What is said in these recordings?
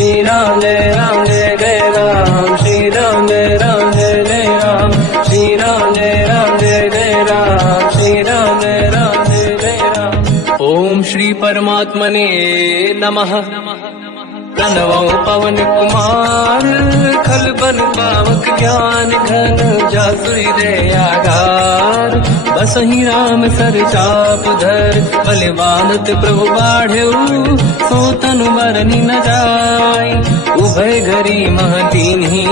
श्री राम जय जय राम, श्री राम जय जय राम, श्री राम जय जय राम, श्री राम जय जय राम। ओम श्री परमात्मने नमः। प्रणवो पवन कुमार, खल बन पावक ज्ञान घन, जासुरी दयागार, बसहि राम सर चाप धर, बलवानत प्रभु बाढ़ऊ, सो तनु मरनि न जाय, उभय घरी महतीन्ही,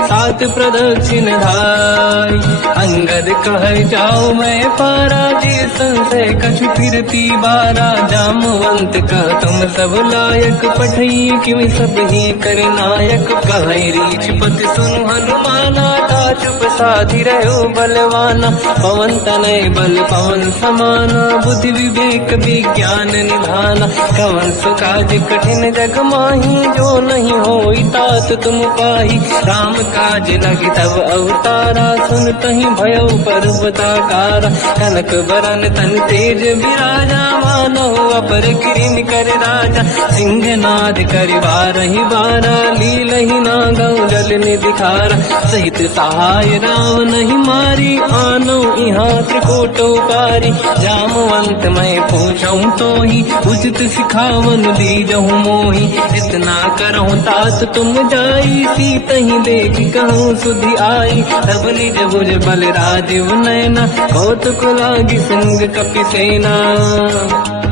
सात प्रदक्षिण धाय, अंगद कह जाओ मैं पारा, जी संशय कछु फिरती बारा, जामवंत कह तुम सब लायक, पठई किमि सब ही कर नायक, कहि रीछ पति सुनु हनुमाना, चुप साधि रहो बलवाना, पवन तनय बल पवन समाना, बुद्धि विवेक विज्ञान निधाना, कवन सुकाज कठिन जग माही, जो नहीं होई तात तुम पाही, राम काज लगी तब अवतारा, सुनतहि भयउ पर्वताकारा, कनक बरन तन तेज विराजा, मानव अपर किरिन कर राजा, सिंहनाद करिवारहि बारा, लीलहि नागौ जल निधिखारा, सहित सहाय राम नहीं मारी, आनो यहाँ त्रिकोटो पारी, जामवंत मैं पूछऊं तो ही, उचित सिखावन दीजहु मोही, इतना करहु तात तुम जाई, सीतहि देख कहूँ सुधि आई, तब निज भुज बल राजीव नैना, कौतुक लागी संग कपिसेना,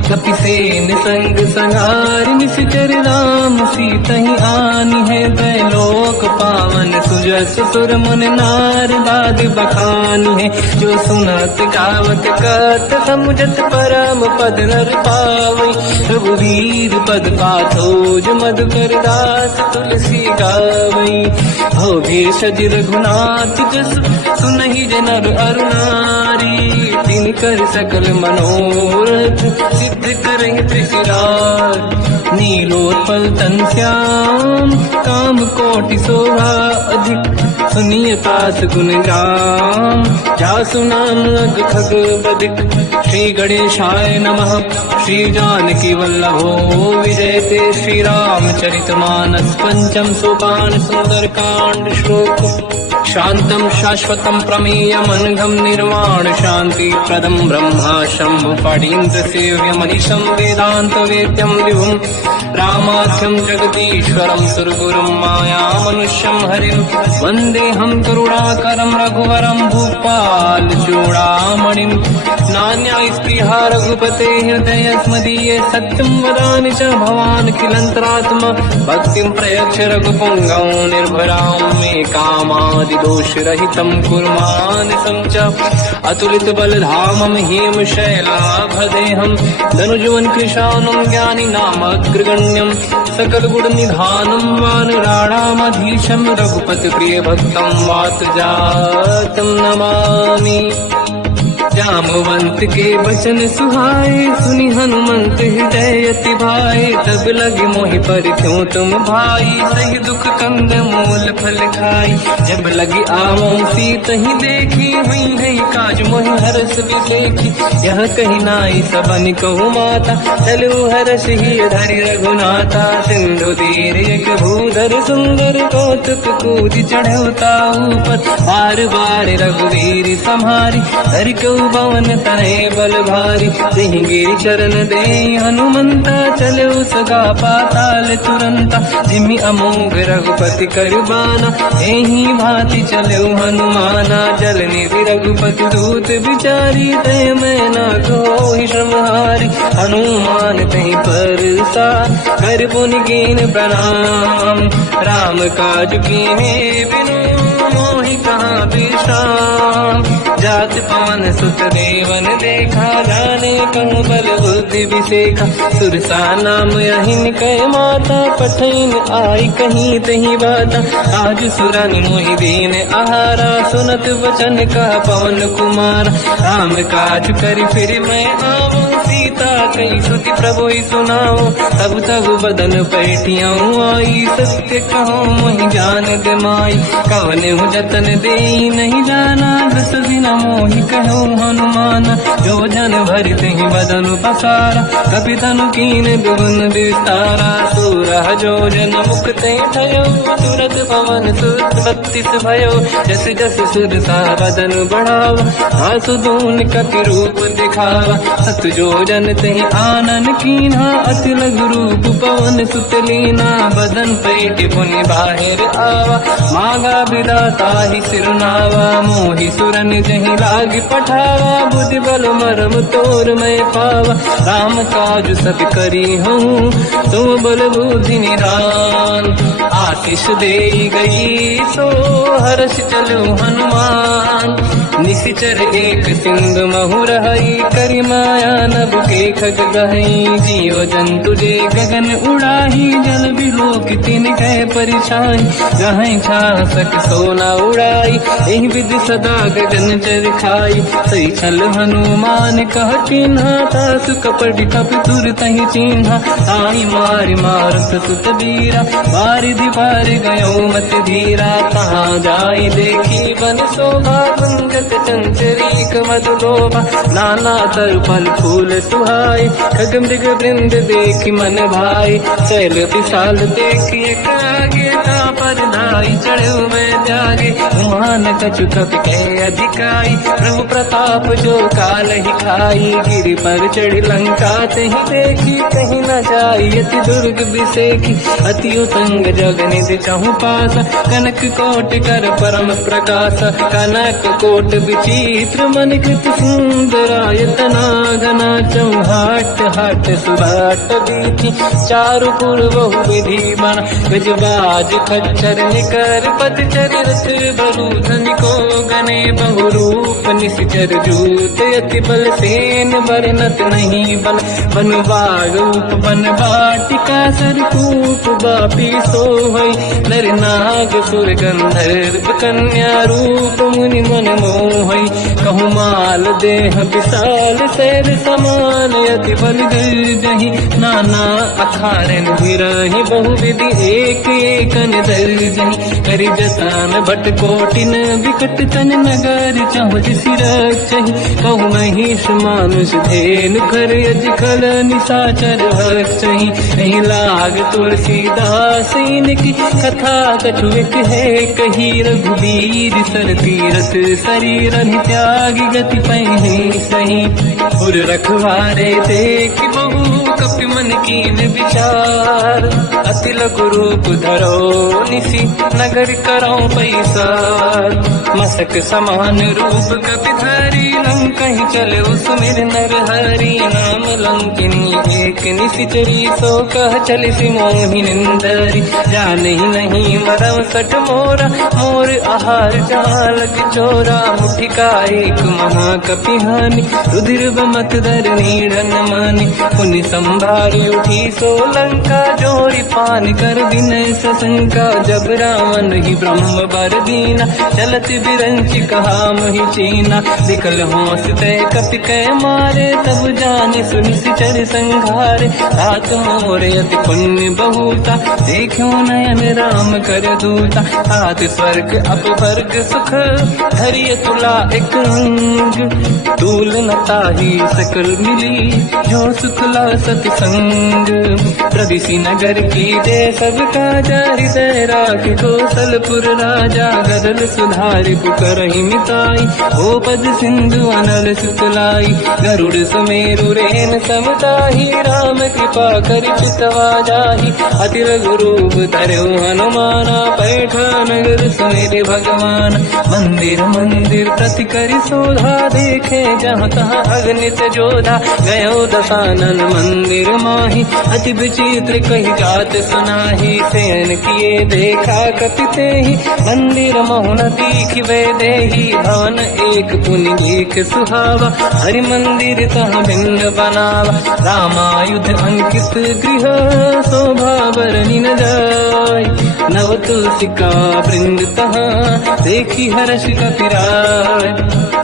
कपिसेन संग संहार, निश्चर राम सीतहि आनी है, दैलोक पावन सुजस सुर मुन नार, बाद बखानी है, जो सुनत गावत कथ, समुझत परम पद नर पावई, रघुवीर पद पाथोज मधुकर दास, तुलसी गावई, हो भेषज रघुनाथ जस, सुनहि जनर अरुणारी, तिन कर सकल मनोरथ, सिद्ध करहि त्रिशिरार, नीलोत्पल तन श्याम, काम कोटि शोभा अधिक, सुनिय पास गुण राम, जासु नाम अग खग बदिक, श्री गणेशाय नमः। श्री जानकी वल्लभो विजयते, श्री रामचरित मानस पंचम सोपान, सुंदर कांड श्लोक, शांतम शाश्वतम प्रमेयम अनघम निर्वाण शांति प्रदम ब्रह्मा शंभु फणीन्द्र सेव्य मनीषम वेदांत वेद्यम विभुम, रामाख्यम जगदीश्वरम सुरगुरुम माया मनुष्यम हरिम, वंदे हम करुणाकरम रघुवरम भूपाल चूड़ामणिम, नान्या स्पृहा रघुपते हृदय स्मदीये, सत्यम वदामि च भवान् किलंतरात्मा, भक्तिं प्रयच्छ रघुपुंगव निर्भरां मे कामादि दोष रहितं कुर्मानिसं च, अतुलित बलधामं हेम शैलाभदेहं, धनुजवन कृशानं ज्ञानी नामग्रगण्यं, सकल गुण निधानं वानराणामधीशं, रघुपति प्रिय भक्तं वात जातं नमामि। जामवंत के वचन सुहाए, सुनि हनुमंत हृदय अति भाए, तब लगे मोहि पर क्यों तुम भाई, सही दुख कंद मूल फल खाई, जब लगी आवों सीतहि देखी, हुई है काज मोहि हरस विसेखी, यह कही नाई सबन कहु माता, चलु हरस ही धरि रघुनाथा, सिंधु तीर एक भूधर सुंदर, कौतुक कूद चढ़ौता ऊपर, बार बार रघुवीर सम्हारी, हरि को पवन तनय बल भारी, सिंह चरण दे हनुमंता, चले सगा पाताल तुरंता, जिमि अमोघ रघुपति कर बाना, एहि भांति चले हनुमाना, जल निधि रघुपति दूत विचारी, तय मैं न कोहि श्रमहारी, हनुमान तहि परसा, कर पुनि कीन प्रणाम, राम काज कीन्हे बिनु मोहि कहाँ विश्राम, जात पवन सुत देवन देखा, जाने कहूँ बल बुद्धि विसेखा, सुरसा नाम अहिन कह माता, पठैन आई कहीं तही बाता, आज सुरनि मोहि दीन आहारा, सुनत वचन का पवन कुमार, राम काज कर फिर मैं आवूं, सीता कई सुति प्रभु सुनाओ, तब तब बदन पैठियाँ आई, सत्य कहो मोहि जान गमाई, कवन जतन दे ही नहीं जाना, दस दिन मोहि कहो हनुमान। जो जन भरते ही बदन पसारा, कपि तनु कीन दुगुन विस्तारा। सूरह जो जन मुक्ते भयो, तुरत पवन सुत 32 भयो। जस जस सुर सा बदन बढ़ावा, आसु दून कपि रूप दिखावा। सत जो जन ते आनन कीन्हा, अति लघु रूप पवन सुत लीना। बदन पेट पुनि बाहिर आवा, मांगा विदाता ही सिरनावा। मोहि सुरन जहि लाग पठावा, बुद्धि बल मरम तोर मैं पावा। राम काज सब करी हूँ, तुम बल बुद्धि निदान। आशीष दे गई सो हर्ष चलो हनुमान। निशिचर एक सिंधु महु रही, करि माया नभ के खग गहई। जीव जंतु जे गगन उड़ाही, जल बिलोक तिन कह परिछाई। जहाँ छा सक सोना उड़ाई, एहि विधि सदा गगन चर खाई। सही छल हनुमान कह किन्हा, तासु कपट कप तुर तहि चिन्हा। ताई मारि मारुत सुत बीरा, बारिधि पार गयो मत धीरा। कहाँ जाई देखी बन शोभा, गुंजत चंचरीक मधुलोभा। नाना तर फल फूल सुहाई, खग मृग वृंद देखी मन भाई। शैल विशाल देखी आगे, पर धाई चढ़ो मैं जागे। मान कछु कपि कह अधिकाई, प्रभु प्रताप जो काल ही खाई। गिरि पर चढ़ी लंका ते ही देखी, कहीं न जाई अति दुर्ग बिसेखी। अति उत्तंग जग निधि चहु पासा, कनक कोट कर परम प्रकाश। कनक कोट विचित्र मन कृत सुंदरायतना घना। चौहाट हाट सुभाट बीती, चारु पुर बहु विधि बना। गजबाज खच्चर निकर पतचर, रथ बरु धनिको गने बहु रूप। निशिचर जूत अति बल सेन, बरनत नहीं बल। बन बाग रूप बन बाटिका, सरकूप बापी सोहई। नर नाग सुर गंधर्व कन्या, रूप मुनि मन मोहई। कहु माल देह विशाल, शैल समान अति बल गर्जहि। नाना अखारन बिरहि, बहु विधि एक एकन दर्जहि। करि जसान भट कोटिन, विकट तन नगर चहु सिरक्षहि। कहु महिष मानुष धेनु, खर यज खल निशाचर भक्षहि। एहि लाग तुलसीदास इनकी, कथा कछु एक है कही। रघुबीर सर तीरथ शरीर, त्यागी गति पहि सही। उर रखवारे देख बहु, कपि मन कीन विचार। अति लघु रूप धरो निसी, नगर करौ पैसार। मसक समान रूप कपि धरी, लंकहि चले सुमिर नर हरि। नाम लंकिनी एक निशिचरी, सो कह चल सि मोहि निंदरी। जानहि नहीं मरम सठ मोरा, मोर आहार जालक चोरा। मुठिका एक महाकपि हानि, रुधिर बमत धर नीड़न मानि। पुनि संभारी उठी सो लंका, जोरी पान कर विनय सशंका। जब रावण ही ब्रह्म बर दीना, चलत बिरंचि कहा मोहि चीना। विकल होश तय कपि कह मारे, तब जाने सुनि सिचर संघारे। तात मोर अति पुण्य बहुता, देखो नयन राम कर दूता। हाथ स्वर्ग अपवर्ग सुख, धरिय तुला एक अंग। तूल न ताहि सकल मिली, जो सुखला सतसंग। प्रदिशि नगर की दे सब काजा, हृदय राख कौशलपुर राजा। गदल सुधारि पुकरहि मिताई, हो पद सिंधु अनल सुतलाई। गरुड़ सुमेरु रेन समताहि, राम कृपा करि चितवा जाहि। अति लघु रूप धरौ हनुमाना, पैठा नगर सुमिरि भगवान। मंदिर मंदिर प्रति करि शोधा, देखे जहाँ तहाँ अगणित जोधा। गयो दशानन मंदिर माहि, अति विचित्र कही जात सुनाहि। शयन किए देखा कपि तेहि, मंदिर महु न दीखिबे देहि। भवन एक पुनि देख सुहावा, हरि मंदिर तहाँ भिन्न बनावा। रामायुध अंकित गृह, शोभा बरनि न जाय। नव तुलसिका वृंद तहाँ, देखी हर्ष कपि राय।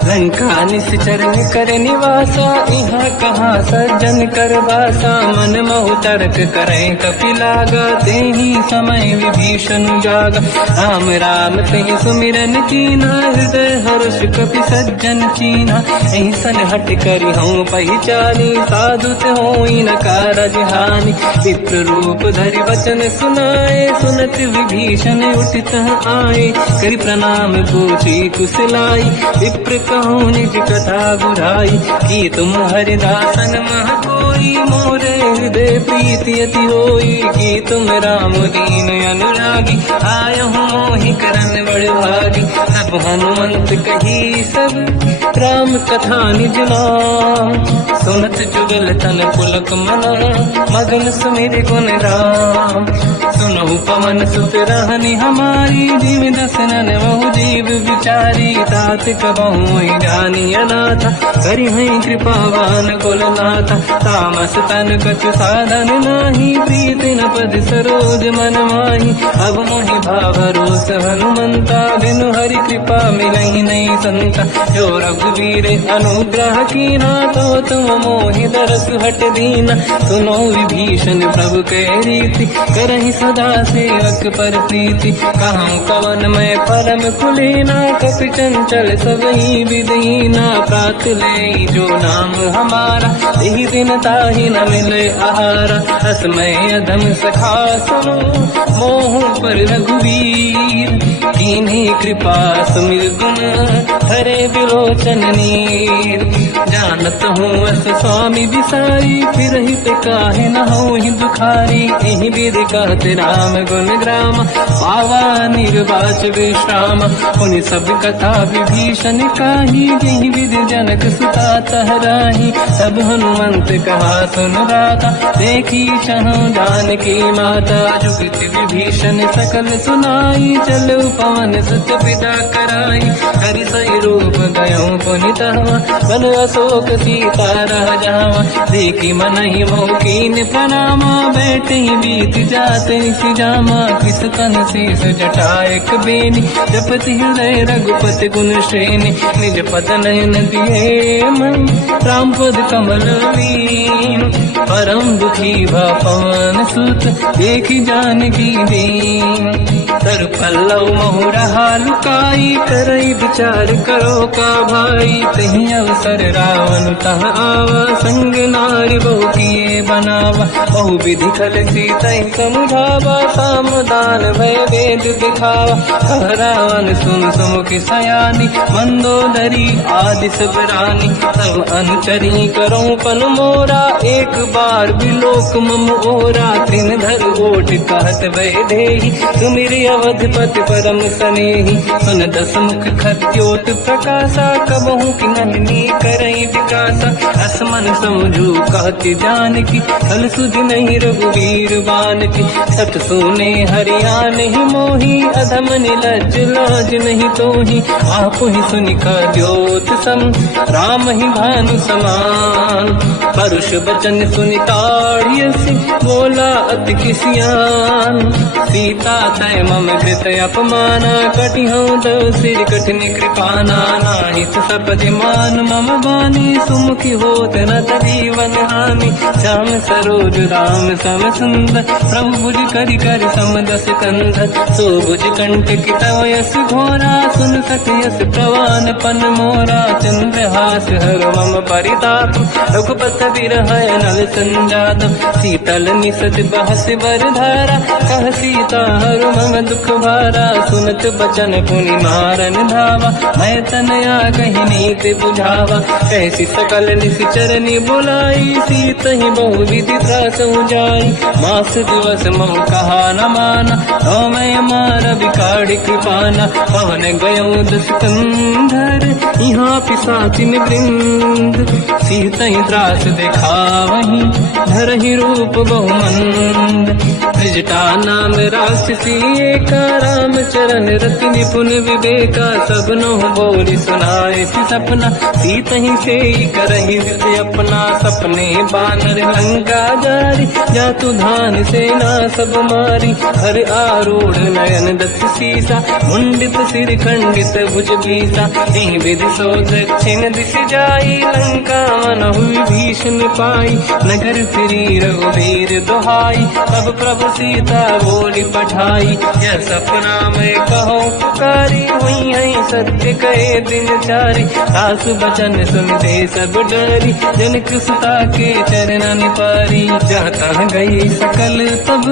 लंका निश्चर कर निवासा, यहाँ कहाँ सज्जन कर वासा। मन महु तर्क करें कपिलागा, ते ही समय विभीषण जागा। राम राम ते सुमिरन कीना, हृदय हर्ष कपि सज्जन चीना। ऐसन हट करी हूँ पहचानी, साधु ते होई न कारज हानि। विप्र रूप धरि वचन सुनाए, सुनत विभीषण उठित आए। करि प्रणाम पूछी कुशलाई, विप्र कहूँ निज कथा बुझाई। कि तुम हरिदासन मह कोई, मोरे हृदय प्रीति अति होई। कि तुम राम दीन अनुरागी, आय हूँ मोहि करन बड़ भागी। तब हनुमंत कही सब राम कथा निज नाम, सुनत जुगल तन पुलक मना, मगन सुमिर गुण राम। सुनहु पवन सुत रहनी हमारी, जीव दसनन बहु जीव विचारी। तात कबहु जानी अनाथा, करि हैं कृपावान कुलनाथा। तामस तन कछु साधन नाही, प्रीति न पद सरोज मन माही। अब मोहि भावरोस हनुमंता, बिनु हरि कृपा मिलहि नहीं संता। जो रघुवीर अनुग्रह कीना, तो तुम मोहि दरस हट दीना। सुनो विभीषण प्रभु के रीति, करहि सदा सेवक पर प्रीति। कहूँ कवन मैं परम कुलीना, कपि चंचल सबहि विदहीना। प्रात ले जो नाम हमारा, यही दिन ताहि न मिले आहारा। असमय अधम सखा सुनो, मोह पर रघुवीर। कीन्ही कृपा सुमिर गुण, हरे बिलोचन नीर। जानत हूँ अस स्वामी बिसारी, फिर हित काहे न होहि दुखारी। एहि विधि कहते राम गुण ग्राम, पावा निर्वाच विश्राम। पुनि सब कथा विभीषण काही, जेहि विधि जनक सुता तहराही। तब हनुमंत कहा सुन राता, देखी चहु जानकी माता। जुगति विभीषण सकल सुनाई, चलो पवन सुत पिता कराई। हरि सही रूप गयो पुनितवा, बन अशोक सीता रह जावा। देखी मनहि मोह कीन प्रणामा, बैठे ही बीत जाते निसि जामा। किस तन शेष जटायक बेनी, जपति हृदय रघुपति गुण श्रेणी। निज पद नयन दिए मन, राम पद कमल लीन। परम दुखी भा पवन सुत, देखी जानकी दीन। तर पल्लव महु रहा लुकाई, करई विचार करो का भाई। तहि अवसर रावण तह आवा, संग नारी बहु किए बनावा। बहु विधि खल सीतहि समुझावा, साम दान भय वेद दिखावा। कह रावण सुन सुमुखि सयानी, मंदोदरी आदि सब रानी। सब अनुचरी करो पन मोरा, एक बार बिलोक मम ओरा। तीन धर ओट कहत भय देहि, सुमिर अवधपति परम सनेहि। सुन दस मुख खद्योत प्रकाशा, कबहु कि नहिनी करई विकासा। असमन समझू कहति जानकी, कल सुधि नहीं रघुवीर बानकी। सत सुने हरियाण ही मोही, अधम निलज्ज लाज नहीं तोही। आप ही सुनि खद्योत सम, राम ही भानु समान। परुष बचन सुनि ताड़ियसि, बोला अति किसियान। सीता तय मम कृत अपमाना, कटिहउँ दो सिर कठिन कृपाना। नाहित सपदि मान मम बानी, सुमुखी होत न जीवन हानि। श्याम सरोज राम सम सुंदर, प्रभु भुज करि कर समदस कंधर। सो भुज कंटक तव यस घोरा, सुन सत यस प्रवान पन मोरा। चंद्रहास हर मम परिताप, रघुपत विरह नल संजात। शीतल निसत बहस बर धारा, कह सीता हर मम दुख भारा। सुनत बचन पुनि मारन धावा, मैं तनया कहि नीति बुझावा। कैसी सकल निश्चरनि बुलाई, सीतहि बहु विधि त्रासहु जाई। मास दिवस मोह कहा न माना, तो मैं मार बिकाढ़ कृपाना। पवन गयो दस कंधर, यहाँ पिशाचिन वृंद। सीतहि त्रास दिखावहीं, धरहि रूप बहुमंद। त्रिजटा नाम राक्षसी एका, राम चरण रति निपुण विवेका, सबनो बोली सुनाए सी सपना, सीत ही से करही विधि अपना, सपने बानर लंका जारी, जातु धान सेना सब मारी, हर आरूढ़ नयन दत्त सीसा, मुंडित सिर खंडित भुज बीसा, यही विधि सो दक्षिण दिश जाई, लंका मन हुई भीषण पाई, नगर फिरी रघुवीर दुहाई, तब प्रभु सीता बोली पठाई, यह सपना मैं कहो पुकारी, हुई है सत्य कहे दिन चारी, सास बचन सुन दे सब डरी, जनक सुता के चरणन पारी, जाता गई सकल तब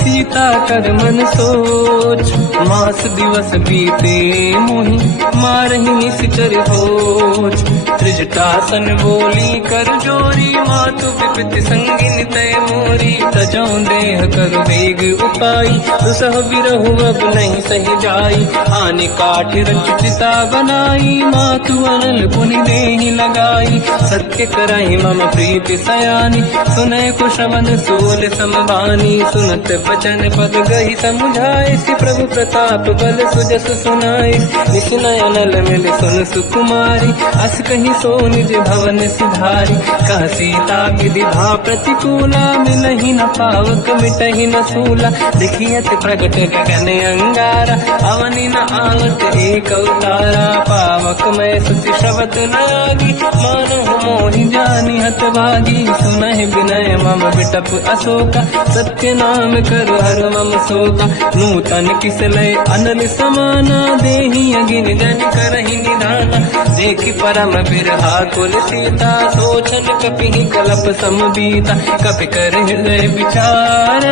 सीता कर मन सोच, मास दिवस बीते मोहि मारहि निश्चर होच, त्रिजटासन बोली कर जोरी, मातु विपति संगिन तय मोरी, तजौ देह कर वेग उपाई, दुसह बिरहु अब नहीं सही जाई, आने काठ रचिता बनाई, मातु अनल पुनि देहि लगाई, सत्य कराई मम प्रीति सयानी, सुनय कुशवन सोल समबानी, सुनत बचन पद गही समुझाए, श्री प्रभु प्रताप बल सुजस सुनाई, निश्नय अनल मिल सुन सुकुमारी, अस कही सो निज भवन सिधारी, कह सीता विधि भा प्रतिकूला, मिलहि न पावक मिटहि न सूला, दिखियत प्रगट गगन अंगारा, अवनि न आवत एक अवतारा, पावक मैं सुति श्रवत न आगी, मानहु मोहि जानि हत भागी, सुनहि विनय मम बिटप अशोका, सत्य नाम कर हर मम शोका, नूतन किसलय अनल समाना, देहि अगिन जन करहि निधाना, देखि परम बिरहा कुल सीता, सोचन कपिहि कलप समबीता, कपि कर हृदय विचार,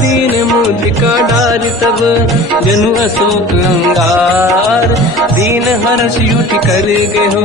दीन मुद्रिका डार तब जनु अशोक अंगार, दीन हर्ष युति कर गेहो,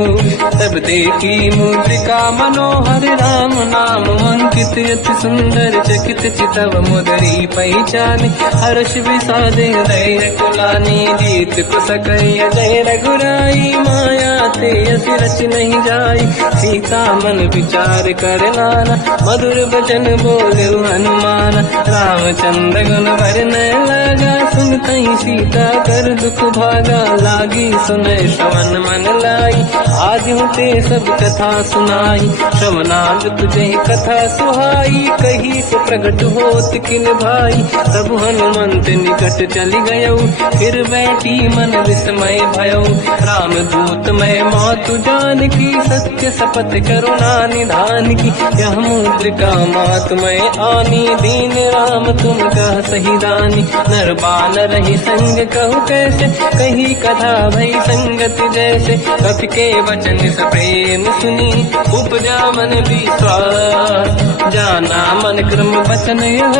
तब देखी मुद्रिका मनोहर, राम नाम अंकित अति सुंदर, चकित चितव मुदरी पहचान, हर्ष विषादे हृदय कुलानी, जीत कुसकय जय रघुराई, माया ते अति रच नहीं जाई, सीता मन विचार कर नाना, मधुर वचन बोले हनुमान, रामचंद्र गुण वर्णय लगा, सुनतहि सीता कर दुख भागा, लागी सुनय श्रवण मन लाई, आज होते सब कथा सुनाई, श्रवणाद तुझे कथा सुहाई, कही से प्रगट होत किन भाई, तब हनुमंत निकट चली गयो, फिर बैठी मन विस्मय भयो, राम दूत मैं मातु जान की, सत्य शपथ करुणा निधान की, यह मुद्रिका मात मैं आनी, दीन राम तुम कह सही दानी, नर बानर ही संग कहु कैसे, कही कथा भई संगत जैसे, कपि के वचन सप्रेम सुनी, उपजा मन विश्वास, जाना मन क्रम वचन यह,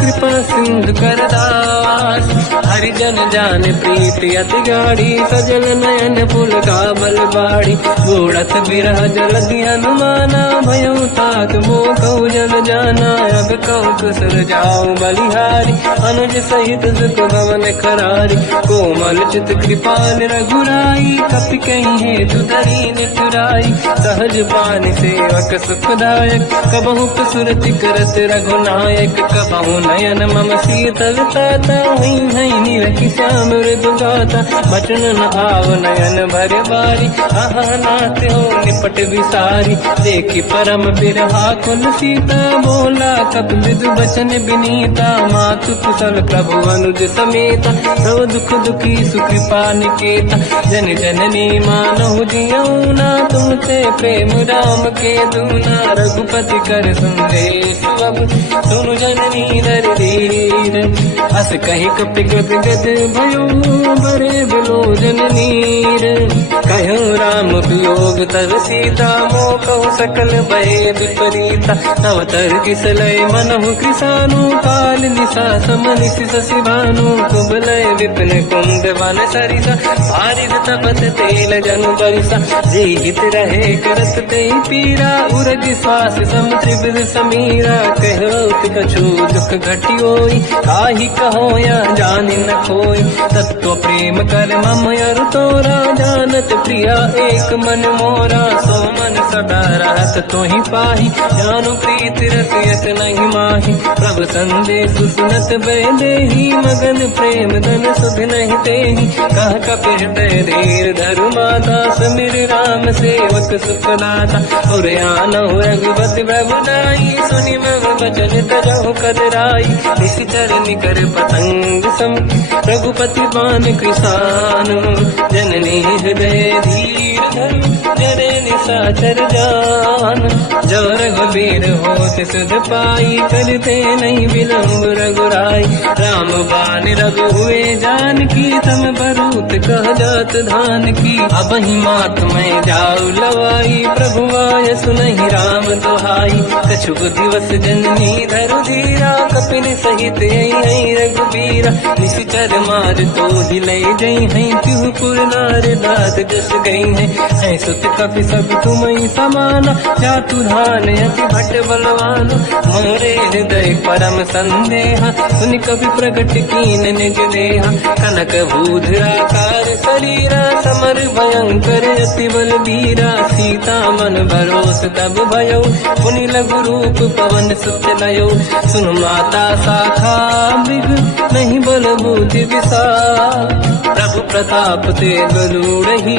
कृपा सिंधु कर दास, हरिजन जान प्रीति अति गाढ़ी, सजल नयन पुल का बल बाड़ी, गोड़थ बिरह जलधि हनुमाना, भयो तात मोह जल जाना, अब कहु कुशल जाओ बलिहारी, अनुज सहित सुख भवन करारी, कोमल चित कृपाल रघुराई, कपि कहीं हेतु दरीन तुराई, सहज पान सेवक सुखदायक, कबहु सुरति करत रघुनायक, कबहु नयन मम शीतल ताता, हुई है निरखि श्याम मृदु गाता, बचन न आव नयन भर बारी, आहा नाथ हो निपट विसारी, देखि परम बिरहा कुल सीता, बोला कपि मृदु बचन विनीता, मातु कुशल प्रभु अनुज समेता, सब दुख दुखी सुकृपा निकेता, जन जननी मानहु जियौना, तुमसे प्रेम राम के दूना, रघुपति कर संदेश अब सुनु जननी नर धीर, अस कहि कपि गद गद भयो, बरे बिलोचन नीर, कहूँ राम वियोग तर सीता, मोह कहु सकल भय विपरीता, तव तर किसलय मनहु कृसानु, काल निशा समनिशि शशि भानु, कुबलय विपिन कुंद वन सरिसा बारिद तपत तेल जनु बरिसा जीवित रहे करत ते पीरा उरग श्वास सम त्रिविध समीरा कहत कछु दुख घटियोई काहि कहो या जानि न खोई तत्व प्रेम कर मम अरु तोरा जानत प्रिया एक मन मोरा सो मन सदा रहत तोहि पाहि जानु प्रीत रसियत नहीं माहि प्रभु संदेश सुनत बेदेहि मगन प्रेम धन सुध नहीं तेहि कह कपि हृदय धीर धरु माता समिर राम सेवक सुखदाता और आनहु रघुपति प्रभुदाई सुनि मम वचन तरहु कदराई निश्चर निकर पतंग सम रघुपति पान कृषानु जननी हृदय धीर धरु जरे निशाचर जान जो रघुबीर होत सुध पाई करते नहीं विलम्ब रघुराई राम बान रघु हुए जानकी तम बरूत कह जात धान की अब ही मात में जाऊ लवाई प्रभु आय सुनहि राम दुहाई कछुक दिवस जननी धरु धीरा कपिन सहित आई रघुबीरा निश्चर मार तो ही ले जई है तिहु पुर नार दात जस गई है सुत कपि सब तुमहि समाना जातु धान अति भट बलवान मोरे हृदय परम संदेहा सुनि कपि प्रगट कीन निज देहा कनक भूधराकार शरीरा समर भयंकर अति बल बीरा सीता मन भरोस तब भयो पुनि लघु रूप पवन सुत लयो सुन माता शाखा मृग नहीं बल बुद्धि विशाल प्रभु प्रताप ते गरुड़हि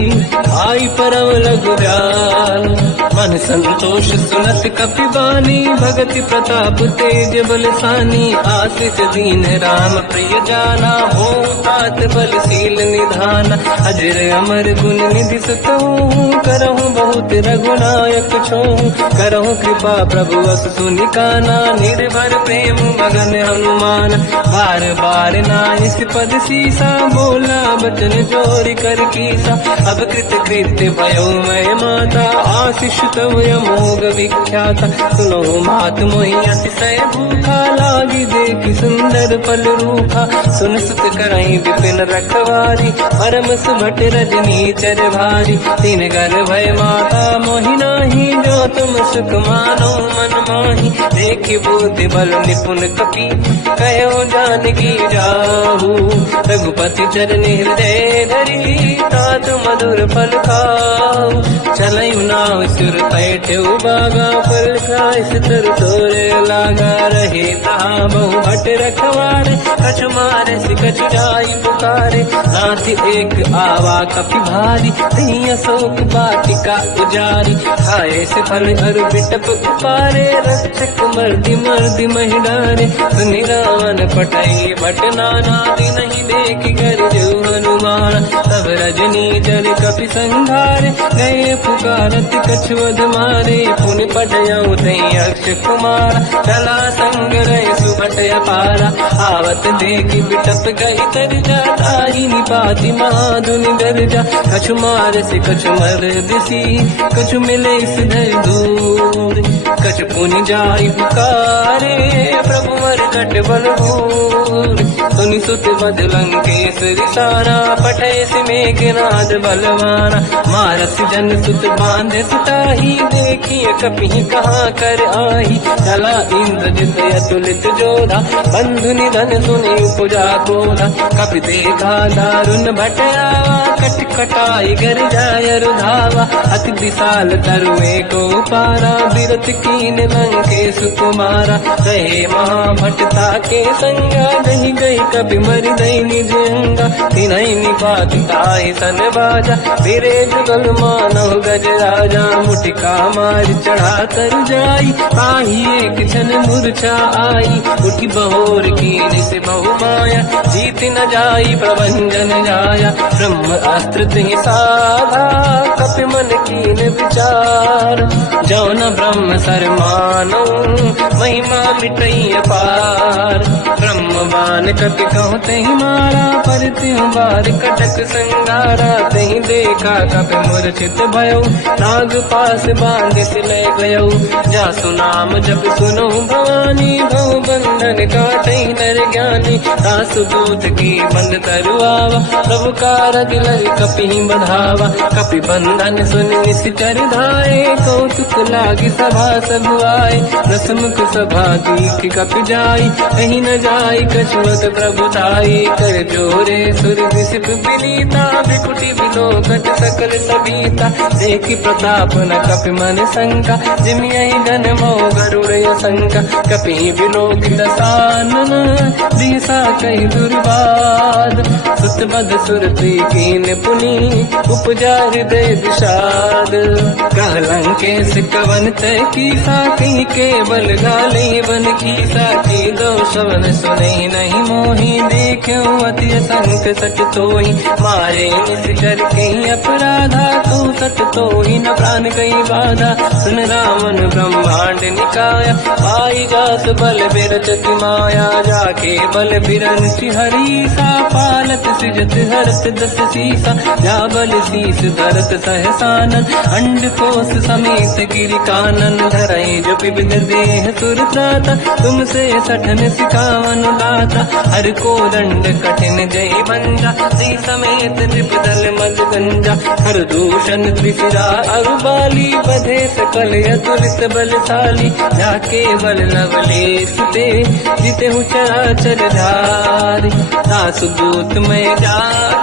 आई परम लघु दयाल मन संतोष सुनत कपि बानी भगति प्रताप तेज बलसानी आशीष दीन राम प्रिय जाना हो तात बलशील निधान अजर अमर गुण निधि सुतहु करहु बहुत रघुनायक छोहु करहु कृपा प्रभु अस सुनि काना निर्भर प्रेम मगन हनुमान बार बार नाइस पद सीसा बोला बचन जोरि कर कीसा अब कृत कृत्य भयो मैं माता आशीष तव अमोघ विख्याता सुनो मात मोहि अतिशय भूखा लागी देखि सुंदर फल रूखा सुन सुत करई विपिन रखवारी परम सुभट रजनी चर भारी तीन घर भय माता मोहि नाही जो तुम सुख मानो मन माही देखि बुद्धि बल निपुण कपि कहो जानकी जाहू रघुपति चरनि हृदय धरी तात मधुर फल खाऊ चलऊ नाव सुर पैठे बागा फल खाय सितर तोरे लागा रहे तहाँ बहु भट रखवारे कछु मारे से कछु जाई पुकारे नाथ एक आवा कपि भारी तीय अशोक वाटिका उजारी खाए से फल अरु बिटप उपारे रक्षक मर्दि मर्दि महिडारे सुनि रावण पटई भट नाना नहीं देख कर जो हनुमान तब रजनी जल कपि संघारे गए पुकारत कछुअध मारे पुनि पटयऊ तई अक्ष कुमार चला संग रहे सुभट अपारा आवत देखि बिटप गई तर जाताई निपाति महाधुनि गर्जा कछु मार से कछु मर दिसी कछु मिले सिधर दूर कछु पुनि जाई पुकारे प्रभु मर कट बल भूर सुनि सुत बद लंकेश रिसारा पठे से मेघनाद बलवाना मारस जन सुत बांधे सुताही देखिए कपि कहाँ कर आही चला इंद्रजित अतुलित जोधा बंधु निधन सुनि उपजा क्रोधा कपि देखा दारुण भटयावा कट कटाई गर जाय रुधावा अति विशाल तरुए को पारा बिरत कीन लंकेश कुमारा रहे महाभटता के संगा दही गई कपि मरि दई निज अंगा तिनहि निपात ताहि सन बाजा फिरे जुगल मानव गज राजा मुटिका मार चढ़ा तर जाई पाही एक क्षण मूर्छा आई उठी बहोर कीन से बहु माया जीत न जाई प्रभंजन जाया ब्रह्म अस्त्र तिहि साधा कपि मन कीन विचार जौन ब्रह्म सर मानो महिमा मिटई अपार ब्रह्म रामबान कपि कहूँ तही मारा, पर त्यों बार कटक संगारा। तही देखा कपि मूर्छित भयो, नाग पास बांध सिले गयो। जासु नाम जब सुनो भवानी, भव बंधन काटै नर ज्ञानी। दासु दूत की बंद तरुआवा, प्रभु कारज लय कपि बढ़ावा। कपि बंधन सुनि निश्चर धाये, कौतुक लागी सभा सब आए। दसमुख सभा दीख कपि जाई, कहीं न जाई कछुअत प्रभु ताई। कर जोरे सुर विसिप विनीता, बिकुटी बिलोकट सकल सबीता। देखि प्रताप न कपि मन शंका, जिमियहि जन्मो गरुड़ शंका। कपि बिलोकित सानन, दिशा कहि दुर्वाद। सुत बद सुरति कीन पुनि, उपजा हृदय विषाद। कहलंकेश कवन तय कीसा, कहीं केवल गाले बन कीसा। की दो शवन सुने नहीं मोहि, देख्यो अति संक सट तोहि। मारे निश्चर कहीं अपराधा, तू सट तोहि न प्राण कहीं बाधा। सुन रावण ब्रह्मांड निकाया, पाई जास बल बिरचति माया। जाके बल बिरंच हरीसा, पालत सिजत हरत दस सीसा। जा बल शीस धरत सहसानन, अंड कोश समेत गिरि कानन। धरई जो पिबिद देह सुर त्राता, तुमसे सठन सिखावन दाता। हर को दंड कठिन जय बंजा, सी समेत त्रिपदल मद गंजा। हर दूषण त्रिशिरा अरुबाली, बधे सकल अतुलित बलशाली। जाके बल लवलेश ते, जिते हूँ चराचर धारी। दासु दूत में जा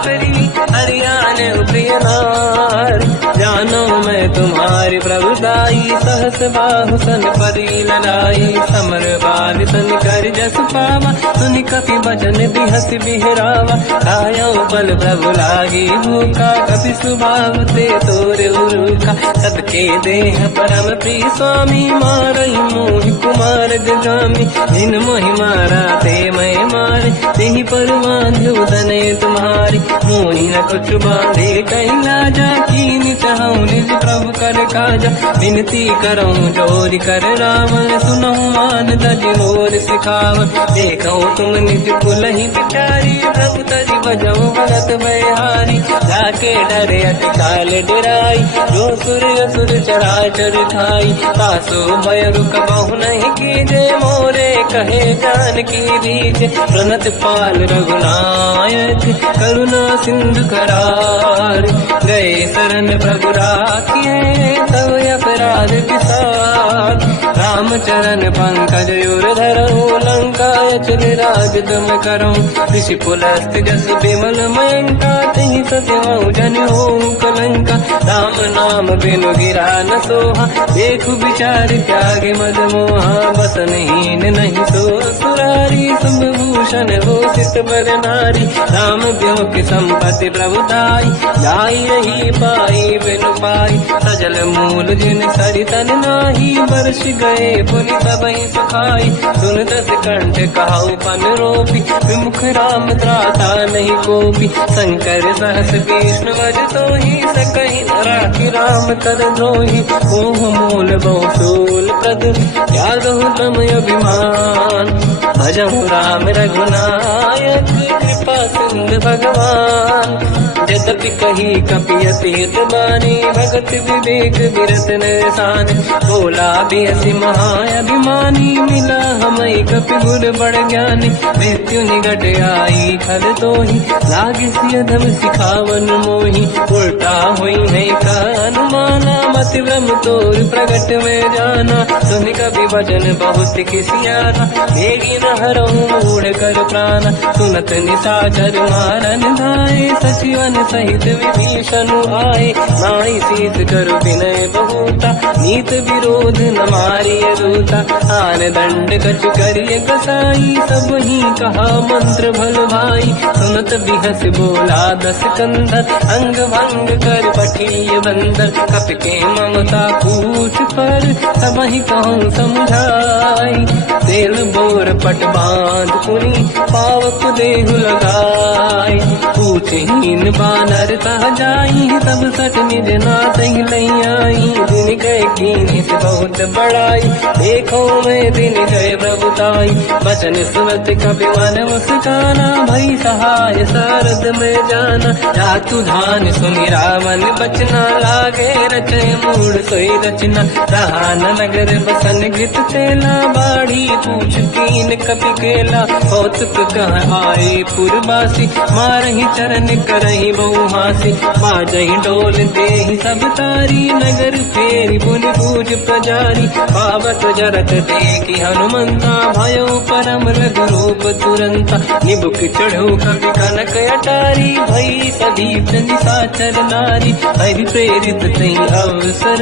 करी, हरियाण प्रिय नारी। जानो मैं तुम्हारी प्रभुदाई, सहस बाहु सन परी लड़ाई। समर बाल सन कर जस पावा, सुनि कपि बचन बिहस बिहरावा। खायो बल प्रभु लागी भूखा, कपि स्वभाव ते तोर उरुखा। सबके देह परम प्रिय स्वामी, मारई मोहि कुमार जगामी। जिन मोहि मारा ते मैं मारे, तेहि पर बांधो दने तुम्हारी। मोहि न कुछ बांधे कहीं लाजा, कीन चाहूँ निज प्रभु कर काजा। विनती करऊँ जोरि कर रावण, सुनहु मान तज मोर सिखावन। देखो तुम निज कुलहि बिचारी, प्रभु तज बजऊ भगत बहारी। जाके डरे अति काल डराई, जो सुर असुर चराचर खाई। तासो भय रुक बहु नहीं कीजे, मोरे कहे जान की दीजे। प्रणत पाल रघुनायक, करुणा सिंधु करार। गए शरण प्रभु राखिए, तब अपराध विसार। रामचरण पंकज उर धरऊँ, लंका अचल राज तुम करूँ। ऋषि पुलस्त जस विमल मयंका, तहि सत्यवहु जन होऊँ कलंका। राम नाम बिनु गिरा न सोहा, देखु विचार त्यागे मद मोहा। बसनहीन नहीं सो सुरारी, शुभभूषण हो सित बर नारी। राम ब्यों की संपत्ति प्रभुताई, जाई रही पाई बिनु पाई। सजल मूल जिन सरितन नाही, बरस गए पुनि सबहि सुखाई। सुन दस कंठ कहाऊ पन रोपी, विमुख राम त्राता नहीं कोपी। शंकर सहस विष्णु वज तोहि, सकहि न राखि राम कर द्रोही। मोह मूल बहु शूल प्रद, त्यागहु तम अभिमान। भजहु राम रघुनायक, कृपा सिंधु भगवान। यद्यपि कही कपि अतीत बानी, भगत विवेक विरत निरसान। बोला बेसी महाअभिमानी, मिला हमई कपि गुर बड़ ज्ञानी। मृत्यु निकट आई खल तोहि, लागे सियधम सिखावन मोहि। उल्टा हुई है का अनुमाना, मति भ्रम तोर प्रगट में जाना। सुन कपि वचन बहुत किसियाना, मेरी न हरऊँ मूढ़ कर प्राण। सुनत निशाचर मारन धाये, सचिवन सहित विभीषण आए। नाई शीस करु विनय बहुता, नीत विरोध न मारिय दूता। आन दंड कछु करिय कसाई, सब ही कहा मंत्र भल भाई। सुनत बिहस बोला दस कंधर, अंग भंग कर पठिय बंदर। कपि के ममता पूछ पर, सब ही कहूँ समझाई। तेल बोर पट बांध पुनि, पावक देहु लगाई। पूछहीन बात नर तह जाई सब सट निज नाथ ही लई आई। दिन गए कीनी से बहुत बड़ाई देखो मैं दिन गए प्रभुताई। बचन सुनत कपि मन मुस्काना भई सहाय सारद में जाना। जातु धान सुनि रावण बचना लागे रचे मूड सोई रचना। रहा नगर बसन गीत तेला बाढ़ी पूछ कीन कपि केला। कौतुक कह आए पुरवासी मारही चरण करही बहु हासी। बाजही डोल देहि सब तारी नगर फेरी पुन पूज प्रजारी। पावत जरत देखी हनुमंता भयो परम रघुरूप तुरंता। निबुक चढ़ो कवि कनक अटारी भई सभी निशाचर नारी। हरि प्रेरित तई अवसर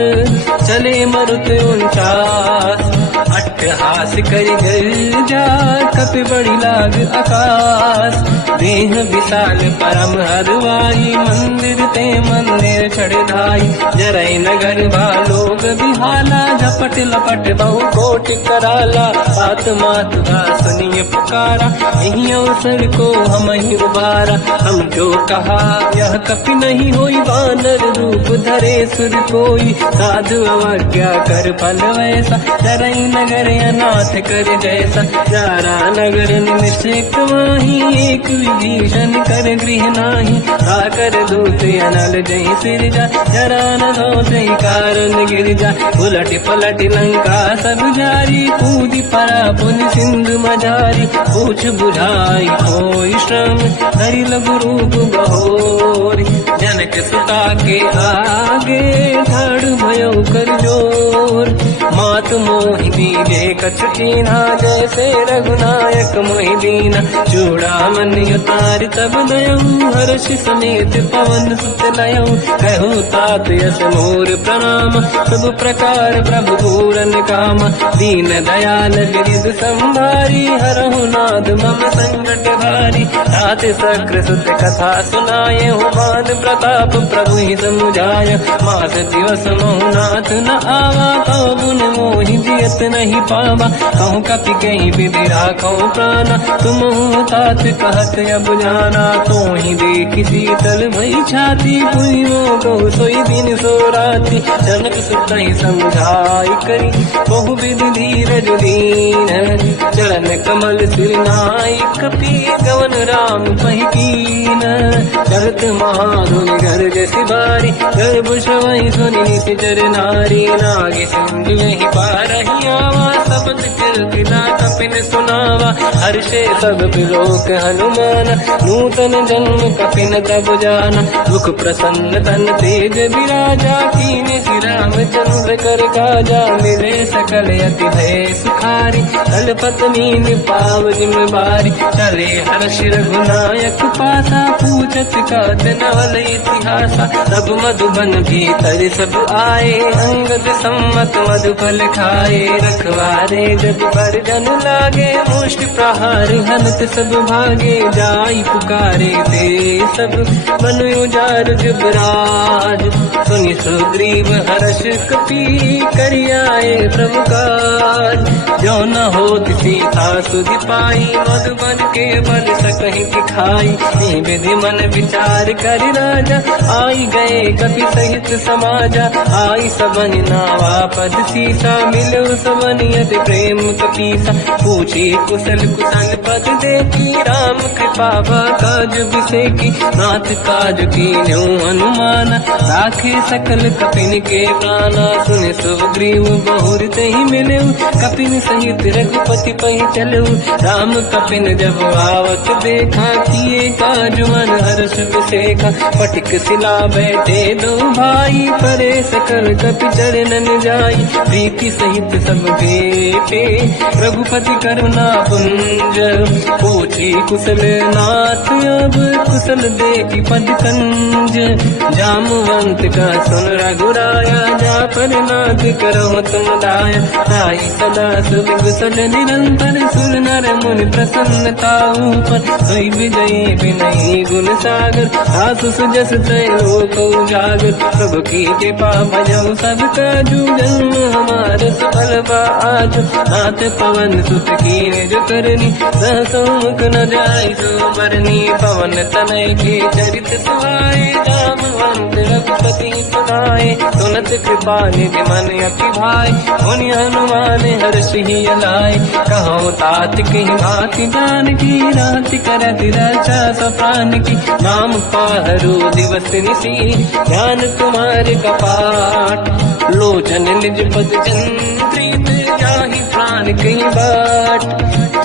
चले मरुत 49। अट्टहास करि गर्जा कपि बड़ी लाग आकाश। देह विशाल परम हरवाई मंदिर ते मंदिर चढ़ाई। जरई नगर भालोग बिहाला झपट लपट बहु कोट कराला। बात मात का सुनिए पुकारा यही अवसर को हम ही उबारा। हम जो कहा यह कपि नहीं होई वानर रूप धरे सुर कोई। साधु अवज्ञा कर फल वैसा जरई नगर अनाथ कर जैसा। जारा नगर निमिषक माही एक विभीषण कर गृह नाही। आकर दूत अनल जय सिर जा जरा न दो कारण गिर जा। उलट पलट लंका सब जारी कूदी परा पुन सिंधु मजारी। पूछ बुझाई कोई श्रम हरि लघु रूप बहोरी। जनक सुता के आगे ठाड़ भयो कर जोर। मात मोहि दीजे कछु कीन्हा जैसे रघुनायक मोहि दीना। चूड़ामणि उतारि तब दयऊ हर्ष समेत पवन सुत लयऊ। कहो तात यस मोर प्रणाम सब प्रकार प्रभु पूरन काम। दीन दयाल गिरिध संभारी हरहु नाद मम संकट भारी। तात सक्र सुत कथा सुनाये हो मान प्रताप प्रभु ही समुझाय। मास दिवस महु नाथ न आवा कहो गुण मोहि जियत नहीं पावा। कहूँ कपि कहीं विधि राखो प्राणा तुम तात कहत अब जाना। तो ही देखी शीतल भई छाती पुइयो कहो सोई दिन सो राति। जनक सुत ही समझाई करी बहु विधि धीरज दीन। चरण कमल सिर नाई कपि गवन राम पहि कीन। चलत महाधुनि गर्ज सिबारी गर्भ श्रवहि सुनि निशिचर नारी। नागे सिंधु यही पारही आवा सबद कीर्तिना कपिन सुनावा। हर्षे सब बिलोक हनुमान नूतन जन्म कपिन तब जाना। मुख प्रसन्न तन तेज विराजा कीने श्री रामचंद्र कर काजा। मिले सकल अति भय सुखारी कलपत मीन पाव जिम्मेवारी। चले हर्ष रघुनायक पासा पूछत कात नवल इतिहासा। सब मधुबन भीतर सब आए अंगद सम्मत मधुफल खाए। रखवारे जब पर जन लागे मुष्टि प्रहार हनत सब भागे। जाई पुकारे ते सब मन उजार जुबराज। सुनि सुग्रीव हर्ष कपि करियाए प्रभु काज। जो न होत सीता सुधि पाई मधुबन के बल सकहि दिखाई। विधि मन विचार कर राजा आई गए कपि सहित समाजा। आई सबन नावा पद सीसा मिलो सबन यदि प्रेम कपीसा। पूछी कुशल कुशल पद देखी राम कृपा काज बिसेकी। नाथ काज कीन्यो हनुमाना राखे सकल कपिन के प्राणा। सुन सुग्रीव बहुर तहि मिलऊ कपिन सहित रघुपति पहि चलऊ। राम कपिन जब आवत देखा किए काज मन हर्ष बिसेखा। पटिक सिला बैठे दो भाई परे सकल कपि चरणन जाई। प्रीति सहित सब भेटे रघुपति करुणा पुंज। पूछी कुशल नाथ अब कुशल देखी पद कंज। जामवंत का सुन रघुराया जा पर नाथ करो तुम दाया। ताई सदा सुख कुशल निरंतर सुर नर मुनि प्रसन्नता ऊपर। सोई विजयी विनयी गुण सागर आसु सुजस तय लोक उजागर। प्रभु की कृपा भजऊ सब काजू जन्म हमार सफल बा आज। नाथ पवन सुत कीन जो करनी सहसो मुख न जाय सो बरनी पवन तनय के चरित सुहाए जामवंत रघुपति सुनाए सुनत कृपा निधि मन अति भाई मुनि हनुमान हर्षि लाए कहो तात कहीं भांति जान की रात करत रक्षा सफान की नाम पाहरो दिवस निसी ध्यान तुम्हारे कपाट लोचन निज पद चंद्रित जाहि प्राण कहीं बाट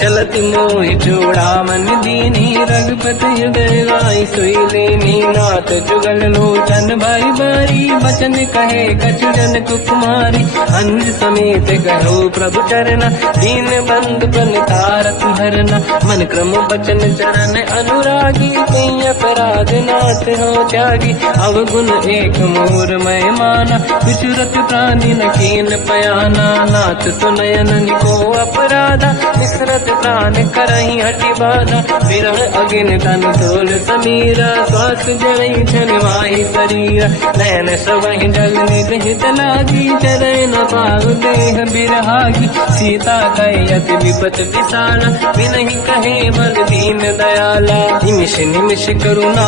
चलत मोहि जोड़ा मन दीनी रघुपति हृदय राय सोई लेनी नाथ जुगल लोचन भाई बारी बचन कहे कछु जन कुमारी अंज समेत कहो प्रभु चरना दीन बंधु प्रणतारत हरना मन क्रम बचन चरण अनुरागी कहीं अपराध नाथ हो त्यागी अवगुण एक मोर मैं माना विचुरत प्राणी न कीन पयाना नाथ सुनयन को अपराधा विसरत प्राण करही हटि बाधा विरह अगिन तन तोल समीरा श्वास जड़ई छनवाही शरीर नयन सवहि जल निज हित लागी चरण न पाऊ देह बिरहागी सीता कहि अति विपत विसाला बिनहि कहे बल दीन दयाला निमिष निमिष करुणा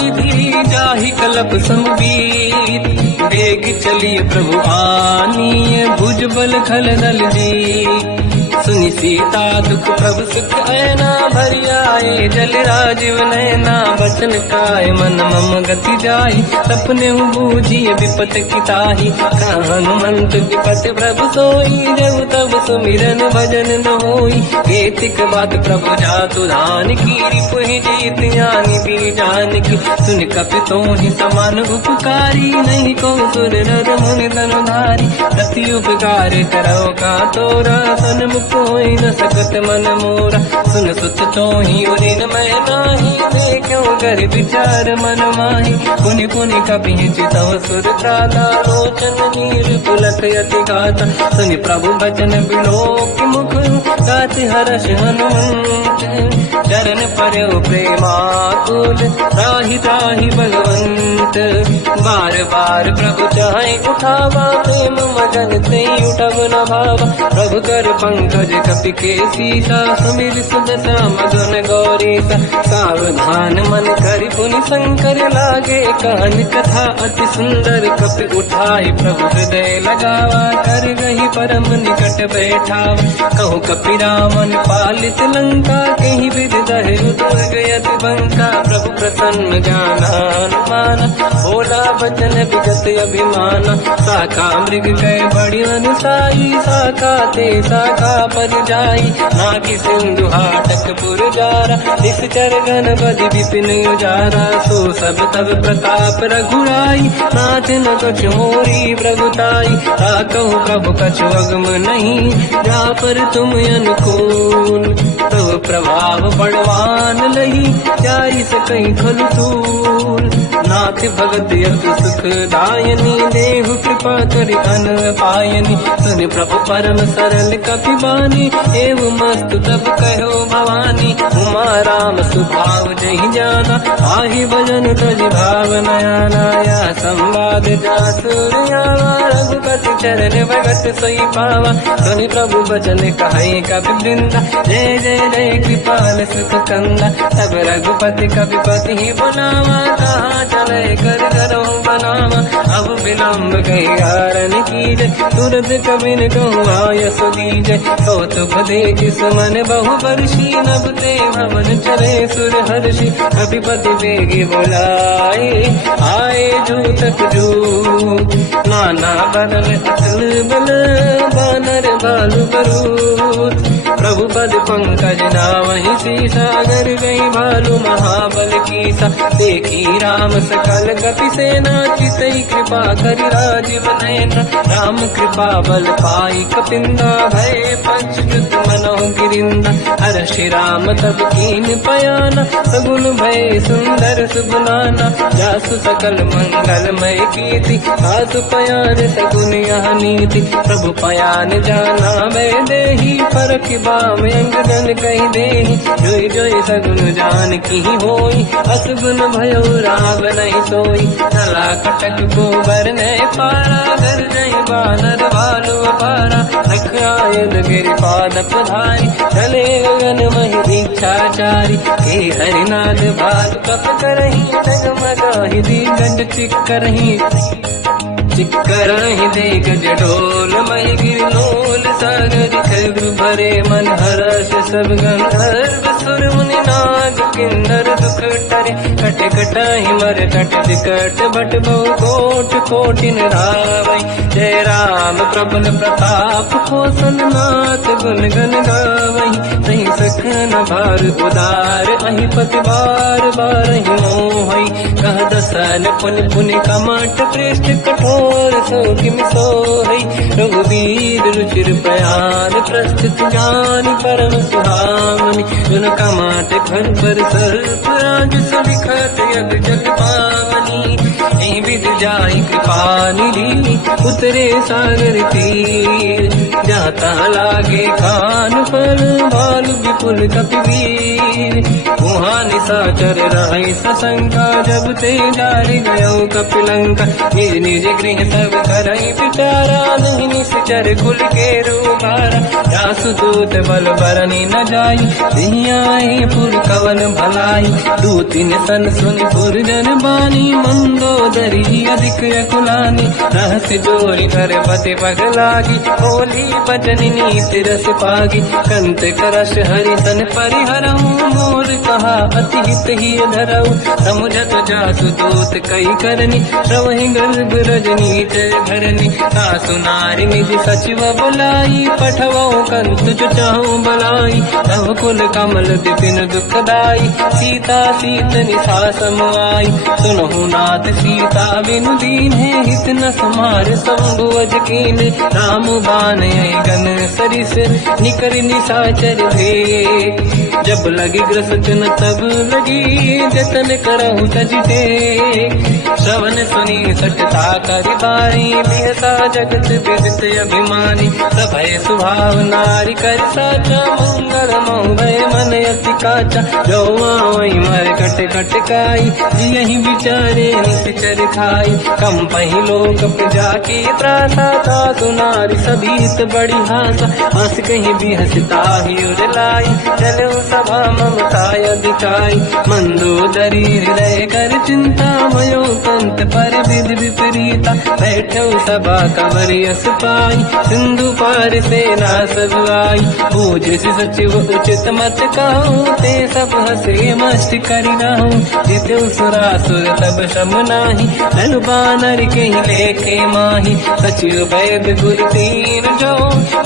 निधि जाहि कलप समबीत वेग चलिए प्रभु आनीय भुज बल खल दल जी सुनि सीता दुख प्रभु सुख ऐना भरि आए जल राजीव नैना बचन काय मन मम गति जाई सपने बूझिए विपत किताही हनुमंत विपत प्रभु सोई जब तब सुमिरन भजन न होई केतिक बात प्रभु जातु धान की रिपुहि जीत ज्ञानी भी जान की सुन कपि तोहि समान उपकारी नहीं को सुर नर मुनि तनुधारी दति उपकार करो का तोरा सन्मुख कोई न सकत मन मोरा सुन सुत तोहि उदिन मैं नाही देखो कर विचार मन माही पुनि पुनि कपि चितव सुर त्राता लोचन नीर पुलक यति गाता सुनि प्रभु बचन बिलोक मुख गाति हर्ष हनुमंत चरण पर्यो प्रेमाकुल त्राहि त्राहि भगवंत बार बार प्रभु चाहे उठावा प्रेम मगन ते उठब न भावा प्रभु कर पंकज कपि के सीसा सुमिर सुदशा मगन गौरीसा सावधान मन करि पुनि शंकर लागे कान कथा अति सुंदर कपि उठाई प्रभु हृदय लगावा कर गही परम निकट बैठावा कहु कपि रामन पालित लंका कहीं विद दहि दुर्ग यति बंका प्रभु प्रसन्न जाना हनुमान बोला बचन विगत अभिमान शाखा मृग गए बड़ी अनुसाई शाखा ते शाखा पर जाई नाकि सिंधु हाटक पुरजारा निश्चर गण बदि विपिन उजारा सो सब तब प्रताप रघुराई नाथ न कछु मोरी प्रभुताई ताकहु प्रभु कछु अगम नहीं जा पर तुम अनुकूल तब प्रभाव बड़वान लही जाई सकई खलु तूल नाथ भगत यतु सुख दायनी देहु कृपा करि अन पायनी सुनि प्रभु परम सरल कपि बानी एव मस्तु तब कहो भवानी उमा राम सुभाव जहि जाना आहि भजन तज भाव नयाना या संवाद जासुर आवा रघुपति चरण भगत सोई पावा सुनि प्रभु बचन कहे कपि वृंदा जय जय जय कृपाल सुख कंदा तब रघुपति कपिपति ही बुलावा कहाँ चले कर करो बनावा अब विलम्ब कही कारण कीजय तुरंत कबिन कहूँ आयस दीजय कौतुक देख सुमन बहु वर्षी नभ ते भवन चले सुर हर्षि कपिपति बेगी बुलाए आए जूतक जू नाना बदल अतल बल बानर बालु बरूद प्रभु पद पंकज नामहि सीसागर गई भालू महाबल कीसा देखी राम सकल कपि सेना चितई कृपा करि राजीव नयना राम कृपा बल पाई कपिंदा भय पंचजुत मनो गिरिंदा हर श्री राम तब कीन पयाना सगुन भय सुंदर सुगुनाना जासु सकल मंगलमय कीर्ति आसु पयान सगुन यह नीति प्रभु पयान जाना मैं देही परख बाम अंग जन कही देही जोई जोई सगुन जान की होई असगुन भयो राव नहीं सोई नला कटक गोबर ने पारा घर जई बानर भालू अपारा रख आयल गिर पाद पधारी चले गगन मही इच्छाचारी हे हरिनाथ भाल कप करही डगमगाहि दी गंड चिक्करहि दे गज ढोल महि गिरलोल सागर खैर भरे मन हर्ष सब गंधर्व सुर मुनि नाग किन्नर दुख टरे कट कटाहि मर कट विकट भट बहु कोट कोटिन रावै जय राम प्रबल प्रताप कोसल नाथ गुण गन गावै तहि सखन भार उदार अहि पति बार बारहि मोहै कह दसन पुनि पुनि कमठ पृष्ठ कठोर सो किम सोहै रघुवीर रुचिर प्रयाण प्रस्थित ज्ञान परम सुहामनि जुन कमाट घर पर सर्प राज सविखत यग जग पावनी एहि विध जाहि कृपा निधि उतरे सागर तीर जाता लागे कान फल भालु विपुल कपिवीर वहाँ निशाचर रहि सशंका जब ते जारि गयो कपिलंका निज निज गृह सब करहि विचारा नहीं निश्चर कुल के रूबारा जासु दूत बल बरनी न जाई दिहियाए पुर कवन भलाई दूतिन सन सुनि पुर जन बानी मंदोदरी अधिक अकुलानी रहस्य जोरी कर पति पगलागी होली बचन नीति रस पागी कंत करश हरि सन परिहरऊ मोर कहा अति हित ही धरऊ समुझत जासु दूत कई करनी श्रवहि गर्भ रजनी जय धरनी सासु नारी निज सचिव बुलाई पठवऊ कंत जो चाहू बलाई तव कुल कमल विपिन दुखदाई सीता सीत निशा समाई सुनहु नाथ सीता बिनु दीन है हित न समार शंभु अज कीन राम बान गन सरिस निकर निशाचर भेद जब लगी ग्रसन तब लगी जतन करहु तजते श्रवण सुनी सटता करि बारी बिहसा जगत विदित अभिमानी सभय स्वभाव नारी कर साचा मंगल मोहय मन अति काचा जो आवई मर कट कट काई जियहि विचारे निश्चर खाई कम पहि लोक प्रजा की त्रासा था सुनारी सभीत बड़ी हासा हंस कहीं भी हंसता ही उड़लाई चलो सभा ममता अधिकाई मंदोदरी हृदय कर चिंता मयो कंत पर विधि विपरीता बैठो सभा कंवरि यस पाई सिंधु पार सेना सब आई पूज सचिव उचित मत कहूँ ते सब हसे मस्त करि रहूं जितु सुरासुर तब शम नाही धनु बानर के लेखे माही सचिव वैद गुर तीन जो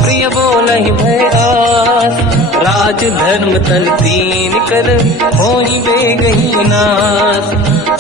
प्रिय बोलहि भय आस राज धर्म तन तीन कर होई बेगहि नास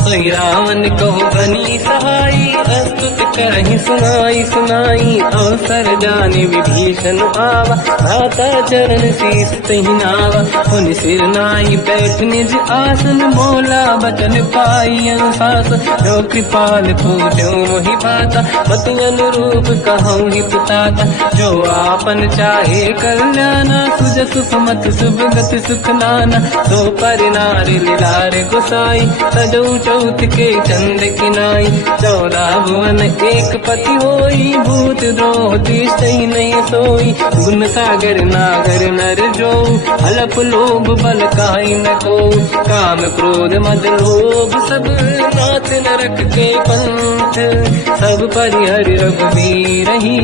सोई रावण कहो बनी सहाई अस्तुत करहि सुनाई सुनाई अवसर जाने विभीषण आवा भ्राता चरण शीस तहि नावा पुनि सिर नाई बैठ निज आसन बोला बचन पाई अनुशास जो कृपाल पूजो मोहि पाता मति अनुरूप कहूँ हित ताता जो आपन चाहे कल्याणा सुजस सुमति सुभगति सुख नाना सो पर नारी लीलार गोसाई सजौ चौथ के चंद किनाई 14 भुवन एक पति होई भूत द्रोह तिष्ठई नहीं सोई गुण सागर नागर नर जो हलप लोभ बल काई न को काम क्रोध मद लोभ सब नाथ नरक के पंथ सब परिहरि रघुवीर ही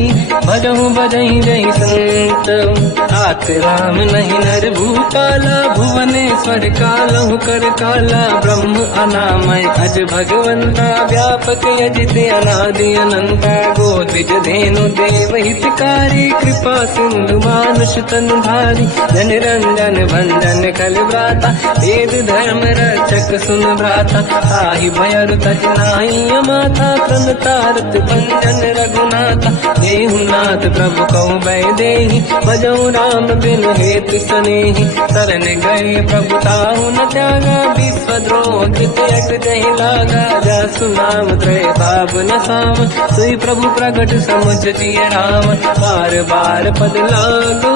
भजहु बजहि जहि संत हाथ राम नहीं नर भूपाला भुवनेश्वर कालहु कर काला ब्रह्म अनामय अज भगवंता व्यापक यजित अनादि अनंता गोद्विज धेनु देव हितकारी कृपा सिंधु मानुष तनु धारी जन रंजन भंजन कल व्राता वेद धर्म रक्षक सुन भ्राता ताहि भयर तज नाहि अमाथा प्रणतारत भंजन रघुनाथा देहुनाथ प्रभु कहु भय देहि भजऊ राम बिनु हेतु सनेहि शरण गए प्रभु ताहु न त्यागा विश्वद्रोह कृत यक जहि लागा जासु नाम त्रय पाप न साम सोई प्रभु प्रगट समुझ जिय राम बार बार पद लागू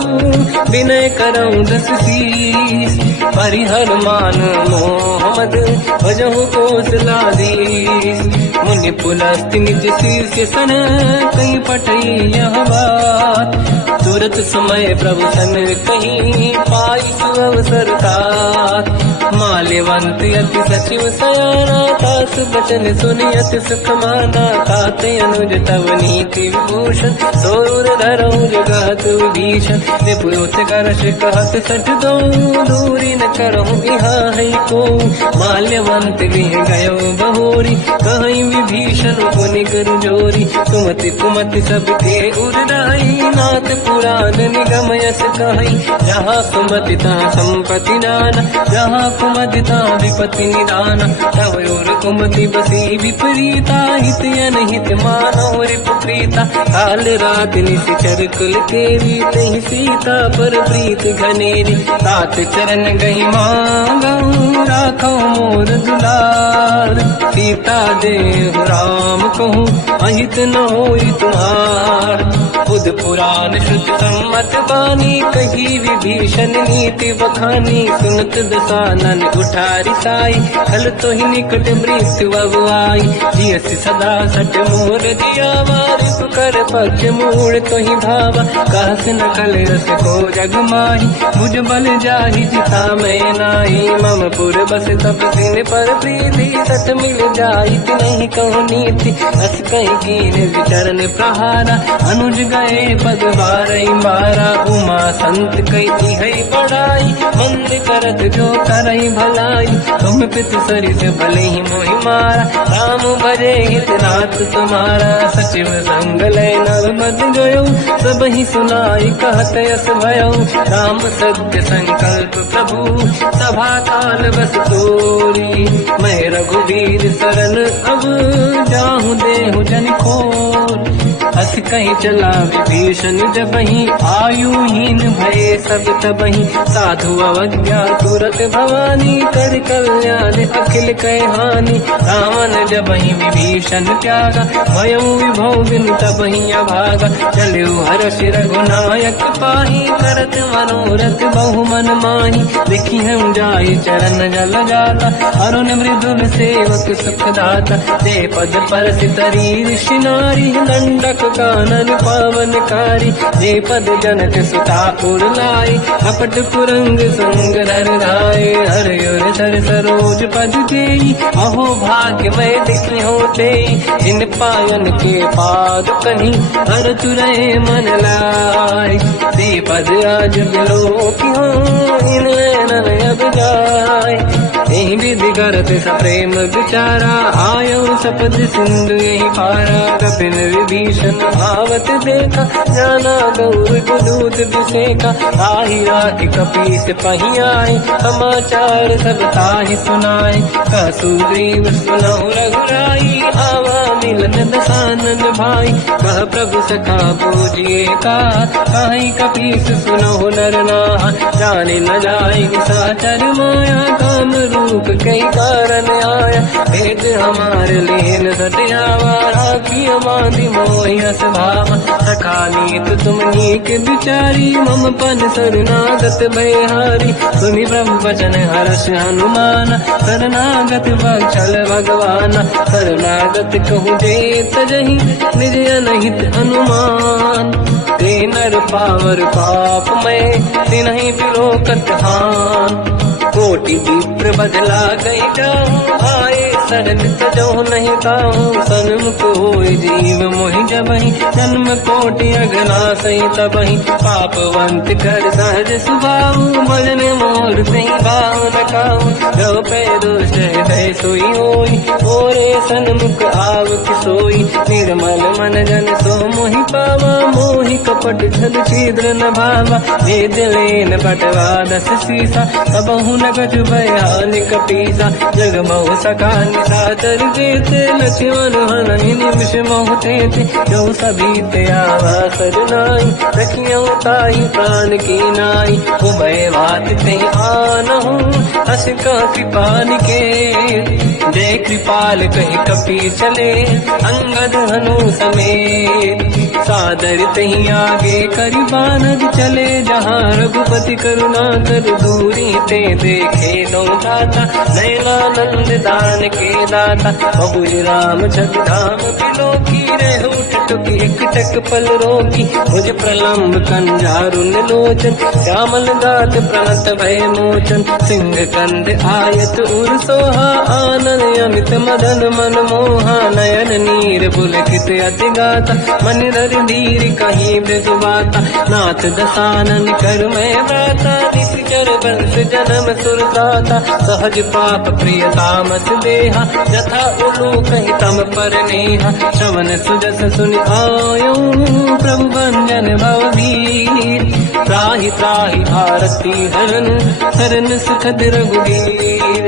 विनय करऊं दस शीस परिहर मान मोहम्मद भजहु कौशलाधीश मुनि पुलस्त्य निज शीर्ष सन कहीं पटई यह बात। तुरत समय प्रभु सन कहीं पाई सुअवसर तात। माल्यवंत अति सचिव सयाना तास बचन सुनियत सुख माना। तात अनुज तव नीति विभूषण सोर धरऊ जगत विभीषण। विपुत करश कहत सठ दो दूरी न करहु इहा है को। माल्यवंत गृह गयो बहोरी कहीं विभीषण पुनि कर जोरी। कुमति कुमति सबके उरदाई नाथ पुराण निगम यस कहीं। जहाँ कुमति तहाँ संपत्ति नाना जहाँ कुमति तहाँ विपत्ति निदाना। तव और कुमति बसी विपरीता हित अनहित मानव रिपुप्रीता। काल रात निशिचर कुल केरी तहि सीता पर प्रीत घनेरी। तात चरण गई मांगऊ राखो मोर दुलार। सीता देव राम कहूँ अहित न होई तुम्हार। बुध पुराण श्रुति सम्मत बानी कही विभीषण नीति बखानी। सुनत दसानन उठारी साई खल तो ही निकट मृत्यु अब आई। जियस सदा सट मोर दिया वारिप कर पक्ष मूड़ तो ही भावा। कहस न कल रस को जग माही भुज बल जाहि जिता मैं नाई। मम पुर बस तब सिन पर प्रीति सत मिल जाई नहीं कहूँ नीति। अस कहीं कीन विचरण प्रहारा अनुज गए पद बारई मारा। उमा संत कही है बड़ाई मंद करत जो करई भलाई। तुम पित सरिस भले ही मोहि मारा राम भजे हित नाथ तुम्हारा। सचिव संग लय नव मद गयो सब ही सुनाई कहत यस भयो। राम सत्य संकल्प प्रभु सभा काल बस तोरी। मैं रघुवीर शरण अब जाहूँ देहु जन खोर। अस कहीं चला विभीषण जबहि आयुहीन भये सब तबहि। साधु अवज्ञा तुरत भवानी कर कल्याण अखिल कह हानि। रावण जबहि विभीषण त्यागा भयउ विभव बिनु तबहि अभागा। चलु हर्ष रघुनायक पाहि करत मनोरथ बहु मन माहि। देखी हम जाय चरण जल जाता अरुण मृदुल सेवक सुख दाता। ते पद परस तरी ऋषि नारी दंडक कानन पावनकारी। जे पद जनक सुता पुर लाई कपट पुरंग संग धर धाय। हर सर सरोज पद देई अहो भाग्य मैं देखी होते। इन पायन के पाद कहीं हर तुरहे मन लाई। दे पद आज बिलो की हो इन नैनन अब जाय। यही विधि करत सप्रेम विचारा आयो सपद सिंधु यही पारा। कपिन विभीषण आवत देखा जाना गौर गुदूत विसेका। आही राख कपीस पही आए समाचार सब ताहि सुनाए। कह सुग्रीव सुनहु रघुराई आवा मिलन दसानन भाई। कह प्रभु सखा पूजिए का कहीं कपीस सुनहु नर नाहा। जाने न जाए साचर माया काम रूप कई कारण आया। भेद हमार लेन सत्यावा राखी हमारी मोहियस भावा। सखा नीत तुम नीक विचारी मम पन शरणागत भयहारी। सुनि प्रभु वचन हर्ष हनुमान शरणागत वत्सल भगवाना। शरणागत कहूँ जे तजहि निज अनहित अनुमान। ते नर पावर पाप में तिन्हि बिलोकत हान। कोटि विप्र बदला गई जाऊँ आए शरण तजो नहीं ताऊँ। सन्मुख होय जीव मोहि जबहि जन्म कोटि अगना सही तबहि। पापवंत कर सहज सुभाऊ भजन मोर सही भाव न खाऊँ। जो पे दुष्ट हृदय सोई होई ओरे सन्मुख आव सोई। निर्मल मन जन सो मोहि पावा मोहि कपट छल छिद्र न भावा। भेद लेन बटवा दस सीसा सबहु न कछु भयानि कपीसा। जग महु सका निशाचर जेते लक्ष्मण हनहि निमिष महु तेते। जो सभी ते आवा सरनाई रखियो ताहि प्राण की नाई। उभय बात ते आनहु हस का कृपा निकेत। जय कृपाल कहि कपी चले अंगद हनु समेत। सादर तहीं आगे करी बानग चले जहाँ रघुपति करुणा कर दूरी ते देखे दो दाता नयनानंद दान के दाता बहुज राम जगधाम बिलो की रह उठ टुकी एक टक पल रोकी मुझ प्रलम्ब कंजारुन लोचन श्यामल दात प्रणत भय मोचन सिंह कंद आयत उर सोहा आनंद अमित मदन मन मोहा नयन नीर पुलकित अति गाता मन धर धीर कहीं मृदुबाता नाथ दसानन कर मैं व्राता निश्चर वंश जन्म सुरदाता सहज पाप प्रिय तामस देहा जथा उलू कहीं तम पर नेहा श्रवण सुजस सुनि आयो प्रभु भंजन भववीर त्राहि त्राहि आरती हरन हरन सुखद रघुवीर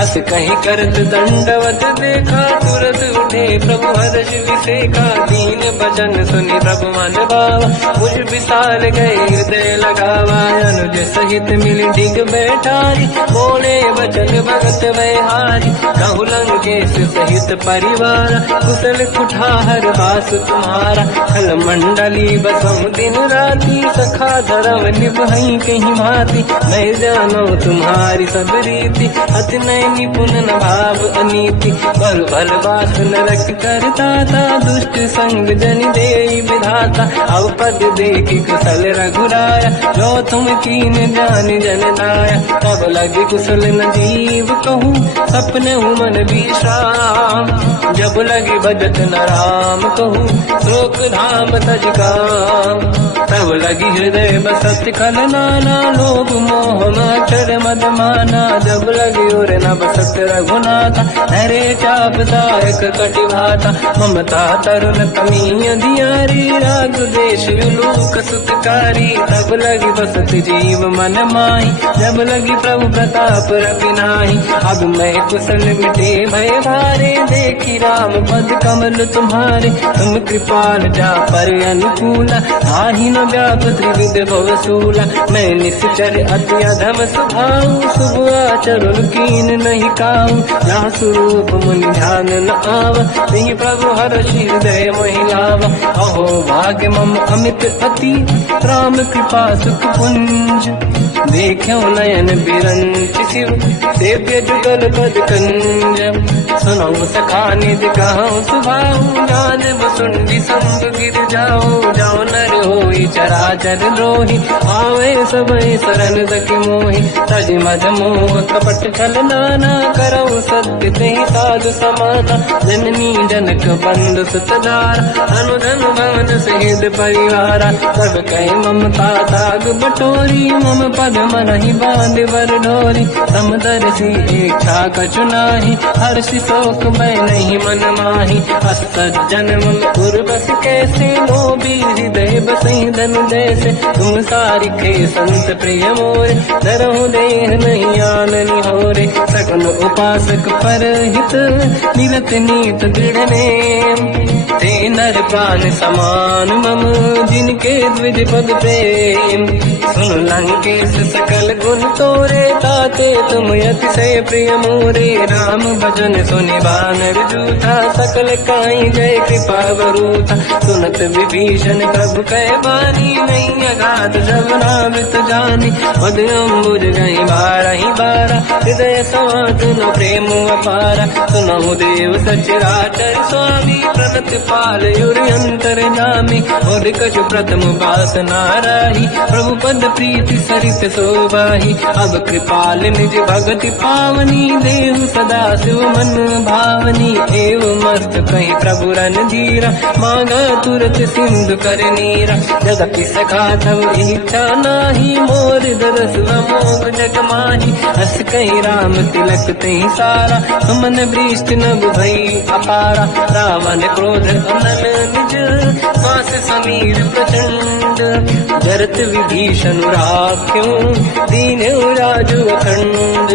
अस कहीं करत दंडवत देखा तुरत उठे प्रभु हर्ष विसेखा दीन भजन सुनि प्रभु मन भावा मुझ विसार गए हृदय लगावा अनुज सहित मिली डिग बैठारी बोले वचन भगत वैहारी कहु लंकेश सहित परिवार कुशल कुठार वास तुम्हारा खल मंडली बसम दिन राती सखा धर्म निभई कहीं भांति मैं जानो तुम्हारी सब रीति अति नय निपुण न भाव अनीति पर भल बात नरक करता था दुष्ट संग जन दे विधाता अब पद देखी कुशल रघुराया जो तुम कीन जान जन दाया तब लगे कुशल न जीव कहूँ सपने मन विश्राम जब लगे भजत न राम कहूँ शोक धाम तज काम तब लगी हृदय बसत खल नाना लोभ मोह मचर मद माना जब लगी और न बसत रघुनाथा हरे चाप दायक कटिभाता ममता तरुण कमीय दियारी राग देश विलूक सुतकारी तब लगी बसत जीव मन माही जब लगी प्रभु प्रताप रविनाही अब मैं कुशल मिटे भय भारे देखी राम पद कमल तुम्हारे तुम कृपाल जा पर अनुकूला आही न व्याप त्रिविध भवसूला मैं निश्चर अति अधम स्वभाव शुभ आचरण कीन नहीं काऊ जहाँ स्वरूप मुनि ध्यान न आव नहीं प्रभु हर्ष हृदय महिलाव अहो भाग्य मम अमित अति राम कृपा सुख पुंज देखो नयन बिरंच शिव सेव्य जुगल पद कंज सुनो सखा निध कहो सुभाऊ जान बसुंडी संग गिर जाओ जाओ नर होई चराचर द्रोही आवे सबई शरण सखी मोहि तज मद मोह कपट छल नाना करौ सत्य तेहि साधु समाना जननी जनक बंधु सुतदार अनुधन भवन सहित परिवारा सब कहे ममता ताग बटोरी मम पद मनहि बांध बर डोरी समदर्शी इच्छा कछु नाही हर्षि शोक मैं नहीं मन माही असज्जन मम उर्वश कैसे लोभी हृदय बसई धन जैसे तुम सारिखे संत प्रिय मोरे धरहु देह नहीं आननि होरे सकल उपासक पर हित मिलत नीत दृढ़ नेम ते नर प्राण समान मम जिनके द्विज पद प्रेम सुन लंकेश सकल गुण तोरे ताते तुम अतिशय प्रिय मोरे राम भजन सुनि बानर जूथा सकल काई जय कृपा वरूथा सुनत विभीषण प्रभु कह बानी नहीं अगाध जब नामृत जानी पद अम्बुज गई बारहि बारा हृदय समात न प्रेम अपारा सुनहु देव सचराचर स्वामी प्रणत पाल युरि अंतर जामी और कछु प्रथम बास नाराही प्रभु पद प्रीति सरित शोभाही अब कृपाल निज भगति पावनी देहु सदा शिव मन भावनी एवं मस्त कहीं प्रभु रन धीरा मांगा तुरत सिंधु कर नीरा जगति सखा तब इच्छा नाही मोर दरस मोग जग माही हस कहीं राम तिलक तही सारा सुमन वृष्टि नभ भई अपारा रावण क्रोध अनल निज मास समीर प्रचंड जरत विभीषण राख्यों दीन राजु अखंड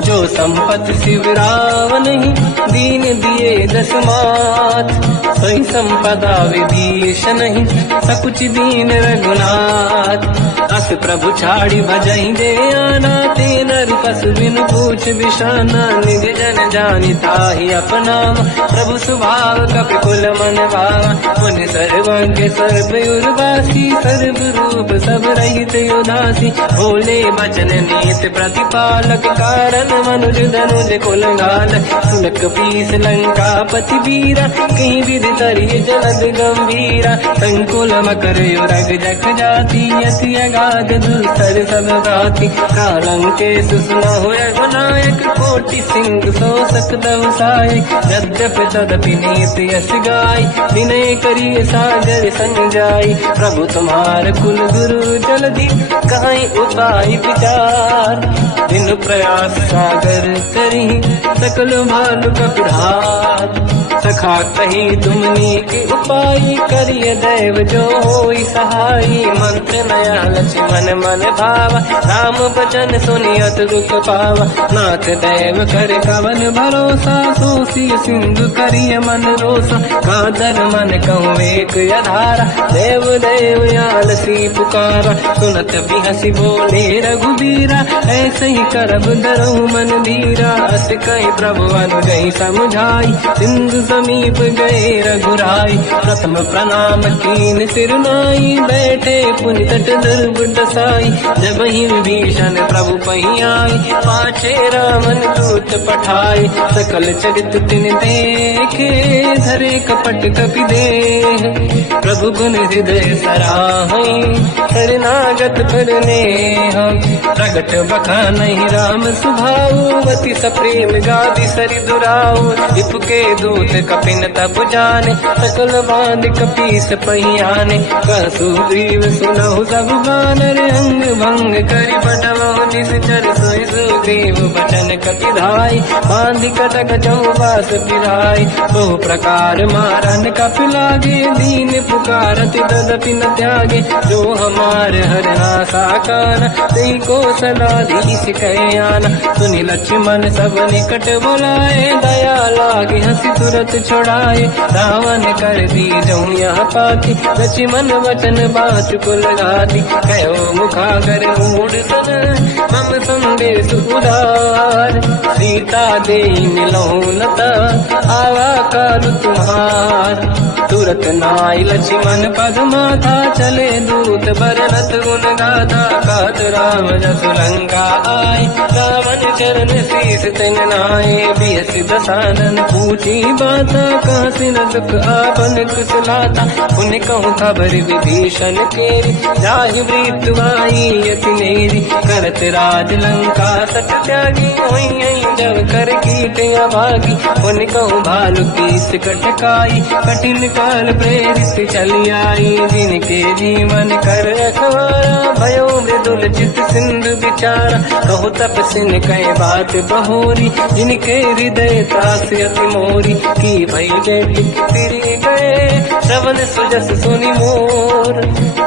जो संपत शिवराव नहीं, दीन दिए दस मात। सोई संपदा विभीष नहीं, सकुच दीन रघुनाथ। अस प्रभु छाड़ी भजई दे आना, ते नर पशु बिनु पूछ बिशाना। निज जन जानि ताहि अपनाम, प्रभु स्वभाव कपि कुल मन भावा। मुनि सर्वज्ञ सर्व उर्वासी, सर्व रूप सब रहित उदासी। भोले बचन नीत प्रतिपालक, कारण मनुज धनुज कुल घाल। सुनक पीस लंका पति वीरा, कहीं विधि तरिय जलद गंभीरा। संकुल मकर युरग जख जाति, अति अगाध दुस्तर सब गाति। कालंकेश सुनहुँ रघुनायक, कोटि सिंह सो सकदउ साय। यद्यपि तदपि नीत यश गाय, विनय करिय सागर संजाय। प्रभु तुम्हार कुल गुरु जल्दी, कहीं उपाय विचार। दिन प्रयास सागर करी, सकल भालु कपिधार। सखा कही तुमनी के उपाय, करिय दैव जो होई सहाय। मंत्र नया लक्ष्मण मन भावा, राम बचन सुनियत दुख पावा। नाथ दैव कर कवन भरोसा, सोसी सिंधु करिय मन रोसा। कादर मन कहूँ एक अधारा, देव देव आलसी पुकारा। सुनत बिहसी बोले रघुबीरा, ऐसे ही करब डरहु मन धीरा। अस कहीं प्रभु अनुजहि समझाई, सिंधु समीप गए रघुराई। प्रथम प्रणाम कीन सिर नाई, बैठे पुनि तट दुर्ग दसाई। जब ही विभीषण प्रभु पही आई, पाछे रामन दूत पठाई। सकल चरित तिन देखे, धरे कपट कपि देह। प्रभु गुण हृदय सराहई, शरणागत फिरने हम। प्रगट बखानहि राम सुभाऊ, अति सप्रेम गादि सरि दुराऊ। विपुके दूत कपिन तब जाने, सकल बांध कपीस पहियाने। कह सुग्रीव सुनहु सब बानर, अंग भंग करि बटमहु निश्चर। सोई सुग्रीव बचन कपि धाई, बांधि कटक चौबास पिराई। बहु प्रकार मारन कपि लागे, दीन पुकारत तदपि न त्यागे। जो हमार हरना साकाना, तेहि को सलाधीश कहे आना। सुनि लक्ष्मण सब निकट बुलाए, दया लागे हंसी तुरत छुड़ाए। रावण कर दी जऊँ यहाँ पाती, लक्ष्मण वचन बात कुल गाती। कहो मुखागर मूढ़ सन, मम संदेश उदार। सीता दे मिलऊँ लता, आवा काल तुम्हार। तुरत नाई लक्ष्मण पद माथा, चले दूत बरनत गुण गाथा। कहत राम जसु लंका आए, रावण चरण शीस तिन नाए। बियस दसानन पूछी बाता, कहाँ से न दुख आपन कुशलाता। पुन कहूँ खबर विभीषण केरी, जाहि मृत्यु आई यति नेरी। करत राज लंका सट त्यागी, हुई जब कर कीट अभागी। पुन कहूँ भालु कीस कटकाई, कठिन काल प्रेरित चली आई। जिनके जीवन कर रखवारा, भयो मृदुल चित सिंधु विचारा। कहो तपसिन कह बात बहोरी, जिनके हृदय त्रास अति मोरी। की भई बेटी तिरि गए, श्रवण सुजस सुनि मोर।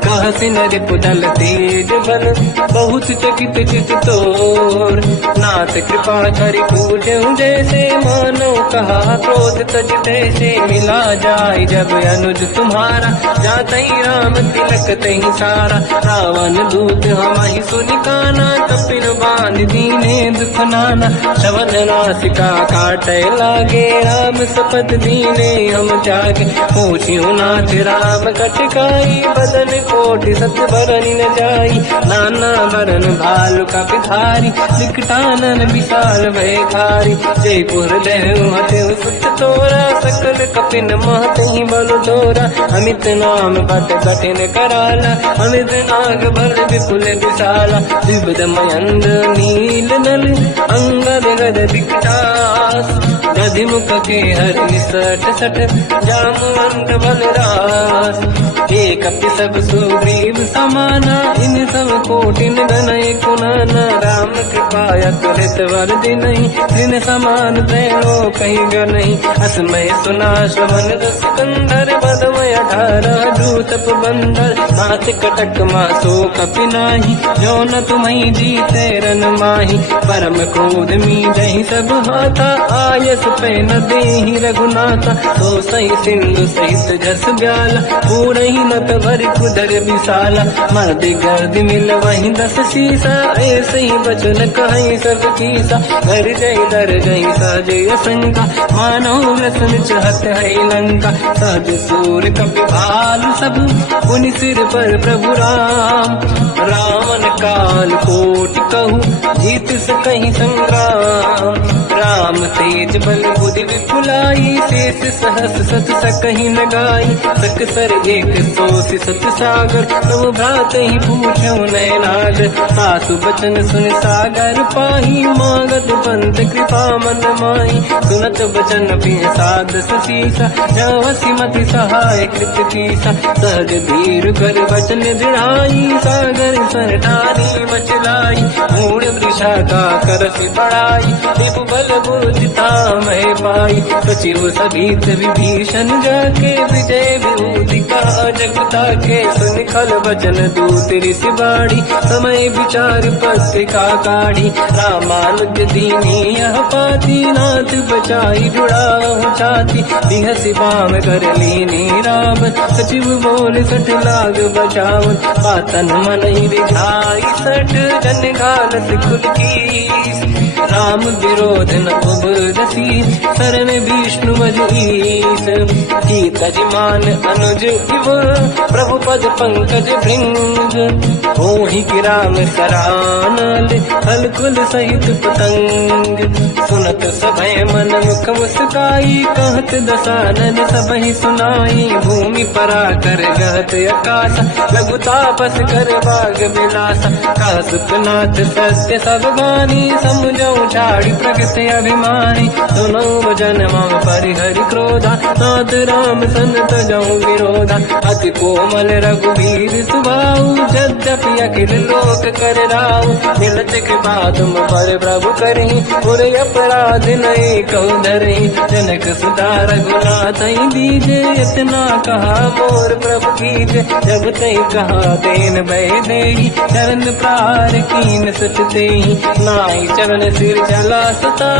कहसि नर पुदल तेज बल, बहुत चकित चित तोर। नाथ कृपा करि पूजऊँ जैसे, मानो कहा क्रोध तज तैसे। मिला जाय जब अनुज तुम्हारा, जातहि राम तिलक तहि सारा। रावण दूत हमहि सुनि काना, कपिल बांध दीने दुख नाना। श्रवण नासिका काटय लागे, राम सपथ दीने हम जागे। पूछियो नाथ राम कटकाई, बदन कोटि सत बरन न जाई। नाना बरन भालु कपिधारी, विकटानन विशाल भयखारी। जयपुर देहु हतेउ सुत तोरा, सकल कपिन महतहि बल तोरा। अमित नाम बट कठिन कराला, अमित नाग बल विपुल विशाला। विबुध मयंद्र नील नल, अंगद गद विकटास। दधिमुख के हरि सठ सठ जामवंत बलराज। एक अपि सब सुग्रीव समाना इन सब कोटिन गनय कुनाना। राम कृपाया तुरत वर दिनहि दिन समान त्रैलो कहीं गनहि। असमय सुना श्रवण रस कंधर बदमय 18 दूतप बंदर। मात कटक मासो कपि नाही जो न तुम्हि जीते रन माही। परम क्रोध मीजहि सब हाथा आयस पे न देहि रघुनाथा। तो सही सिंधु सहित जस ब्याला पूरहि नत भरि कुदर विशाला। मर्द गर्द मिल वही 10 सीसा ऐसे ही बचन कहि सब कीसा। घर जय दर जय सहजय शंका मानो रसन चहत है लंका। सहज सूर कपि भालु सब पुनि सिर पर प्रभु राम। रावण काल कोटि कहु जीत सकहि संग्राम। राम तेज बल बुद्धि विपुलाई शेष सहस सत सकहि न गाई। सकसर एक सोसी सत सागर तब भ्रात ही पूछौ नैनागर। सासु बचन सुन सागर पाही मांगत पंत कृपा मन माही। सुनत बचन पिय साध ससीसा जवसी मति सहाय कृत कीसा। सहज धीर कर बचन दृढ़ाई सागर सर ठानी मचलाई। मूढ़ वृषा का करसि बढ़ाई दिप बल बुद्धि तामहि पाई। सचिव सभीत विभीषण जाके विजय विभूति का जगता के। सुन खल बचन दूत ऋषि बाड़ी समय विचार पत्रिका काढ़ी। रामानुज दीनी यह पाती नाथ बचाई जुड़ाहु छाती। बिहसि बाम कर लीनी राम सचिव बोल सठ लाग बचावन। पातन मन ही रिझाई सठ जन घालत कुल कीस। राम विरोध न उबरसी शरण विष्णु मजीस। कीतज मान अनुज इव प्रभु पद पंकज भृंग। होहि कि राम सरानल हलकुल सहित पतंग। सुनत सभय मन मुख मुस्काई कहत दसानन सबहि सुनाई। भूमि परा कर गहत आकाश लघु तापस कर बाग विलासा। कह सुखनाथ सत्य सब गानी समझौ ठाड़ी प्रगट अभिमानी। सुनो भजन मम परिहरि क्रोधा नाथ राम सन तजौ विरोधा। अति कोमल रघुवीर सुभाऊ यद्यपि अखिल लोक कर राऊ। मिलत कृपा तुम पर प्रभु करहि पुर अपराध नहीं कहु धरहि। जनक सुता रघुनाथ दीजे इतना कहा मोर प्रभु कीजे। जब तई कहा देन भय देहि चरण प्रार कीन सत तेहि। नाई चरण सिर चला सता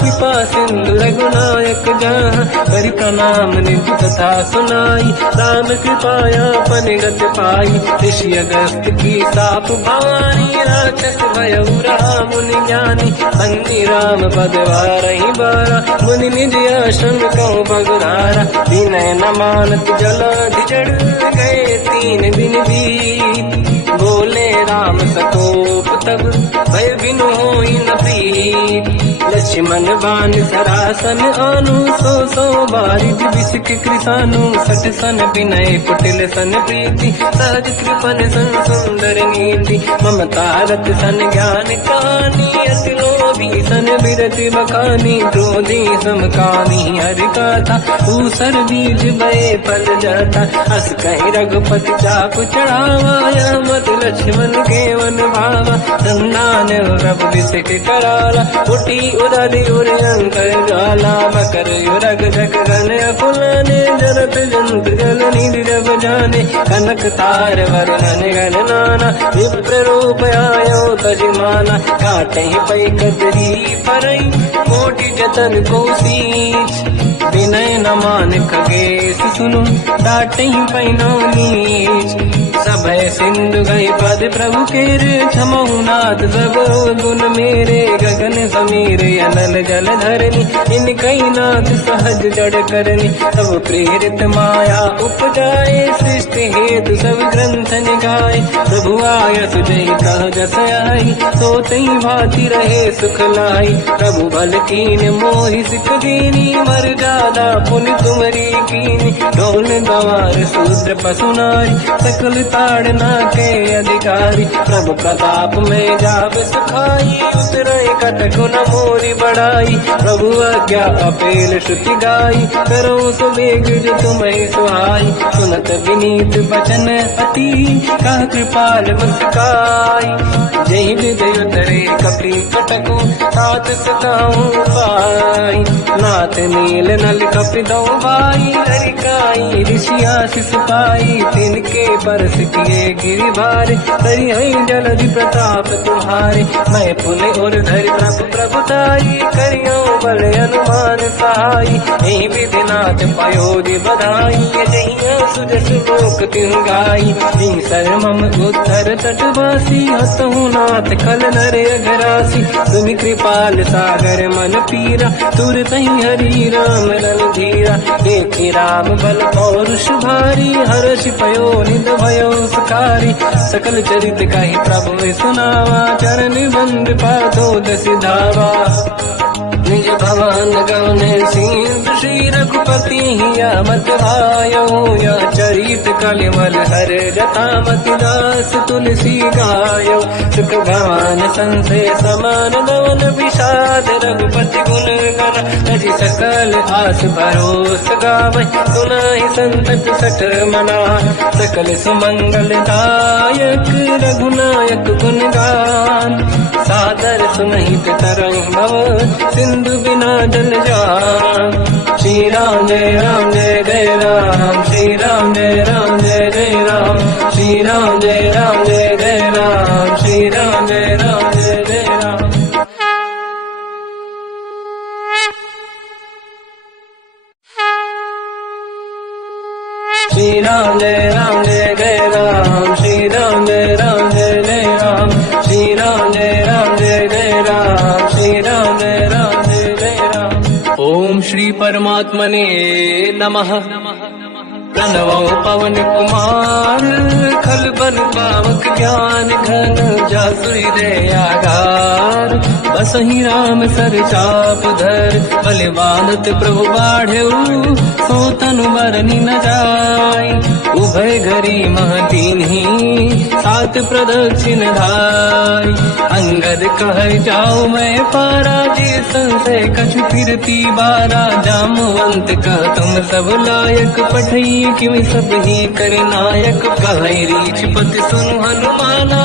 कृपा सिंधु रघुनायक जहाँ। हरि प्रणाम निधि कथा सुनाई राम कृपाया पनिगत पाई। ऋषि अगस्त की साप भवानी राक्षस भयउ राम मुनि ज्ञानी। बंदी राम पद वारहि बारा मुनि निज आश्रम कहु बगुधारा। विनय न मानत जलाधि जड़ गए 3 दिन बीत। बोले राम सकोप तब भय बिनु होई न प्रीत। लक्ष्मण बाण सरासन आनु 100 बारिज बिसिक कृसानु। 60 सन विनय कुटिल सन प्रीति सहज कृपन सन सुंदर नीति। ममता रत सन ज्ञान कहानी अति लोभी सन बिरति बखानी। क्रोधी समकामी हरि गाथा ऊसर बीज भय फल जाता। अस कहि रघुपति चाप चढ़ावा मत लक्ष्मण के वन भावा। संदान प्रभु बिसिक कराला उठी उदधि उरि अंकर ज्वाला। मकर युरग जग गन अकुलाने जरत जंतु जल निधि जब जाने। कनक तार वरन गण नाना विप्र रूप आयो तजिमाना। काटे पै कतरी परई कोटि जतन को सींच। विनय न मान खगेश सुनु डाटे पैनो नीच। सभय सिंधु गई पद प्रभु केरे क्षमहु नाथ सब गुण मेरे। गगन समीर अनल जल धरनी इन कई नाथ सहज जड़ करनी। सब प्रेरित माया उपजाए सृष्टि हेतु सब ग्रंथ निगाए। प्रभु आय सुजय कह जस आई सो तई भांति रहे सुख लाई। प्रभु बल कीन मोहि सिख दीनी मर जादा पुनि तुमरी कीनी। ढोल गवार शूद्र पशु नारी सकल ताड़ना के अधिकारी। प्रभु प्रताप में जाब सुखाई उतरे कटक न मोरी बड़ाई। प्रभु आज्ञा अपेल श्रुति गाई, करो सो वेग जो तुम्हें सुहाई। सुनत विनीत बचन अति, कह कृपाल मुस्काई। जय हृदय तरे कपि कटकु, तात सताऊं पाई। नाथ नील नल कपि दो भाई, हरिकाई ऋषि आशीष पाई। तिनके परस किए गिरि भारे, तरी हई जलधि प्रताप तुम्हारे। मैं पुनि और धरि प्रभु प्रभुताई, करियो बल अनुमान सहाय। यही विधिनाथ पयोधि बधाई, जहिया सुजस लोक तिहु गाई। सर मम उत्तर तटवासी, हसहु नाथ खल नर अघरासी। तुम कृपाल सागर मन पीरा, तुरत ही हरि राम रणधीरा। देखि राम बल पौरुष भारी, हर्ष पयो निध भयो सुखारी। सकल चरित कहि प्रभु सुनावा, चरण बंद पादो सिधावा। निज भवन गवने सिंधु, श्री रघुपति हिया मत आयो। या चरित कलिमल हर जटामति दास, तुलसी गायो। सुख भवन संसे समान गवन, विषाद रघुपति गुण गण। तजि सकल आस भरोस गावै, सुनाहि संतत सठ मना। सकल सुमंगल दायक, रघुनायक गुण गान। सादर सुनहित तरंग भव, सिंधु बिना जल जान। श्री राम जय राम जय जय राम, श्री राम जय राम जय जय राम। श्री राम जय राम जय जय राम, श्री राम जय राम जय जय राम। श्री राम जय राम जय जय राम, श्री राम जय राम जय जय राम। श्री राम जय राम जय जय राम, श्री राम जय राम जय जय राम। ओम श्री परमात्मने नमः। प्रणवो पवन कुमार, खल बन पावक ज्ञान घन। जासुरी दे आगार, बसहि राम सर चाप धर। बलवानत प्रभु बाढ़ऊ, सो तनु बरनि न जाय। उभय घरी मह दीन्ही, सात प्रदक्षिण धाय। अंगद कह जाओ मैं पारा, जी संशय कछु फिरती बारा। जामवंत कह तुम सब लायक, पठई किमि सब ही कर नायक। कहै रीछ पति सुनु हनुमाना,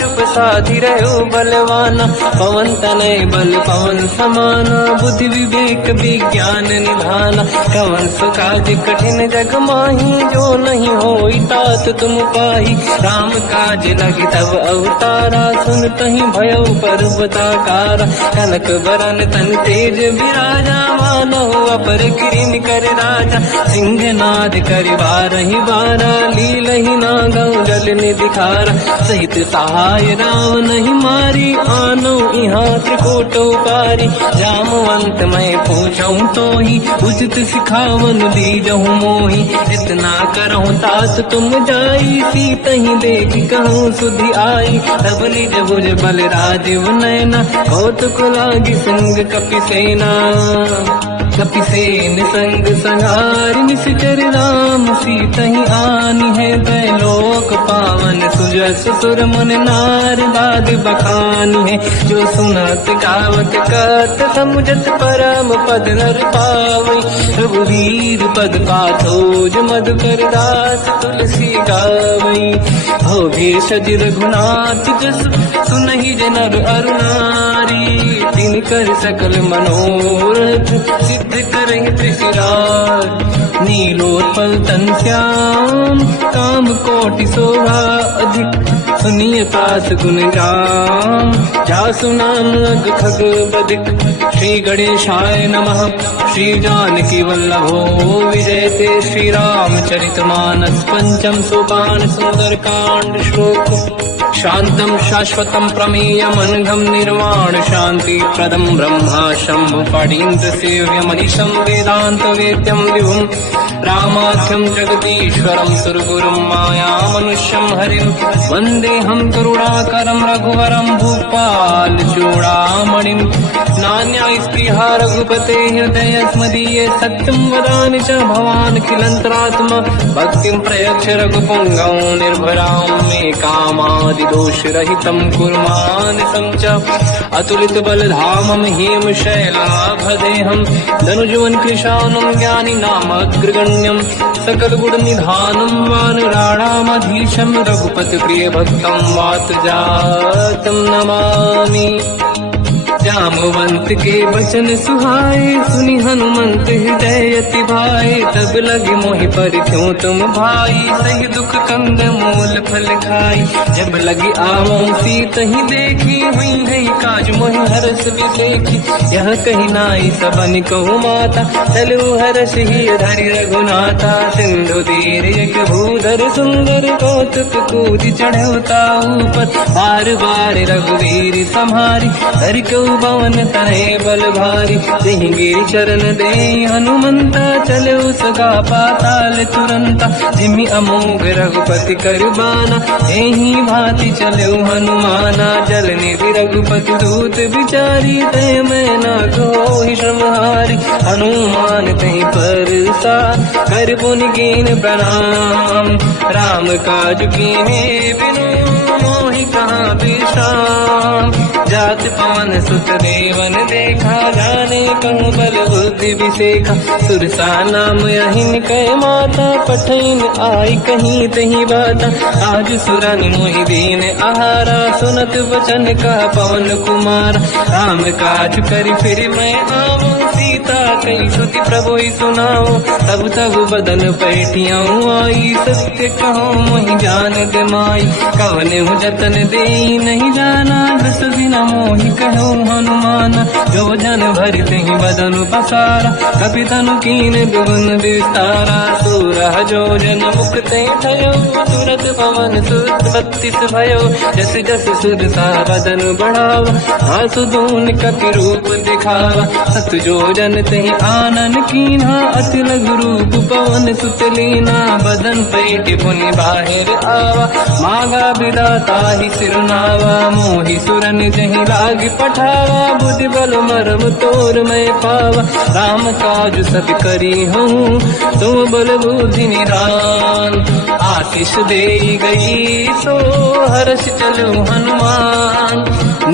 चुप साधि रहो बलवाना। पवन तनय बल पवन समाना, बुद्धि विवेक विज्ञान निधाना। कवन सुकाज कठिन जग माही, जो नहीं होई तात तुम पाही। राम काज लगी तब अवतारा, सुनतहि भयो पर्वताकारा। कनक बरन तन तेज विराजा, मानव अपर किरिन कर राजा। सिंहनाद करि बारहि बारा, लीलहि नागौ जल निधिखारा। सहित सहाय राम नहीं मारी, आनो यहाँ त्रिकोटो पारी। जामवंत मैं पूछऊं तो ही, उचित सिखावन दीजहु मोही। इतना करहु तात तुम जाई, सीतहि देख कहूँ सुधि आई। तब निज भुज बल राजीव नैना, कौतुक लागी संग कपि सेना। कपिसेन संग संहार, निश्चर राम सीतहि आनी है। दैलोक पावन सुजस सुर मुन नार, बाद बखानी है। जो सुनत गावत कत, समुझत परम पद नर पावै। रघुवीर पद पाथोज, मधुकर दास तुलसी गावै। हो भेषज रघुनाथ जस, सुनहि जनर अरु नारी। तिनकर सकल मनोरथ, सिद्ध करहि त्रिशिरार। नीलोत्पल तन श्याम, काम कोटि शोभा अधिक। सुनिय पास गुण राम, जासु नाम अग खग बदिक। श्री गणेशाय नमः। श्री जानकी वल्लभो विजयते। श्री रामचरित मानस पंचम सोपान, सुंदर कांड श्लोक। शांतं शाश्वतं प्रमेयम्, अनघं निर्वाण शांति प्रदं। ब्रह्मा शंभु फणीन्द्र सेव्यम्, मनीषं वेदांत वेद्यं विभुम्। रामाख्यं जगदीश्वरं, सुरगुरुं मायामनुष्यं हरिं। वन्देऽहं करुणाकरं रघुवरं, भूपाल चूडामणिं। नान्या स्पृहा रघुपते हृदयस्मदीये, सत्यं वदामि च भवान् खिलन्तरात्मा। भक्तिं प्रयच्छ रघुपुङ्गं, निर्भरां मे कामादि दोषरहितं कुर्मानिसं च। अतुलित बलधाम धामम हेम शैलाभदेहम धनुजवन कृशानम ज्ञानी नामग्रगण्यम सकल गुण निधानम वानराणामधीशम रघुपति प्रिय भक्तम वात जातम नमामि। जामवंत के वचन सुहाए सुनि हनुमंत हृदय अति भाए तब लगे मोहि पर क्यों तुम भाई सही दुख कंद मूल फल खाई जब लगी आवो सीत ही देखी हुई है काज मोहि हरस विसेखी यह कही नाई सबन कहु माता चलो हरस ही धरि रघुनाथा सिंधु तीर एक भूधर सुंदर कौतुक कूद चढ़ौता ऊपर बार बार रघुवीर सम्हारी हर क्यों पवन तनय बल भारी सिंह गिरि चरण दे हनुमंता चलो सगा पाताल तुरंता जिमि अमोघ रघुपति कर बाना एही भांति चलो हनुमाना जल निधि रघुपति दूत बिचारी तय मैं न कोहि श्रमहारी हनुमान तहि परसा कर पुनि कीन प्रणाम राम काज कीन्हे बिनु मोहि कहाँ विश्राम जात पवन सुत देवन देखा जाने कहूँ बल बुद्धि विसेखा सुरसा नाम अहिन कह माता पठैन आई कहीं तही बाता आज सुरन मोहि दीन आहारा सुनत वचन का पवन कुमार राम काज कर फिर मैं आऊँ सीता कई सुति प्रभु सुनाओ तब तब बदन पैठियाँ आई सत्य कहो मोहि जान गमाई कवन हूँ जतन दे नहीं जाना दस दिन मोहि कहो हनुमान जो जन भर ही बदन पसारा कपि तनु कीन दुगुन विस्तारा सूरह जो जन मुक्त भयो तुरत पवन सुत 32 भयो जस जस सुरसा बदन बढ़ावा आंसू दून कपि रूप दिखावा सत जो जन तहि आनन कीन्हा अति लघु रूप पवन सुत लीना बदन पेट पुनि बाहिर आवा मागा विदाता ही सिरनावा मोहि सुरन जहि लाग पठावा बुद्धि बल मरम तोर मैं पावा राम काज सब करी हूँ तुम बल बुद्धि निदान आशीष दे गई सो हर्ष चलो हनुमान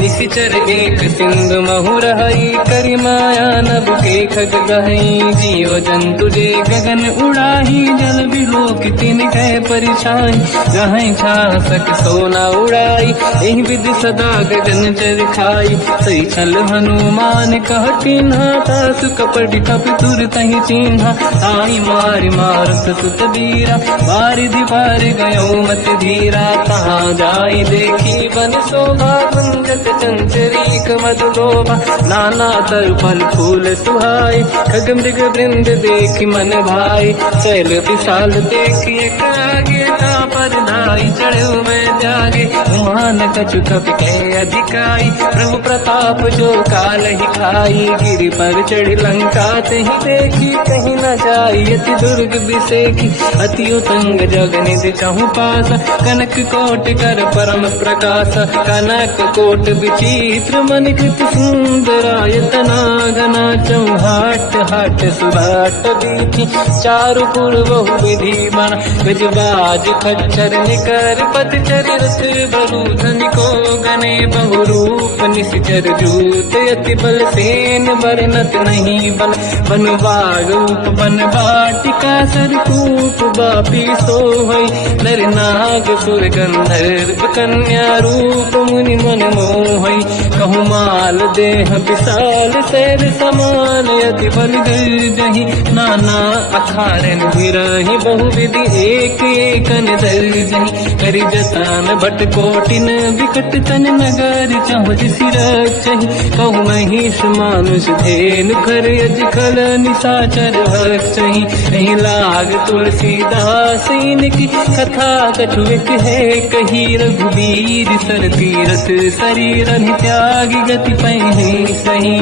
निशिचर एक सिंधु महु रही करि माया नभ के खग गहई जीव जंतु जे गगन उड़ाही जल बिलोक तिन कह परिछाई जहाँ छा सक सोना उड़ाई एहि विधि सदा गगन चर खाई सही छल हनुमान कह चिन्हा तासु कपट कप तुर तहि चिन्हा ताई मार मारत सुत बीरा बारिधि पार गयो मत धीरा कहाँ जाई देखी बन शोभा गुंजत चंचरीक मधुलोभा नाना तर फल फूल सुहाई खग मृग वृंद देख मन भाई शैल विशाल देखिए कागे का पर धाई चढ़ो मैं त्यागे मान कछु कपि के अधिकाई प्रभु प्रताप जो काल ही खाई गिरि पर चढ़ लंका तहि देखी कहीं न जाई अति दुर्ग विसेखी अति उतंग जग निधि चहु पास कनक कोट कर परम प्रकाश कनक कोट विचित्र मन कृत सुंदरायतना घना चौहाट हाट सुभाट बीती चारु पुर बहु विधि बन गजबाज खच्चर निकर पतचर रथ बरु धनिको गने बहु रूप निश्चर जूत अति बल सेन बरनत नहीं बल बन बाग रूप बन बाटिका सरकूप बापी सोहई नर नाग सुर गंधर्व कन्या रूप मुनि मन मोहई कहु माल देह विशाल शैल समान अति बल गर्जहि नाना अखारन विरहि बहु विधि एक एकन दर्जहि करि जतान भट कोटिन विकट तन नगर चहुज सिरचहि कहु महिष मानुष धेनु खर यज खल निशाचर भक्षहि एहि लाग तुलसीदास इनकी कथा कछु एक है कही रघुवीर सर तीरथ शरीर त्यागी गति पहि सही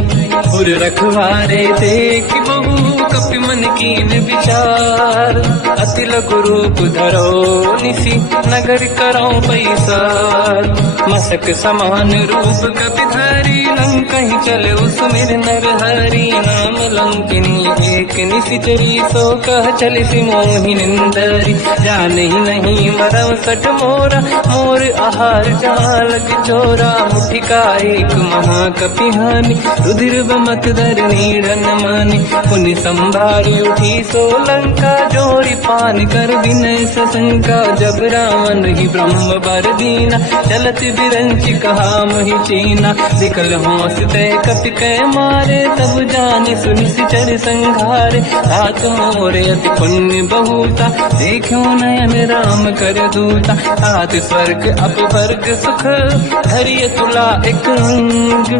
उर रखवारे देख बहु कपि मन कीन विचार अति लघु रूप धरो निसी नगर करो पैसार मसक समान रूप कपि धरी नंग कहीं चले सुमिर नर हरि नाम लंकिनी एक निशिचरी सो कह चल सी मोहि निंदरी जान ही नहीं मरम सट मोरा मोर आहार जालक चोरा मुठिका एक महाकपिहानि रुधिर बमत धर नीड़न मानि पुनि संभारी उठी सोलंका जोड़ी पान कर विनय सशंका जब रावण ही ब्रह्म बर दीना चलत बिरंच कहा मोहि चीना विकल होश तय कपि कै मारे तब जाने सुनिश्चर संघारे तात मोरे अति पुण्य बहुता देखो नयन राम कर दूता तात स्वर्ग अपवर्ग सुख धरिय तुला एक अंग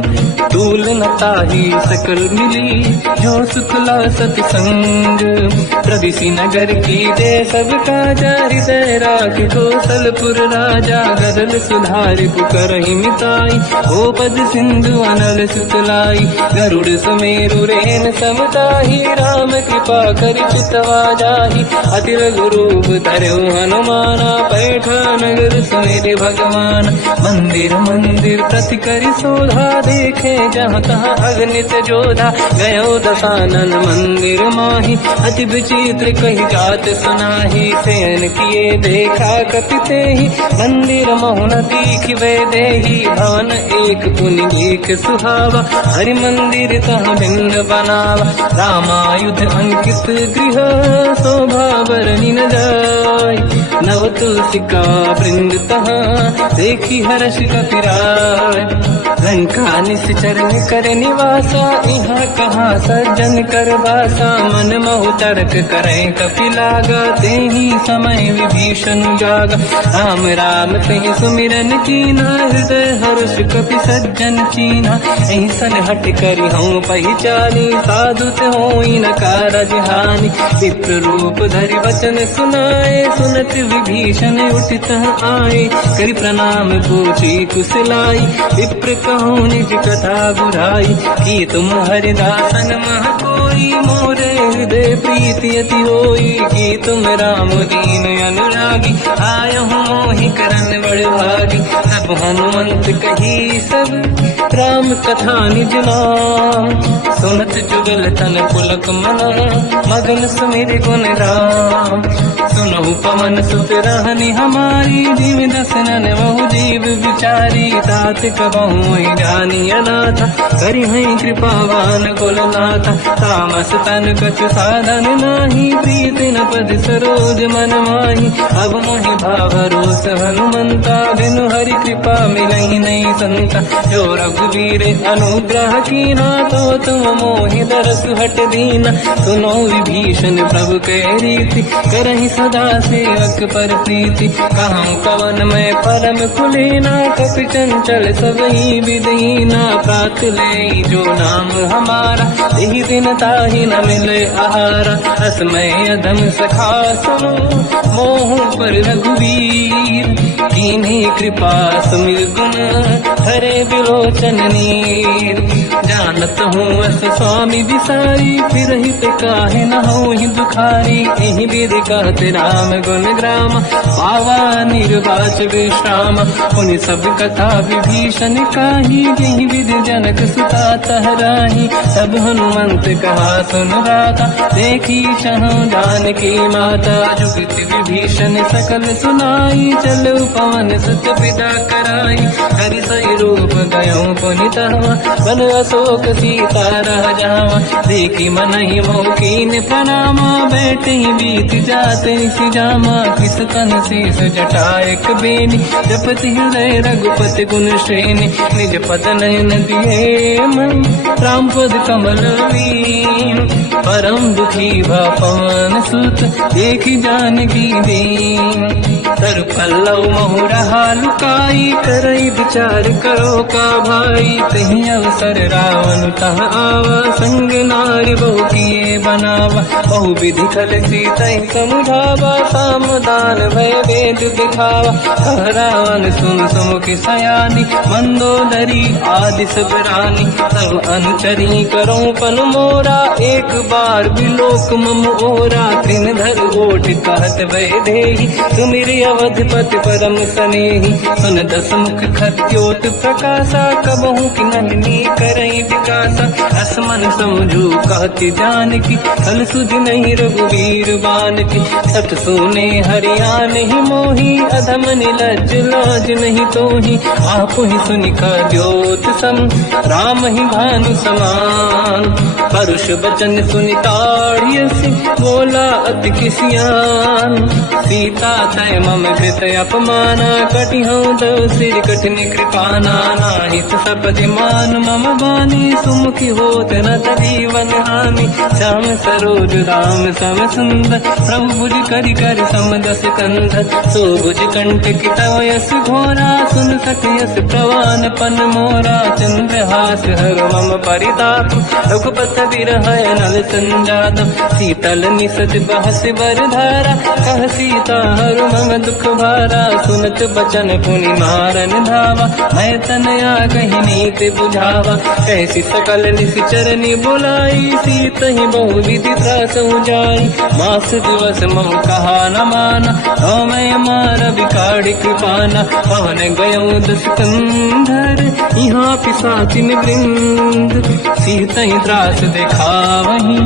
तूल न ताही सकल मिली जो सुखला सतसंग प्रदिशि नगर की दे सब काजा हृदय राख कौशलपुर राजा गदल सुधारि पुकरहि मिताई ओ पद सिंधु अनल सुतलाई गरुड़ सुमेरु रेन समताही राम कृपा कर चितवा जाहि अति लघु रूप धरऊ हनुमाना पैठा नगर सुमेरे भगवान मंदिर मंदिर प्रति करि शोधा देखे जहाँ तहाँ अगणित जोधा गयो दशानन मंदिर माही अति विचित्र कही जात सुनाही शयन किए देखा कपिते ही मंदिर मोहन दीख वे देही भवन एक पुनि देख सुहावा हरि मंदिर तहाँ भिन्न बनावा रामायुध अंकित गृह शोभा बरनि न जाय नव तुलसिका वृंद तहाँ देखी हर्ष कपिराय लंका निश्चर कर निवासा यहाँ कहाँ सज्जन कर वासा मन महु तर्क करे कपिलागा तेहि समय विभीषण जागा राम राम तेहि सुमिरन कीना हृदय हर्ष कपि सज्जन चीना ऐसन हट करि हूँ पहचानी साधुत होई न कारज हानि विप्र रूप धरि वचन सुनाए सुनत विभीषण उठित आए करि प्रणाम पूछी कुशलाई विप्र कहूँ निज कथा बुराई कि तुम हरिदासन मह कोई मोरे हृदय प्रीति अति होई कि तुम राम दीन अनुरागी आय हूँ मोहि करन बड़ भागी सब हनुमंत कही सब राम कथा निज नाम सुनत जुगल तन पुलक मना मगन सुमिर गुण राम सुनहु पवन सुत रहनि हमारी जीव दसनन बहु जीव विचारी तात कबहु जानी अनाथ करि हैं कृपावान कुलनाथ तामस तन कछु साधन नाही प्रीति न पद सरोज मन माही अब मोहि भावरोस हनुमंता बिनु हरि कृपा मिलहि नहीं संता जो रघुवीर अनुग्रह कीना तो तुम मोहि दरस हट दीना सुनो विभीषण प्रभु के रीति करहि सदा सेवक पर प्रीति कहूँ कवन में परम कुलीना कपि चंचल सबही विदहीना प्रात ले जो नाम हमारा यही दिन ताहि न मिले आहारा असमय अधम सखा सुनो मोह पर रघुवीर कीन्ही कृपा सुमिर गुण हरे विलोचन नीर जानत हूँ अस स्वामी विसारी फिर हित काहे न हो ही दुखारी यही विधि कहते राम गुण ग्राम पावा निर्वाच विश्राम उन सब कथा विभीषण काही यही विधि जनक सुता तहराही तब हनुमंत कहा सुन राता देखी चहु जानकी माता जुगत विभीषण सकल सुनाई चल पवन सुत विदा कराई हरि सही रूप गयो पुनितवा बन अशोक सीता रह जावा देखी मन ही मोकीन प्रणामा बैठे ही बीत जाते सी जामा किस तन शीस जटायक बेनी जपति हृदय रघुपति गुण श्रेणी निज पद नयन दिए मन राम पद कमल लीन परम दुखी भा पवन सुत देखी जानकी दीन तर पल्लव महु रहा लुकाई करई विचार करो का भाई तही अवसर रावण तह आवा संग नारी बहु किए बनावा बहु विधि खल सीता समुझावा सामदान भय वेद दिखावा कह रावण सुन सुमुख सयानी मंदोदरी आदि सब रानी सब अनुचरी करो पन मोरा एक बार विलोक मम ओरा तृण धर ओट कहत वैदेही सुमिरि अवधपति परम सनेही सुन दस मुख खद्योत प्रकाशा कबहू की नलिनी करई विकासा असमन समझू कहती जान की कल सुध नहीं रघुवीर बान की सत सुने हरियाण ही मोही अधम निलज लाज नहीं तोही आप ही सुनिका द्योत सम राम ही भानु समान परुष बचन सुनिताड़ियसि बोला अति किसियान सीता तय मम कृत अपमाना कटिहौ दो सिर कठिन कृपाना नाहित सपदि मान मम बानी सुमुखी होत न जीवन हानि श्याम सरोज राम सम सुंदर प्रभु भुज करि कर समदस कंध सो भुज कंठ की तव यस घोरा सुन सकयस प्रवान पन मोरा चंद्रहास हर मम परिताप रघुपत विरह नल संजात शीतल निसद बहस बरधारा कह सीता हर मम दुख भारा सुनत बचन पुनि मारन धावा मैं तनया कही नीति बुझावा कैसी सकल निश्चरनी बुलाई सीत ही बहु विधि त्रास जाई मास दिवस मम कहा न माना तो मैं मार बिकाड़ी कृपाना पवन गयो दस कंधर यहाँ पिशाचिन वृंद सीत ही त्रास देखा वही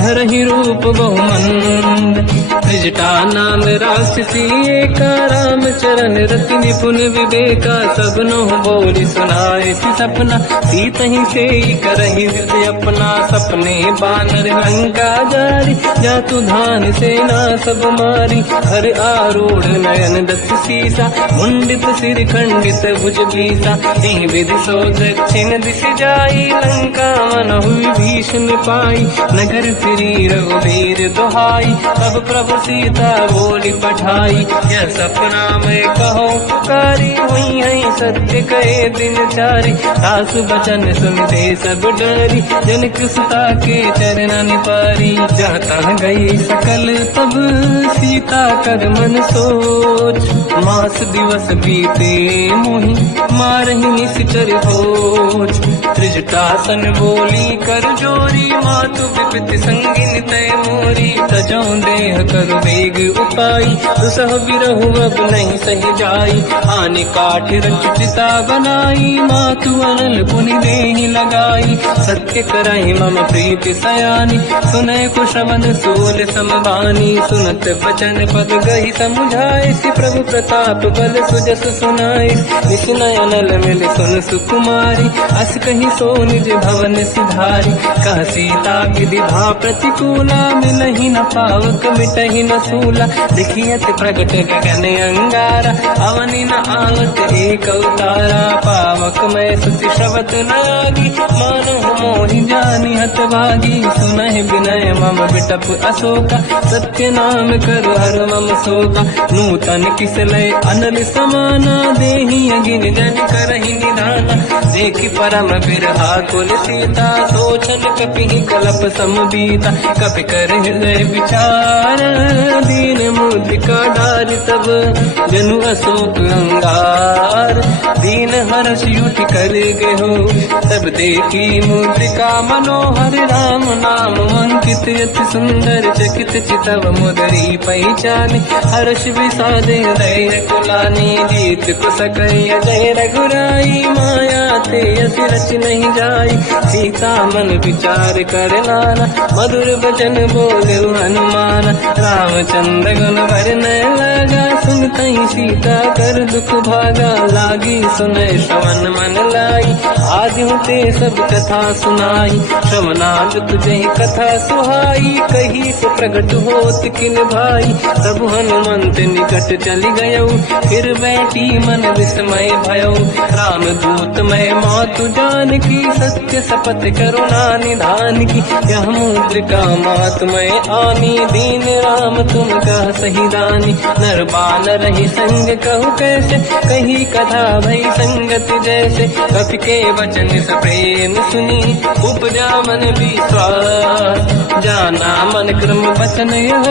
धर ही रूप बहुमंद त्रिजटा नाम राक्षसी एका राम चरण रति निपुण विवेका सबनो बोली सुनाए सपना सीत ही से करही हृदय अपना सपने बानर लंका जारी जातु धान सेना सब मारी हर आरूढ़ नयन दस सीसा मुंडित सिर खंडित भुज भीसा तीन विधि सो दक्षिण दिश जाई लंका मन हुई भीषण पाई नगर फिरी रघुवीर दुहाई तब प्रभु सीता बोली पठाई यह सपना मैं कहो पुकारी हुई है सत्य कहे दिन चारी सास बचन सुनते सब डरी जनक सुता के चरण पारी जाता गई सकल तब सीता कर मन सोच मास दिवस बीते मोही मारही निश्चर होच त्रिजटासन बोली कर जोरी मातु विपित संगिन तय मोरी तजौ देह कर वेग उपाई दुसह बिरहु अब नहीं सही जाई आने काठ रचिता बनाई मातु अनल पुनि देहि लगाई सत्य कराई मम प्रीति सयानी सुनय कुशवन सूल समबानी सुनत बचन पद गही समुझाए सि प्रभु प्रताप बल सुजस सुनाई निसुनय अनल मिल सुन सुकुमारी अस कही सो निज भवन सिधारी कह सीता विधि भा प्रतिकूला मिलहि न पावक मिटहि न सूला देखियत प्रगट गगन अंगारा अवनि न आवत एक अवतारा पावक मैं सुसि श्रवत नागी मानो मोहि जानि हत भागी सुनहि विनय मम बिटप अशोका सत्य नाम कर हर मम शोका नूतन किसलय अनल समाना देहि अगिन जन करहि निधाना देखि परम बिरहा कुल सीता सोचन कपि कलप समबीता कपि कर हृदय विचार दीन मुद्रिका डार तब जनु अशोक अंगार दीन हर्ष युति कर गयो तब देखी मुद्रिका मनोहर राम नाम अंकित अति सुंदर चकित चितव मुदरी पहचान हर्ष विषाद हृदय कुलानी जीत कुसकय जय रघुराई माया ते अति रच नहीं जाई सीता मन विचार कर नाना मधुर वचन बोले हनुमान रामचंद्र गुण वर्णय लगा सुनते ही सीता कर दुख भागा लागी सुनय श्रवण मन लाई आज होते सब कथा सुनाई श्रवणाद तुझे कथा सुहाई कही से प्रकट होत किन भाई सब हनुमंत निकट चली गयो फिर बैठी मन विस्मय भयो राम दूत मैं मातु जान की सत्य शपथ करुणा निधान की यह मुद्रिका मात मैं आनी दीन राम तुम कह सही दानी नर बानर ही संग कहु कैसे कही कथा भई संगत जैसे कपि के वचन सप्रेम सुनी उपजा मन विश्वास जाना मन क्रम वचन यह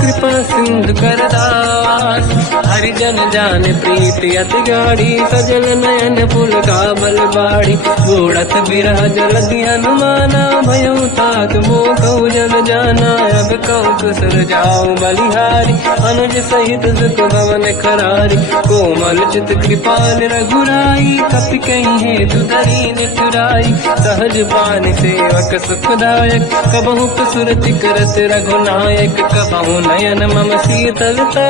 कृपा सिंधु कर दास हरिजन जान प्रीति अति गाढ़ी सजल नयन फूल का बल बाड़ी बूढ़त बिरह जल हनुमाना भयो ताग नाथ मोह कहु जब जाना, अब कहु कुशल जाओ बलिहारी, अनुज सहित सुख भवन करारी, कोमल चित कृपाल रघुराई, कपि कहीं हेतु धरी निठुराई, सहज पान सेवक सुखदायक, कबहु सुरति करत रघुनायक, कबहु नयन मम शीतलता,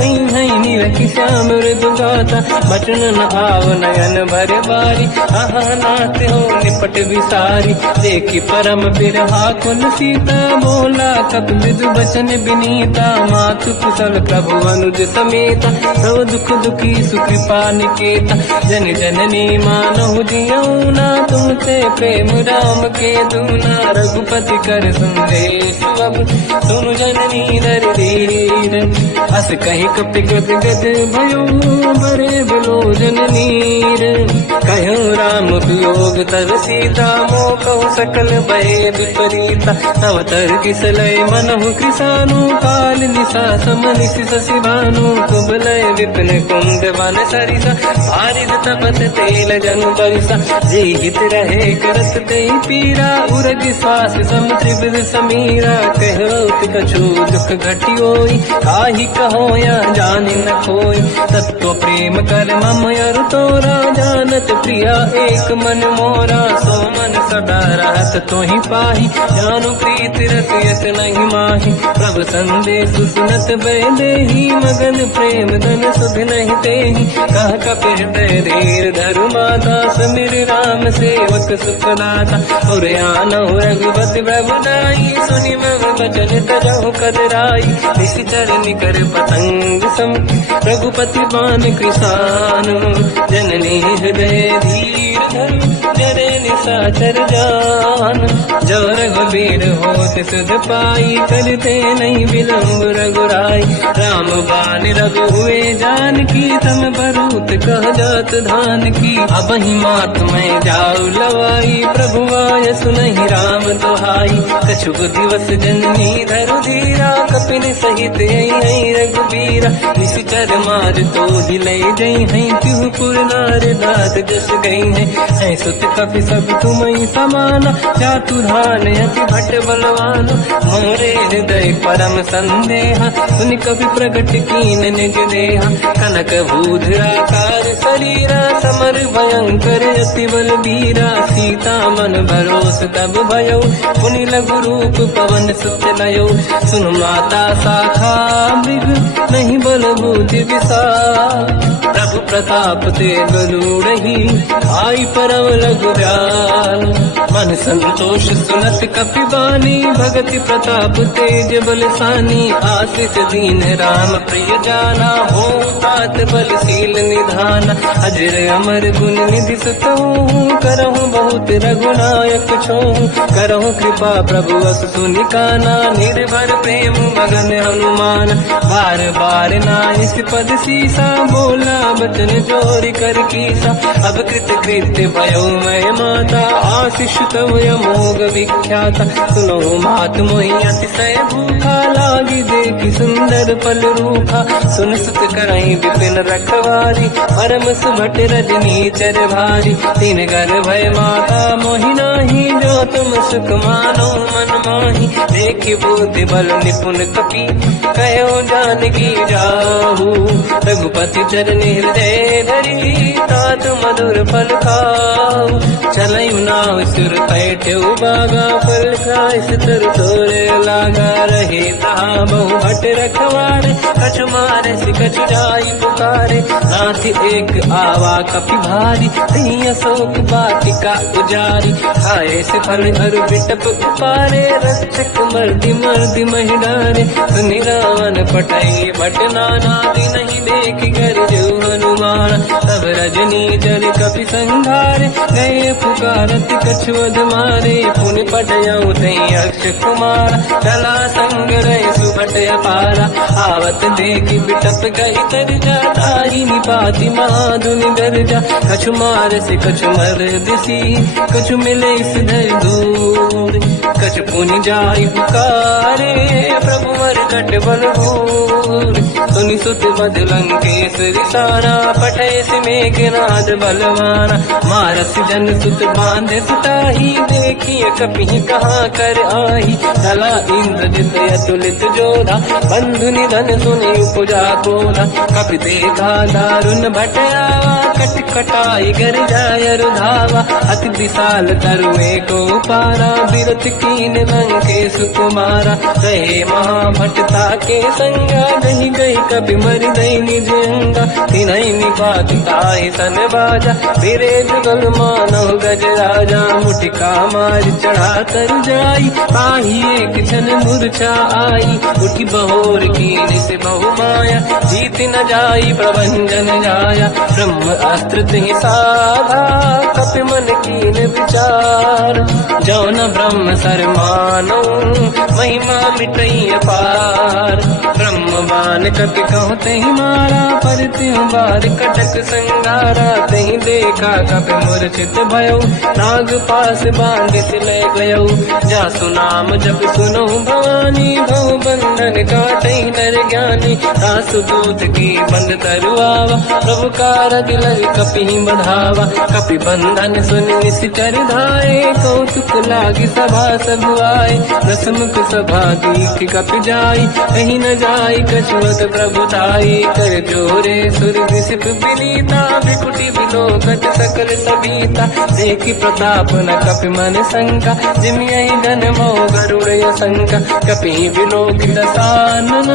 हई हई निरखि श्याम मृदु गाता, बचन न आव नयन भर बारी, आहा नाथ हो निपट विसारी, देखी परम बिरहा कुल सीता, बोला कप मृदु बचन बिनीता, मातु कुशल प्रभु अनुज समेता, सब दुख दुखी सुकृपा निकेता, जन जननी मानहु जियऊ ना, तुमसे प्रेम राम के दूना, रघुपति कर संदेश अब सुनु जननी दर धीर, हस कहीं कपि गद गद भयो बरे बिलोचन नीर, कहूँ राम वियोग तब सीता, मोह कहु सकल भय विपरीता, तव तर किसलय मनहु कृसानु, काल निशा समनिश शशि भानु, कुबलय विपिन कुंद वन सरिसा, बारिद तपत तेल जनु बरिसा, जे हित रहे करत ते पीरा, उरग श्वास सम त्रिविध समीरा, कहत कछु दुख घटियोई, काहि कहो या जानि न खोई, तत्व प्रेम कर मम अरु तोरा, जानत प्रिया एक मन मोरा, सो मन सदा रहत तोहि पाहि, जानु प्रीत रसियत नहीं माहि, प्रभु संदेश सुनत भय देहि, मगन प्रेम धन सुध नहीं तेहि, कह कपि हृदय धीर धरु माता, समिर राम सेवक सुखदाता, और आनहु रघुपति प्रभु नाई, सुनि मम बचन तजहु कदराई, निश्चर निकर पतंग सम, रघुपति बान कृसानु, जननी हृदय धीर धरु, जरे निशाचर जान, जो रघुबीर होत सुध पाई, करते नहीं विलम्ब रघुराई, राम बान रघु हुए जानकी, तम बरूत कह जात धान की, अब ही मात मैं जाऊ लवाई, प्रभु आय सुनहि राम दोहाई, कछुक दिवस जननी धरु धीरा, कपिन सहित आई रघुबीरा, निश्चर मार तो दिले जई हैं, तिहु पुर नार दात जस गई है, सुत कपि सब तुमहि समाना, चातुधान अति भट बलवान, मोरे हृदय परम संदेहा, सुनि कपि प्रगट कीन निज देहा, कनक भूधराकार शरीरा, समर भयंकर अति बलबीरा, सीता मन भरोस तब भयो, पुनि लघु रूप पवन सुत लयो, सुन माता शाखा मृग नहीं बल बुद्धि विशाल, प्रभु प्रताप ते गरुड़हि, आई परम लघु दयाल, मन संतोष सुनत कपि बानी, भगति प्रताप तेज बलसानी, आशीष दीन राम प्रिय जाना, हो तात बलशील निधान, अजर अमर गुण निधि सुतहु, करहु बहुत रघुनायक छोहु, करहु कृपा प्रभु अस सुनि काना, निर्भर प्रेम मगन हनुमान, बार बार नाइस पद सीसा, बोला बचन जोरि कर कीसा, अब कृत कृत्य भयो मैं माता, आशीष तव अमोघ विख्याता, सुनो मात मोहि अतिशय भूखा, लागी देखी सुंदर पल रूखा, सुन सुत करई विपिन रखवारी, परम सुभट रजनी चर भारी, तीन घर भय माता मोहि नाही, जो तुम सुख मानो मन माही, देखि बुद्धि बल निपुण कपि, कहो जानकी जाहू, रघुपति चरनि हृदय धरी, तात मधुर फल खाऊ, चलऊ नाव सुर पैठ्यौ बागा, फल खाय सितर तोरे लागा, रहे तहाँ बहु भट रखवारे, कछु मारे सि कछु जाई पुकारे, नाथ एक आवा कपि भारी, तहीं अशोक वाटिका उजारी, खाए से फल हर बिटप उपारे, रक्षक मर्दि मर्दि महि डारे, सुनि रावण पटई भट नाना, नहीं देख कर जो हनुमान, तब रजनी जल कपि संघारे, गए पुकारत कछुअध मारे, पुनि पटयऊ तई अक्ष कुमार, चला संग रहे सुभट अपारा, आवत देखि बिटप गई तरजा, ताहि निपाति महाधुनि गरजा, कछु मार से कछु मर दिसी, कछु मिले सिधर दूर, कछ पुनि जाई पुकारे, प्रभु मरकट बल भूर। सुनि सुत बद लंकेश रिसाना, पठे मेघनाद बलवाना। मारस जन सुत बांधे सुताही, देखिए कपि कहाँ कर आई। चला इंद्रजित अतुलित जोधा, बंधु निधन सुनि उपजा क्रोधा। कपि देखा दारुण भट आवा, कट कटाई गर जाय रुधावा। अति विशाल तरुए को पारा, बिरत कीन लंकेश कुमारा। कहे महाभटता के संगा, गही गई कपि मरि दई निज अंगा। तिन्हि निपात ताहि सन बाजा, फिरे जुगल मानव गज राजा। मुटिका मार चढ़ा तर जाई, पाही एक क्षण मूर्छा आई। उठी बहोर कीन से बहु माया, जीत न जाई प्रभंजन जाया। ब्रह्म अस्त्र तिहि साधा, कपि मन कीन विचार। जौन ब्रह्म सर मानो, महिमा मिटई अपार। ब्रह्म बान कपि कहु तेहि मारा, पर त्यों बार कटक संगारा। तेहि देखा कपि मूर्छित भयो, नाग पास बांध ले गयो। जासु नाम जब सुनो भवानी, भव बंधन काटई नर ज्ञानी। दासु दूत की बंद तरुआवा, प्रभु कारज लग कपि बढ़ावा। कपि बंधन सुनि निश्चर धाये, कौतुक लागी सभा सब आए। दसमुख सभा दीख कपि जाई, कहीं न जाई कछुअत प्रभु ताई। कर जोरे सुर विसिप विनीता, विकुटी विलोकट सकल सबीता। देखि प्रताप न कपि मन शंका, जिमियहि गन मोह गरुड़ शंका। कपि विलोकित सानन,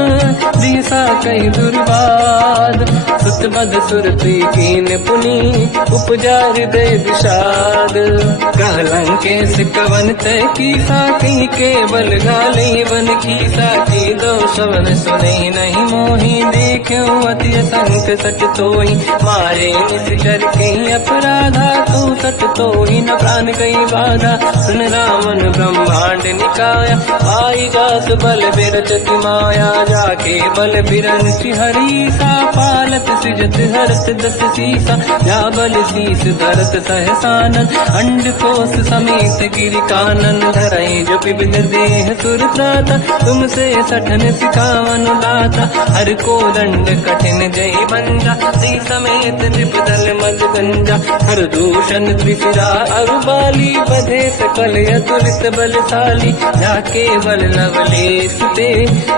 दिशा कहि दुर्वाद। सुत बद सुरति कीन पुनि, उपजा हृदय विषाद। कहलंकेश कवन तय कीसा, कहीं केवल गाली बन कीसा। की दो शवन सुने नहीं मोही, देखो अति संक सट तोहि। मारे निश्चर कहीं अपराधा, तू सट तोहि न प्राण कहीं बाधा। सुन रावण ब्रह्मांड निकाया, आई जास बल बिरचति माया। जाके बल बिरन हरीसा, पालत सृजत हरत दस सीसा। जा बल शीस धरत सहसानन, अंड कोश समेत गिरि कानन। धरई जो विविध देह सुर त्राता, तुमसे सठन सिखावन दाता। हर को दंड कठिन जय बंजा, सी समेत त्रिपदल मद गंजा। हर दूषण त्रिशिरा अरुबाली, बधे सकल अतुलित बलशाली। जाके बल लवलेश ते,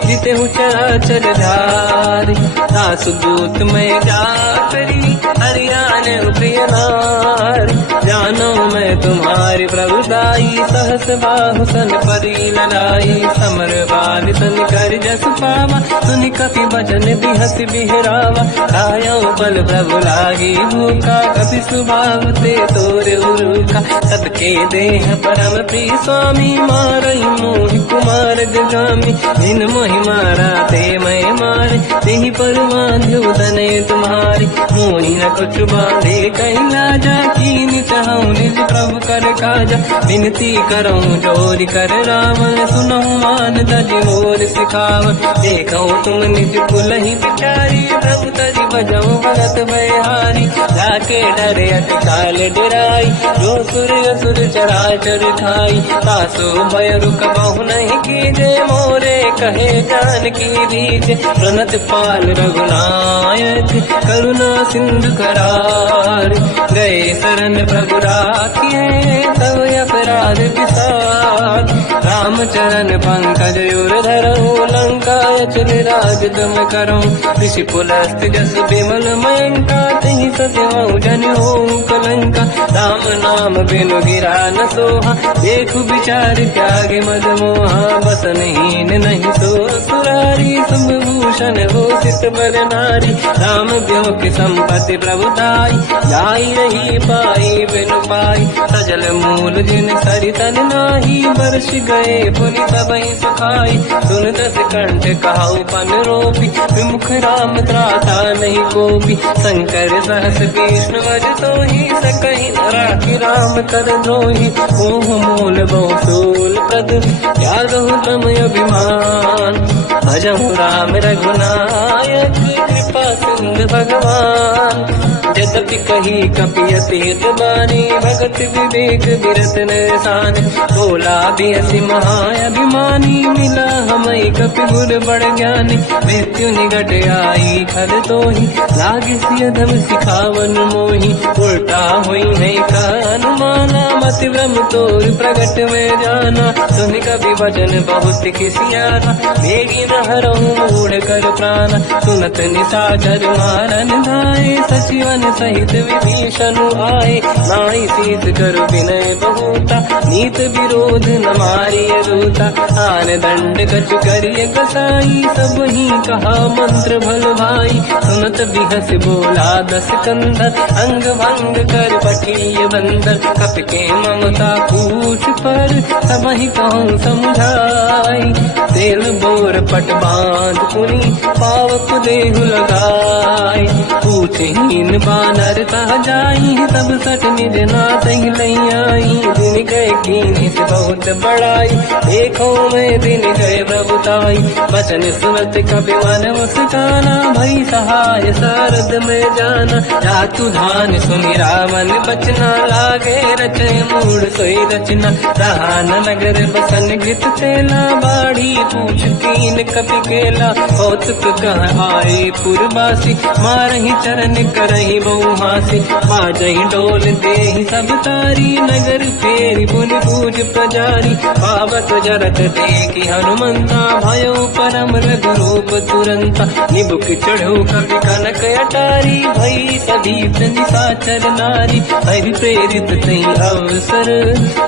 जिते हु चराचर धारी। दासु दूत मैं जाकरी, हरियाण प्रिय नारी। जानो मैं तुम्हारी प्रभुताई, सहस बाहु सन परी ललाई। समर बाल सन कर जस पावा, सुनि कपि बचन बिहस बिहरावा। खायो बल प्रभु लागी भूखा, कपि स्वभाव ते तोरे उरुखा। सबके देह परम प्रिय स्वामी, मारई मोहि कुमार जगामी। जिन मोहि मारा ते मैं मारे, तेहि पर बांधु तने तुम्हारी। मोहि न कुछ बांधे कहीं लाजा, कीन चाहूं निज प्रभु कर काजा। विनती करऊं जोरि कर रावण, सुनऊं मान तज मोर सिखावन। देखऊं तुम निज कुलहि बिचारी, प्रभु तज बजऊं भगत बलिहारी। जाके डरे अति काल डराई, जो सुर असुर चराचर खाई। तासो भय रुक बहु नहीं कीजे, मोरे कहे जान की दीजे। प्रणत पाल रघुनायक, करुणा सिंधु करार। गए शरण प्रभु राखिए, तब अपराध विसार। रामचरण पंकज उर धरऊं, लंका चल राज तुम करऊं। ऋषि पुलस्त जस विमल मयंका, तहि सत्यवं जन होऊं कलंका। राम नाम बिनु गिरा न सोहा, देखु विचार त्यागे मद मोहा। बसनहीन नहीं सो सुरारी, शुभभूषण हो सित बर नारी। राम ब्यों की संपत्ति प्रभुताई, जाई रही पाई बिनु पाई। सजल मूल जिन सरितन नाही, वर्ष गए पुनि सबहि सुखाई। सुन दस कंठ कहाऊ पन रोपी, विमुख राम त्राता नहीं कोपी। शंकर सहस विष्णु वज तोहि, सकहि न राखि राम कर द्रोही। मोह मूल बहु सूल प्रद, त्यागहु तम अभिमान। भजहु राम रघुनायक, कृपा सिंध भगवान। यद्यपि कही कपियति हित बानी, भगत विवेक बिरत निशान। बोला भी हसी महाअभिमानी, मिला हमें कपि गुर बड़ ज्ञानी। मृत्यु निकट आई खल तो ही, लागे सिय धम सिखावन मोही। उल्टा हुई है का अनुमाना, मति भ्रम तोर प्रगट में जाना। सुन कभी वचन बहुत खिसियाना, मेरी न हरहूँ मूढ़ कर प्राण। सुनत निशाचर मारन धाये, सचिवन सहित विभीषण आए। नाई शीत कर विनय बहुता, नीत विरोध न मारिय रूता। आन दंड कछ करिय कसाई, सब ही कहा मंत्र भल भाई। सुनत बिहस बोला दस कंधर, अंग भंग कर पठिय बंदर। कप के ममता पूछ पर, सब ही कहूँ समझाई। तेल बोर पट बांध पुनी, पावक देहु लगाई। पूछहीन बानर कह जाई, तब सट निज नाथ ही लई आई। दिन गए कीनी से बहुत बड़ाई, देखो मैं दिन गए प्रभुताई। वचन सुनत कपि मन मुस्काना, भई सहाय सारद में जाना। जातु धान सुनि रावण बचना, लागे रचे मूढ़ सोई रचना। रहा न नगर बसन घृत तेला, बाढ़ी पूछ कीन कपि केला। कौतुक कह आए पुरवासी, मारहि चरण करहि बहु हासी। बाजहि डोल देहि सब तारी, नगर फेरि पुनि पूज प्रजारी। पावत जरत देखि हनुमंता, भयो परम रघुरूप तुरंता। निबुक चढ़ो कपि कनक अटारी, भई सभीत निशाचर नारी। हरि प्रेरित तई अवसर,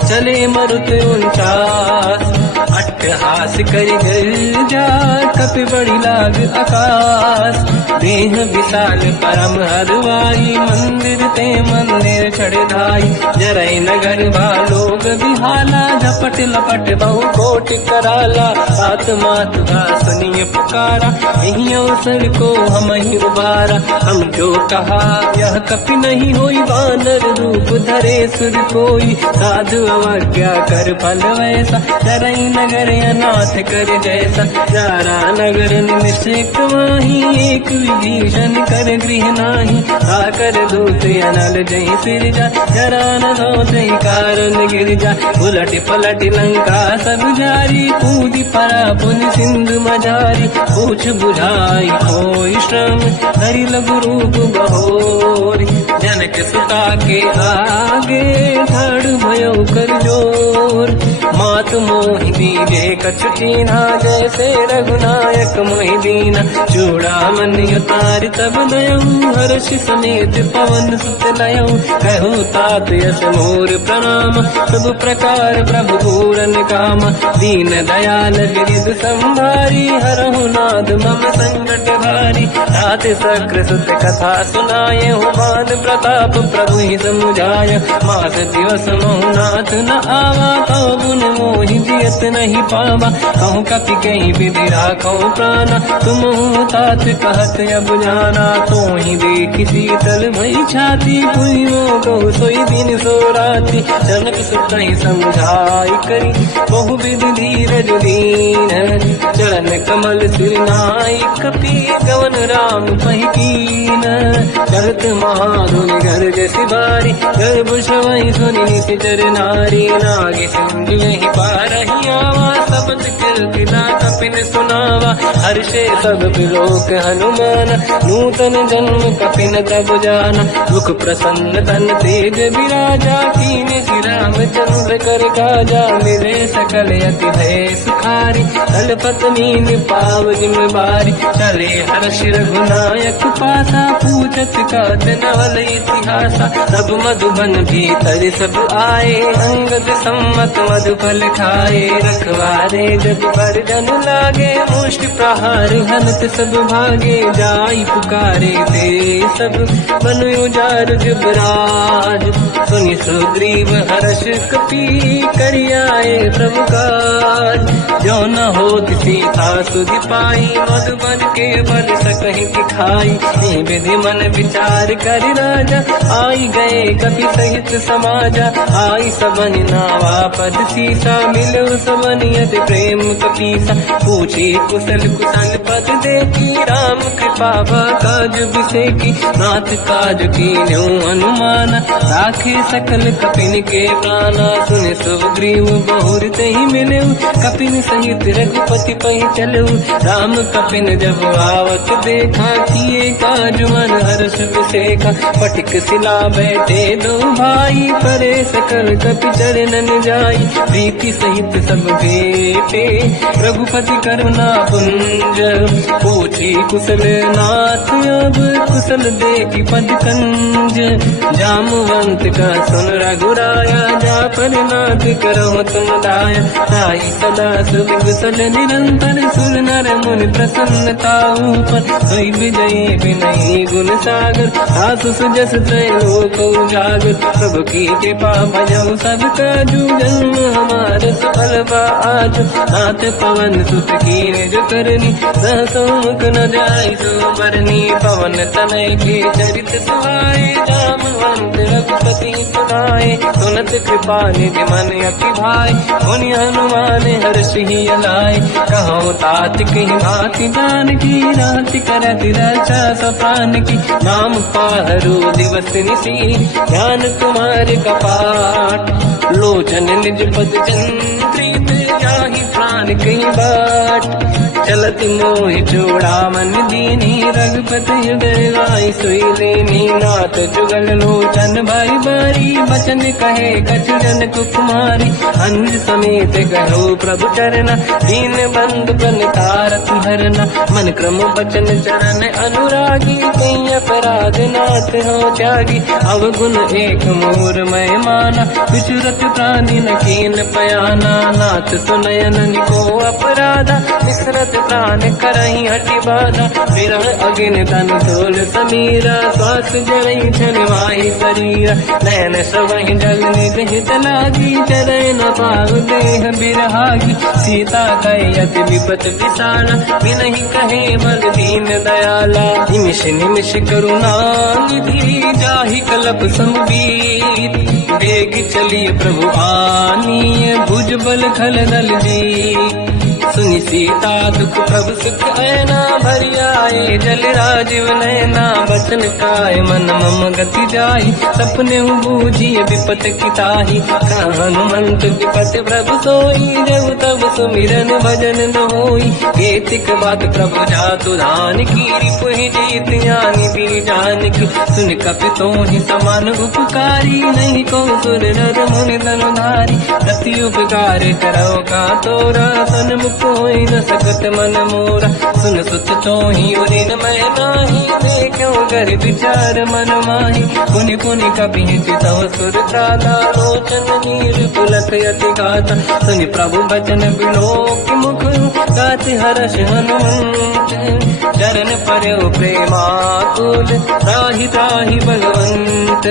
चले मरुत 49। अट्टहास करि गर्जा, कपि बड़ी लाग आकाश। देह विशाल परम हरवाई, मंदिर ते मंदिर चढ़ाई। जरई नगर भालोग बिहाला, झपट लपट बहु कोट कराला। सात मात का सुनिय पुकारा, यही अवसर को हम ही उबारा। हम जो कहा यह कपि नहीं होई, वानर रूप धरे सुर कोई। साधु अवज्ञा कर फल वैसा, जरई नगर अनाथ कर जैसा। जारा नगर निमिषक माही, एक विभीषण कर गृह नाही। आकर दूत अनल जय सिर जा, जरा न दो कारण गिर जा। उलट पलट लंका सब जारी, कूदी परा पुन सिंधु मजारी। पूछ बुझाई कोई श्रम, हरि लघु रूप बहोरी। जनक सुता के आगे, ठाड़ भयो कर जोर। मात मोहि दीजे कछु कीन्हा, जैसे रघुनायक मोहि दीना। चूड़ामणि उतारि तब दयऊ, हर्ष समेत पवन सुत लयऊ। कहु तात यस मोर प्रणाम, सब प्रकार प्रभु पूरन काम। दीन दयाल गिरिधि संभारी, हरहु नाथ मम संकट भारी। तात सकृ सुत कथा सुनाए, मान प्रताप प्रभु ही समुझाय। मास दिवस महु नाथ न आवा, कौ गुण मोहि जियत नहीं पावा। कहूँ कपि कहीं विधि राखो प्राणा, तुम तात कहत अब जाना। तो ही देखि शीतल भई छाती, पुइयो कहु सोई दिन सो राति। जनक सुत ही समझाई करी, बहु विधि धीरज दीन। चरण कमल सिर नाई, कपि गवन राम पहि कीन। करत महाधुनि गर्ज सिबारी, गर्भ श्रवहि सुनि निशिचर नारी। नागे सिंधु यहि पारहि आवा, सबद कीर्ति दाता पिन सुनावा। हर्षे सब बिलोक हनुमान, नूतन जन्म कपिन तब जाना। मुख प्रसन्न तन तेज विराजा, कीने श्री रामचंद्र कर काजा। मिले सकल अति भय सुखारी, तलपत मीन पाव जिम्मेवारी। चले हर्ष रघुनायक पासा, पूछत कात नवल इतिहासा। सब मधुबन भीतर सब आए, अंगद सम्मत मधुफल खाए। रखवारे जब पर जन लागे, मुष्टि प्रहार हनत सब भागे। जाई पुकारे ते सब, बन उजार जुबराज। सुनि सुग्रीव हर्ष कपि, करियाए प्रभु काज। जो न होत सीता सुधि पाई, मधुबन के बल सकहि दिखाई। विधि मन विचार कर राजा, आई गए कपि सहित समाजा। आई सबन नावा पद सीसा, मिलो सब मनियत प्रेम कपीसा, पूछी कुशल कुशल पद देखी, राम कृपा काज बिसेकी, नाथ काज की न्यू अनुमाना, राखे सकल कपिन के प्राणा, सुन सुग्रीव बहुर ही मिले, कपिन सहित रघुपति पही चलऊ, राम कपिन जब आवत देखा, किए काज मन हर्ष विसेखा, पटिक सिला बैठे दो भाई, परे सकल कपि चरणन जाई, प्रीति सहित सब बेटे, रघुपति करुणा पुंज, पूछी कुशल नाथ अब कुशल देखी पद कंज, जामवंत का सुन रघुराया, जा पर नाथ करो तुम दाया, ताई सदा सुख कुशल निरंतर, सुर नर मुनि प्रसन्नता ऊपर, सोई विजयी विनयी गुण सागर, सासु सुजस त्रैलोक उजागर, प्रभु की कृपा भजऊ सब काजू, जन्म हमार सफल आज, नाथ पवन सुत की निज करनी, सहसोमुख न जाय सो बरनी, पवन तनय के चरित सुहाए, जामवंत रघुपति सुनाए, सुनत कृपा निज मन अति भाई, मुनि हनुमान हर्ष ही अलाय, कहो तात कही बात जान की, रात करत रक्षा सपान की, नाम पाहरो दिवस निसी, ध्यान तुम्हारे कपाट, लोचन निज पद प्रीत, जाहि प्राण कही बाट, चलत मोहि चूड़ा मन दीनी, रघुपति हृदय राय सोई लेनी, नाथ जुगल लोचन भाई बारी, बचन कहे कछु जन कुमारी, अंज समेत कहो प्रभु चरना, दीन बंधु प्रणतारत हरना, मन क्रम बचन चरण अनुरागी, कहीं अपराध नाथ हो त्यागी, अवगुण एक मोर मैं माना, विचुरत प्राणी न कीन पयाना, नाथ सुनयन को अपराधा, विसरत प्राण करही हटि बाधा, विरह अगिन तन तोल समीरा, श्वास जरई छनवाई शरीरा, नयन सवहि जल निज हित लागी, चरय न पाऊ देह बिरहागी, सीता कहे अति विपत विसाला, बिनहि कहे बल दीन दयाला, निमिष निमिष करुणा निधि, जाहि कलप समबीत, वेग चलिए प्रभु आनीय, भुज बल खल दल जी, सुनि सीता दुख प्रभु सुख ऐना, भरि आए जल राजीव नैना, बचन काय मन मम गति जाई, सपने बूझिए विपत किताही, हनुमंत विपत प्रभु सोई, जब तब सुमिरन भजन न होई, केतिक बात प्रभु जातु धान की, रिपुहि जीत ज्ञानी भी जान की, सुन कपि तोहि समान उपकारी, नहीं को सुर नर मुनि धनुधारी, रति उपकार करो का तोरा, सन्मुख होई न सकत मन मोरा, सुन सुत तोहि उदिन मैं नाही, देखो कर विचार मन माही, पुनि पुनि कपि चितव सुर त्राता, लोचन नीर पुलक अति गाता, सुनि प्रभु बचन बिलोक मुख, गाति हर्ष हनुमंत, चरण पर्यो प्रेमाकुल, त्राहि त्राहि भगवंत,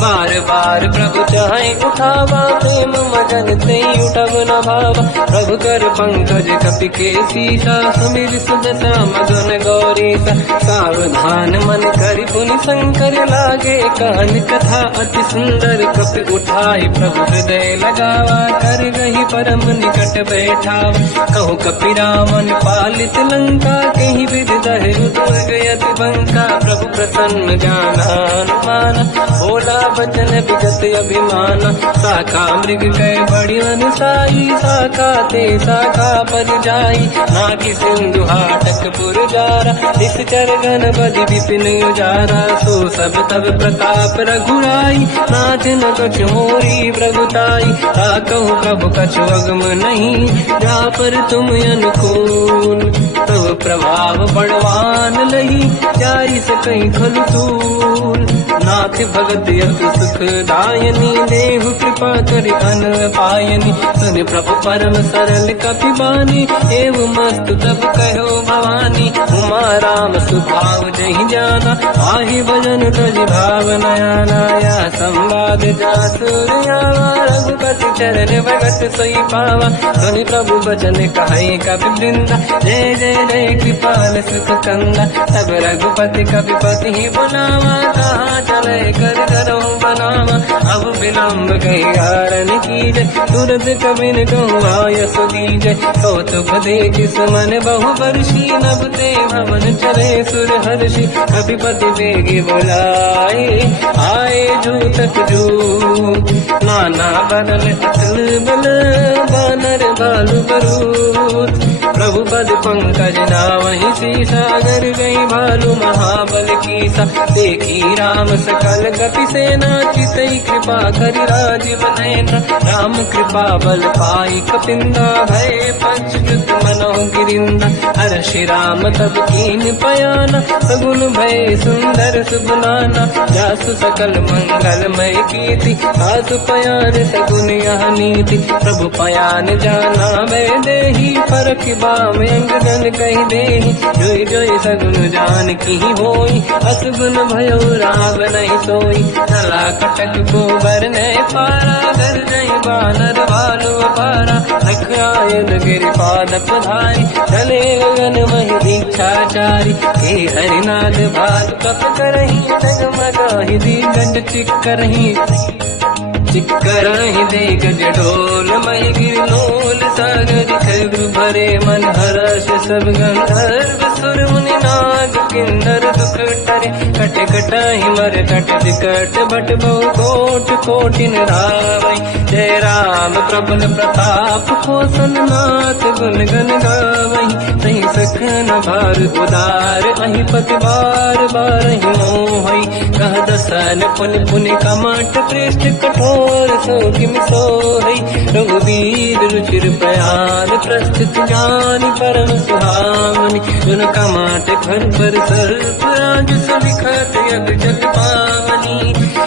बार बार प्रभु चाहे उठावा, प्रेम मगन ते उठब न भावा, प्रभु कर पंकज कपि के सीसा, सुमिर सुदशा मगन गौरीसा, सावधान मन करि पुनि शंकर लागे, कहन कथा अति सुंदर, कपि उठाई प्रभु हृदय लगावा, कर गही परम निकट बैठावा, कहु कपि रामन पालित लंका, कहीं विधि दहे दुर्ग यति बंका, प्रभु प्रसन्न ज्ञानानुमाना, भोला बचन विगत अभिमाना, शाखा मृग कै बड़ी अनुसाई, शाखा ते शाखा पर जाई, नाकि सिंधु हाटक पुरजारा, निश्चर गण बधि विपिन उजारा, सो सब तब प्रताप रघुराई, नाथ न कछु मोरी प्रभुताई, ताकहु प्रभु कछु अगम नहीं, जा पर तुम अनुकूल, तब प्रभाव बड़वान लही, जाई सकई खलु तूल, नाथ भगत यत सुख दायनी, देहु कृपा करि अन पायनी, सुन प्रभु परम सरल कपि बानी, एव मस्त तब कहो भवानी, उमा राम सुभाव जहि जाना, आहि भजन तज भाव नयाना, या संवाद जासुर आवा, रघुपति चरण भगत सोई पावा, सुनि प्रभु बचन कहे कपि वृंदा, जय जय जय कृपाल सुख कंदा। तब रघुपति कपिपति ही बुलावा, कहा चले कर करो बनावा। अब विलम्ब कही कारण कीजे, तुरंत कबिन कहूँ आयस दीजे। कौतुक देख सुमन बहु वर्षी, नभ ते भवन चले सुर हर्षि। कपिपति बेगी बुलाए, आए जूतक जूत। नाना बदल अतल बल, बानर बालु बरूत। प्रभु पद पंकज नावहि सीसा, गर गई भालु महाबल कीसा। देखी राम सकल कपि सेना, चितई कृपा करि राजीव नयन। राम कृपा बल पाई कपिंदा, भय पंचकृत मनो गिरिंदा। हर्षि राम तब कीन पयाना, सगुन भय सुंदर सुबनाना। जासु सकल मंगलमय कीर्ति, आसु पयान सगुन यह नीति। प्रभु पयान जाना मैं देही, परख बाम अंगदन कही देही। जोई जोई सगुन जान की होई, असगुन भयो राम नहीं सोई। चला कटक को बरने पारा, घर नहीं बानर बालु अपारा। लख आयन गिरिपाद पधारी, चले गगन महि दीक्षाचारी। हे हरिनाथ भाल कप करही, डगमगाहि दीगंज चिक्करही। चिक्करहि देगज ढोल, महि गिरलोल सागर। खग भरे मन हर्ष सब गंधर्व, सुर मुनि नाग किन्नर दुख टरे। कट कटाहि मर तट विकट, भट बहु कोट कोटिन रावै। जय राम प्रबल प्रताप, कौशल नाथ गुण गन गावै। तहि सखन भार उदार, अहि पति बार बारहि मोहै। कह दसन पुनि पुनि कमठ, पृष्ठ कठोर सो किम सोहै। रघुवीर रुचिर प्रयान, प्रस्थित ज्ञान परम सुहावनी। जुन कमाट घर पर सर्प, आज सविखत यग जग पावनी।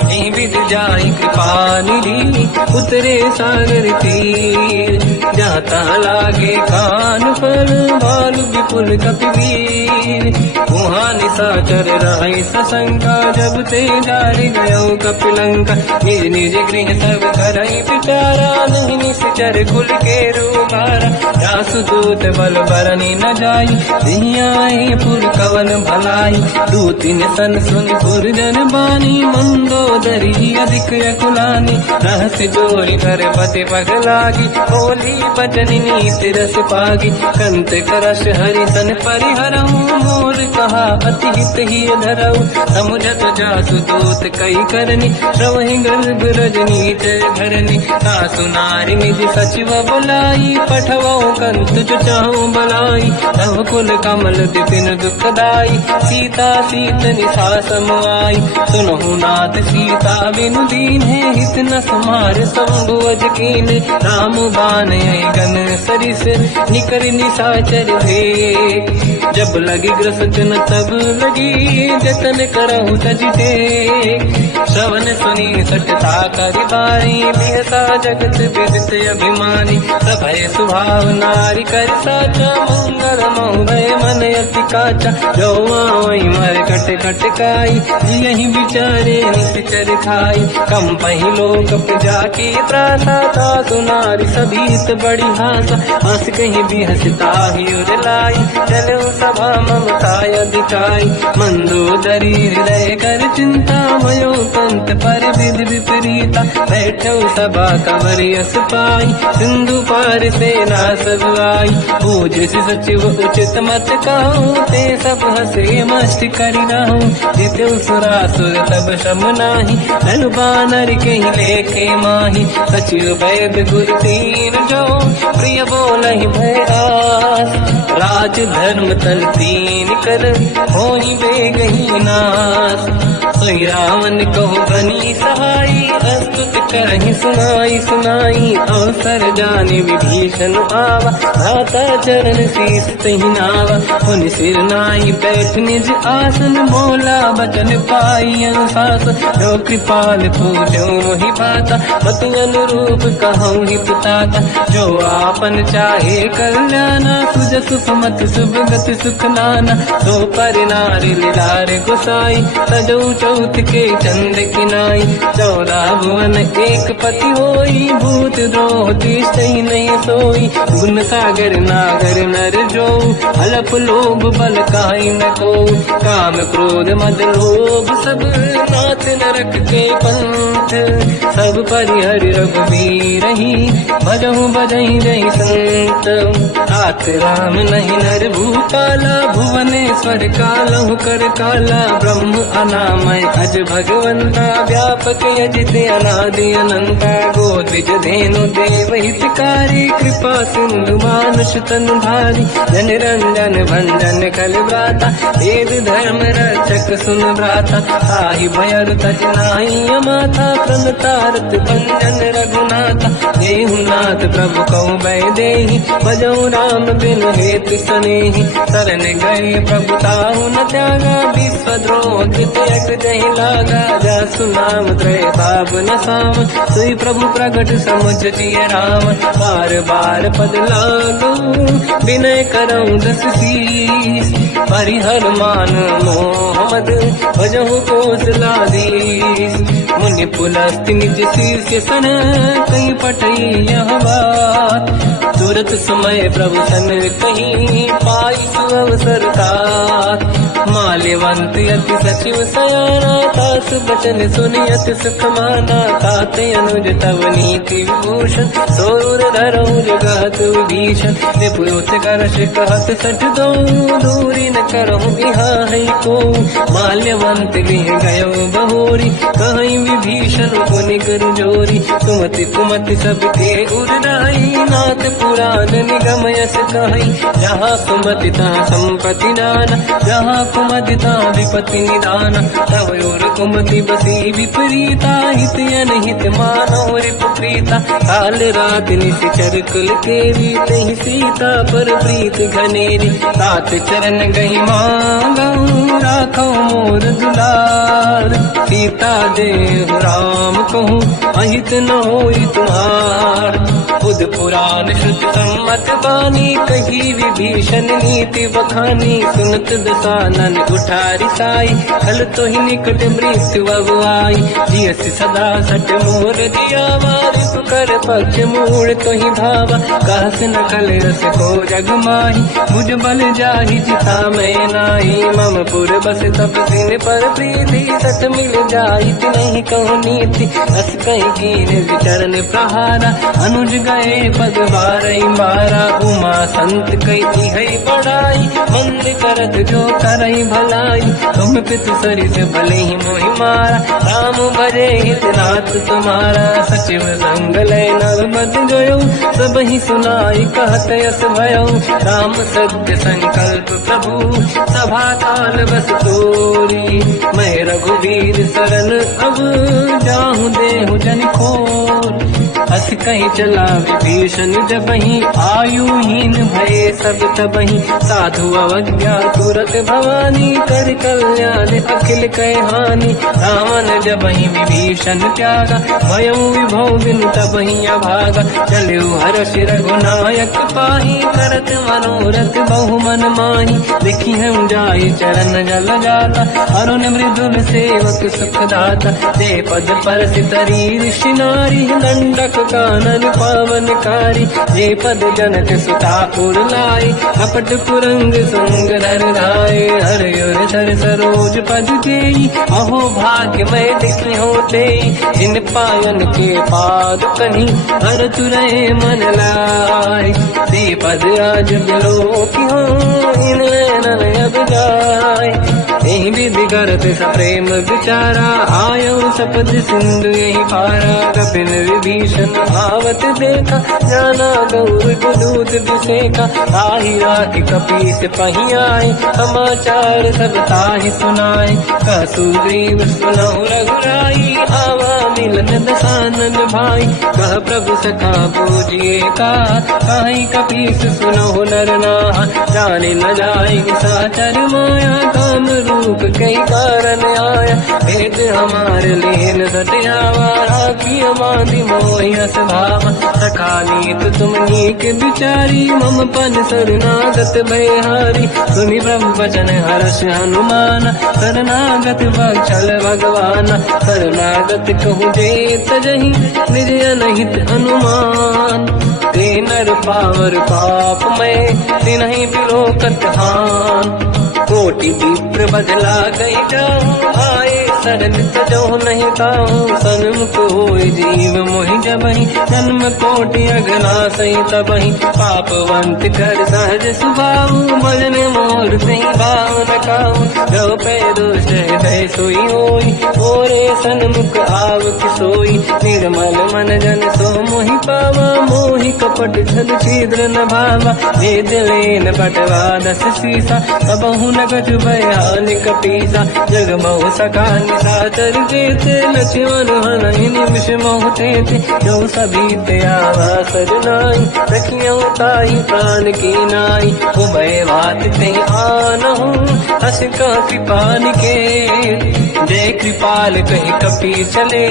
एहि विधि जाहि कृपा निधि, उतरे सागर तीर। जाता लागे कान फल, भालु विपुल कपिवीर। वहाँ निशाचर रहि सशंका, जब ते जारि गयो कपिलंका। निज निज गृह सब करहि विचारा, नहीं निश्चर कुल के रूबारा। जासु दूत बल बरनि न जाई, दियाए पुर कवन भलाई। दूतिन सन सुन पुर जन बानी, मंदोदरी अधिक अकुलानी। रहस्य जोरी कर पति पगलागी, होली बचन नीति रस पागी। कंत करश हरि सन परिहरऊ, मोर कहा अति हित ही धरऊ। समुझत जासु दूत कई करनी, श्रवहि गर्भ रजनी जय धरनी। सासु नारी निज सचिव बुलाई, पठवऊ कंत जो चाहूं बलाई। तव कुल कमल विपिन दुखदाई, सीता सीत निशा समाई। सुनहु नाथ सीता बिनु दीन्हे, हित न समार शंभु अज कीन्हे। राम बाण गन सरिस, निकर निशाचर भेद। जब लगी ग्रसत न तब लगी, जतन करहु तज टेक। श्रवण सुनी सटता करि बारी, बिहसा जगत विदित अभिमानी। सभय सुभाव नारी कर साचा, मंगल मोह भय मन अति काचा। जो आवै मर कट कट काई, यही विचारे निश्चर खाई। कम पही लोक जाके त्रासा, सासु नारी सभीत बड़ी हासा। हंस कहीं भी हंसता ही उर लाई, चलो सभा ममता अधिकाई। मंदोदरी हृदय कर चिंता, भयो पंत पर विधि विपरीता। बैठो सभा कंवर यस पाई, सिंधु पार सेना सब आई। पूज सचिव उचित मत कहूँ, ते सब हंसे मस्त करि रहूं। जितु सुरासुर तब शम नाही, धनु बानर कहीं लेखे माही। सचिव वैद गुर तीन जो, प्रिय बोलहि भय आस। राज धर्म तल तीन कर, होई बेगहि नास। सोई रावण कहो बनी सहाई, अस्तुत करहि सुनाई सुनाई। अवसर जाने विभीषण आवा, भ्राता चरण शीस तहि नावा। पुनि सिर नाई बैठ निज आसन, बोला बचन पाई अनुशासन। जो कृपाल पूजो मोहि भाता, मति अनुरूप कहूँ हित ताता। जो आपन चाहे कल्याणा, सुजसु सुमति सुभगति सुख नाना, सो पर नारी लीलार गोसाई, सजौ चौथ के चंद की नाई, 14 भुवन एक पति होई, भूत द्रोह तीसई नहीं सोई, गुण सागर नागर नर जो, अलप लोभ बल काई न को, काम क्रोध मद लोभ सब नाथ नरक के पंथ, सब परिहरि रघुबीर ही, भजहु बजहि जहि संत, तात राम नहीं नर भूपाला, भुवनेश्वर कालहु कर काला, ब्रह्म अनामय अज भगवंता, व्यापक यजित अनादि अनंता, गोद्विज धेनु देव हितकारी, कृपा सिंधु मानुष तनु धारी, जन रंजन भंजन कल व्राता, वेद धर्म रक्षक सुन व्राता, ताहि भयर तज नाहि अमाता, प्रणतारत भंजन रघुनाथा, देहु नाथ प्रभु कौ बै देहि, भजऊ राम बिनु हेतु सनेहि, शरण गए प्रभु ताहु न त्यागा, विश्वद्रोह कृतयक जहि लागा, जासु नाम त्रय ताप न साम, सोई प्रभु प्रगट समुझ जिय राम, बार बार पद लागू, विनय करऊं दस शीस, परिहर मान मोहम्मद, भजहु कौशलाधीश, मुनि पुलस्ति निज शीर्ष सन, कहीं पटई यह बात, तुरत समय प्रभु सन कहीं, पाई सुअवसर तात, माल्यवंत अति सचिव सयाना, तास बचन सुनियत सुख माना, तात अनुज तव नीति विभूषण, सोर धरऊ जगत विभीषण, निपुत करश कहत सठ दो, दूरी न करहु यहाँ है को, माल्यवंत लिह गयो बहोरी, कहीं विभीषण पुनि कर जोरी, सुमति कुमति सबके उड़ाई, नाथ पुराण निगम यस कहीं, जहाँ सुमति तहाँ संपत्ति नाना, जहाँ कुमति तहाँ विपत्ति निदाना, तव और कुमति बसी विपरीता, हित अनहित मानव रिपुप्रीता, काल रात निशिचर कुल केरी, तहि सीता पर प्रीत घनेरी, तात चरण गही मांगऊ, राखो मोर दुलार, सीता देहु राम कहूँ, अहित न होई तुम्हार, बुध पुराण श्रुति सम्मत बानी, कही विभीषण नीति बखानी, सुनत दसानन उठारी साई, कल तो ही निकट मृत्यु अगुआई, जियस सदा सट मोर दिया, वारिस कर पक्ष मूल तो ही भावा, कहस न कल रस को जग माही, मुझ बल जाहि जिता मैं नाई, मम पुर बस तप सिन पर प्रीति, सत मिल जाई नहीं कहूँ नीति, अस कहीं कीन विचरण प्रहारा, अनुज गए पद बारई मारा, उमा संत कही है बड़ाई, मंद करत जो करई भलाई, तुम पितु सरिस भले ही मोहि मारा, राम भजे हित नाथ तुम्हारा, सचिव संग लय नव मत गयो, सब ही सुनाई कहत यस भयो, राम सत्य संकल्प प्रभु, सभा काल बस तोरी, मैं रघुवीर शरण अब जाहु देहु जन खोर, हस कहीं चला विभीषण जबहि, आयुहीन भये सब तबहि, साधु अवज्ञा तुरत भवानी, कर कल्याण अखिल कह हानि, रावण जबहि विभीषण त्यागा, भयउ विभव बिनु तबहि अभागा, चलु हर्ष रघुनायक पाहि, करत मनोरथ बहु मन माहि, देखि हूँ जाय चरण जल जाता, अरुण मृदुल सेवक सुख दाता, ते पद पर सितरी ऋषि नारी, दंडक कानन पावनकारी, जे पद जनक सुता पुर लाई, कपट पुरंग संग धर धाय, हर युर धर सरोज पद देई, अहो भाग्य मैं देखी होते, जिन पायन के पाद कहीं, हर तुरहे मन लाय, ते पद आज बिलो की हो, इन नैनन अब जाय, यही विधि करत सप्रेम विचारा, आयो सपद सिंधु यही पारा, कपिन विभीषण आवत देखा, जाना गौर गुदूत विसेका, ताहि राखि कपीस पहि आए, समाचार सब ताहि सुनाए, कह सुग्रीव सुनहु रघुराई, आवा मिलन दसानन भाई, कह प्रभु सखा पूजिए का, काहि कपीस सुनहु नर नाहा, जाने न जाए साचर माया, काम रूप कई कारण आया, भेद हमारे लेन सत्यावा, राखी बांधी मोहिया स्वभाव, सखानीत तुम नीक बिचारी, मम पन शरणागत भयहारी, सुनि ब्रह्म वचन हर्ष हनुमान, शरणागत बक्षल भगवान, शरणागत कहूँ जेत जही, निज अनहित अनुमान, ते नर पावर पाप में, तिन्हि बिलोकत हान, कोटि विप्र बदला गई जाऊं, आए शरण तजो नहीं ताऊं, सन्मुख होए जीव मोहि जबहि, जन्म कोटि अगला सही तबहि, पापवंत कर सहज सुभाऊ, भजन मोर सही भाव न काऊ, जो पे दुष्ट हृदय सोई होई, ओरे सन्मुख आव किसोई, निर्मल मन जन सो मोहि पावा, मोहि कपट छल छिद्र न भावा, भेद लेन बटवा दस सीसा, सबहु न गजु भयानि कपीसा, जग महु सका निशाचर जेते, लक्ष्मण हनहि निमिष महु तेते, जो सभी ते आवा सरनाई, रखियो ताहि प्राण की नाई, उभय बात ते आनहु, हस का कृपा निके, जय कृपाल कहि कपी चले,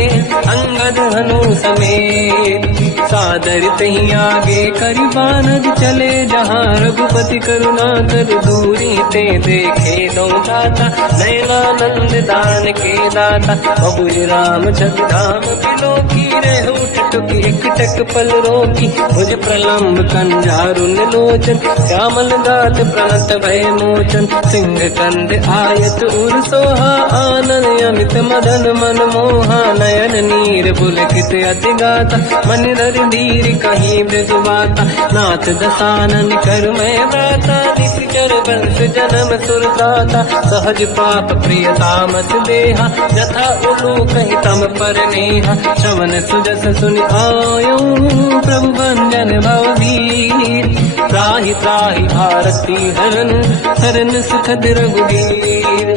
अंगद हनु समेत, सादर तही आगे करि बानर चले, जहाँ रघुपति करुणा कर दूरी ते देखे दो दाता, नयनानंद दान के दाता, बहुज राम छति धाम बिलो की, रहु टुक एक टक पल रोकी, मुझ प्रलम्ब कंजारुन लोचन, श्यामल गाल प्रणत भय मोचन, सिंह कंद आयत उर सोहा, आनन अमित मदन मन मोहा, नयन नीर पुलकित अति गाता, मन धर धीर कहीं ब्रजबाता, नाथ दसानन कर मैं दाता, निश्चर वंश जन्म सुरदाता, सहज पाप प्रिय तामस देहा, यथा उलू कहीं तम पर नेहा, श्रवण सुजस सुनि आयो, प्रभु भंजन भववीर, त्राहि त्राहि आरती हरन, शरण सुखद रघुवीर,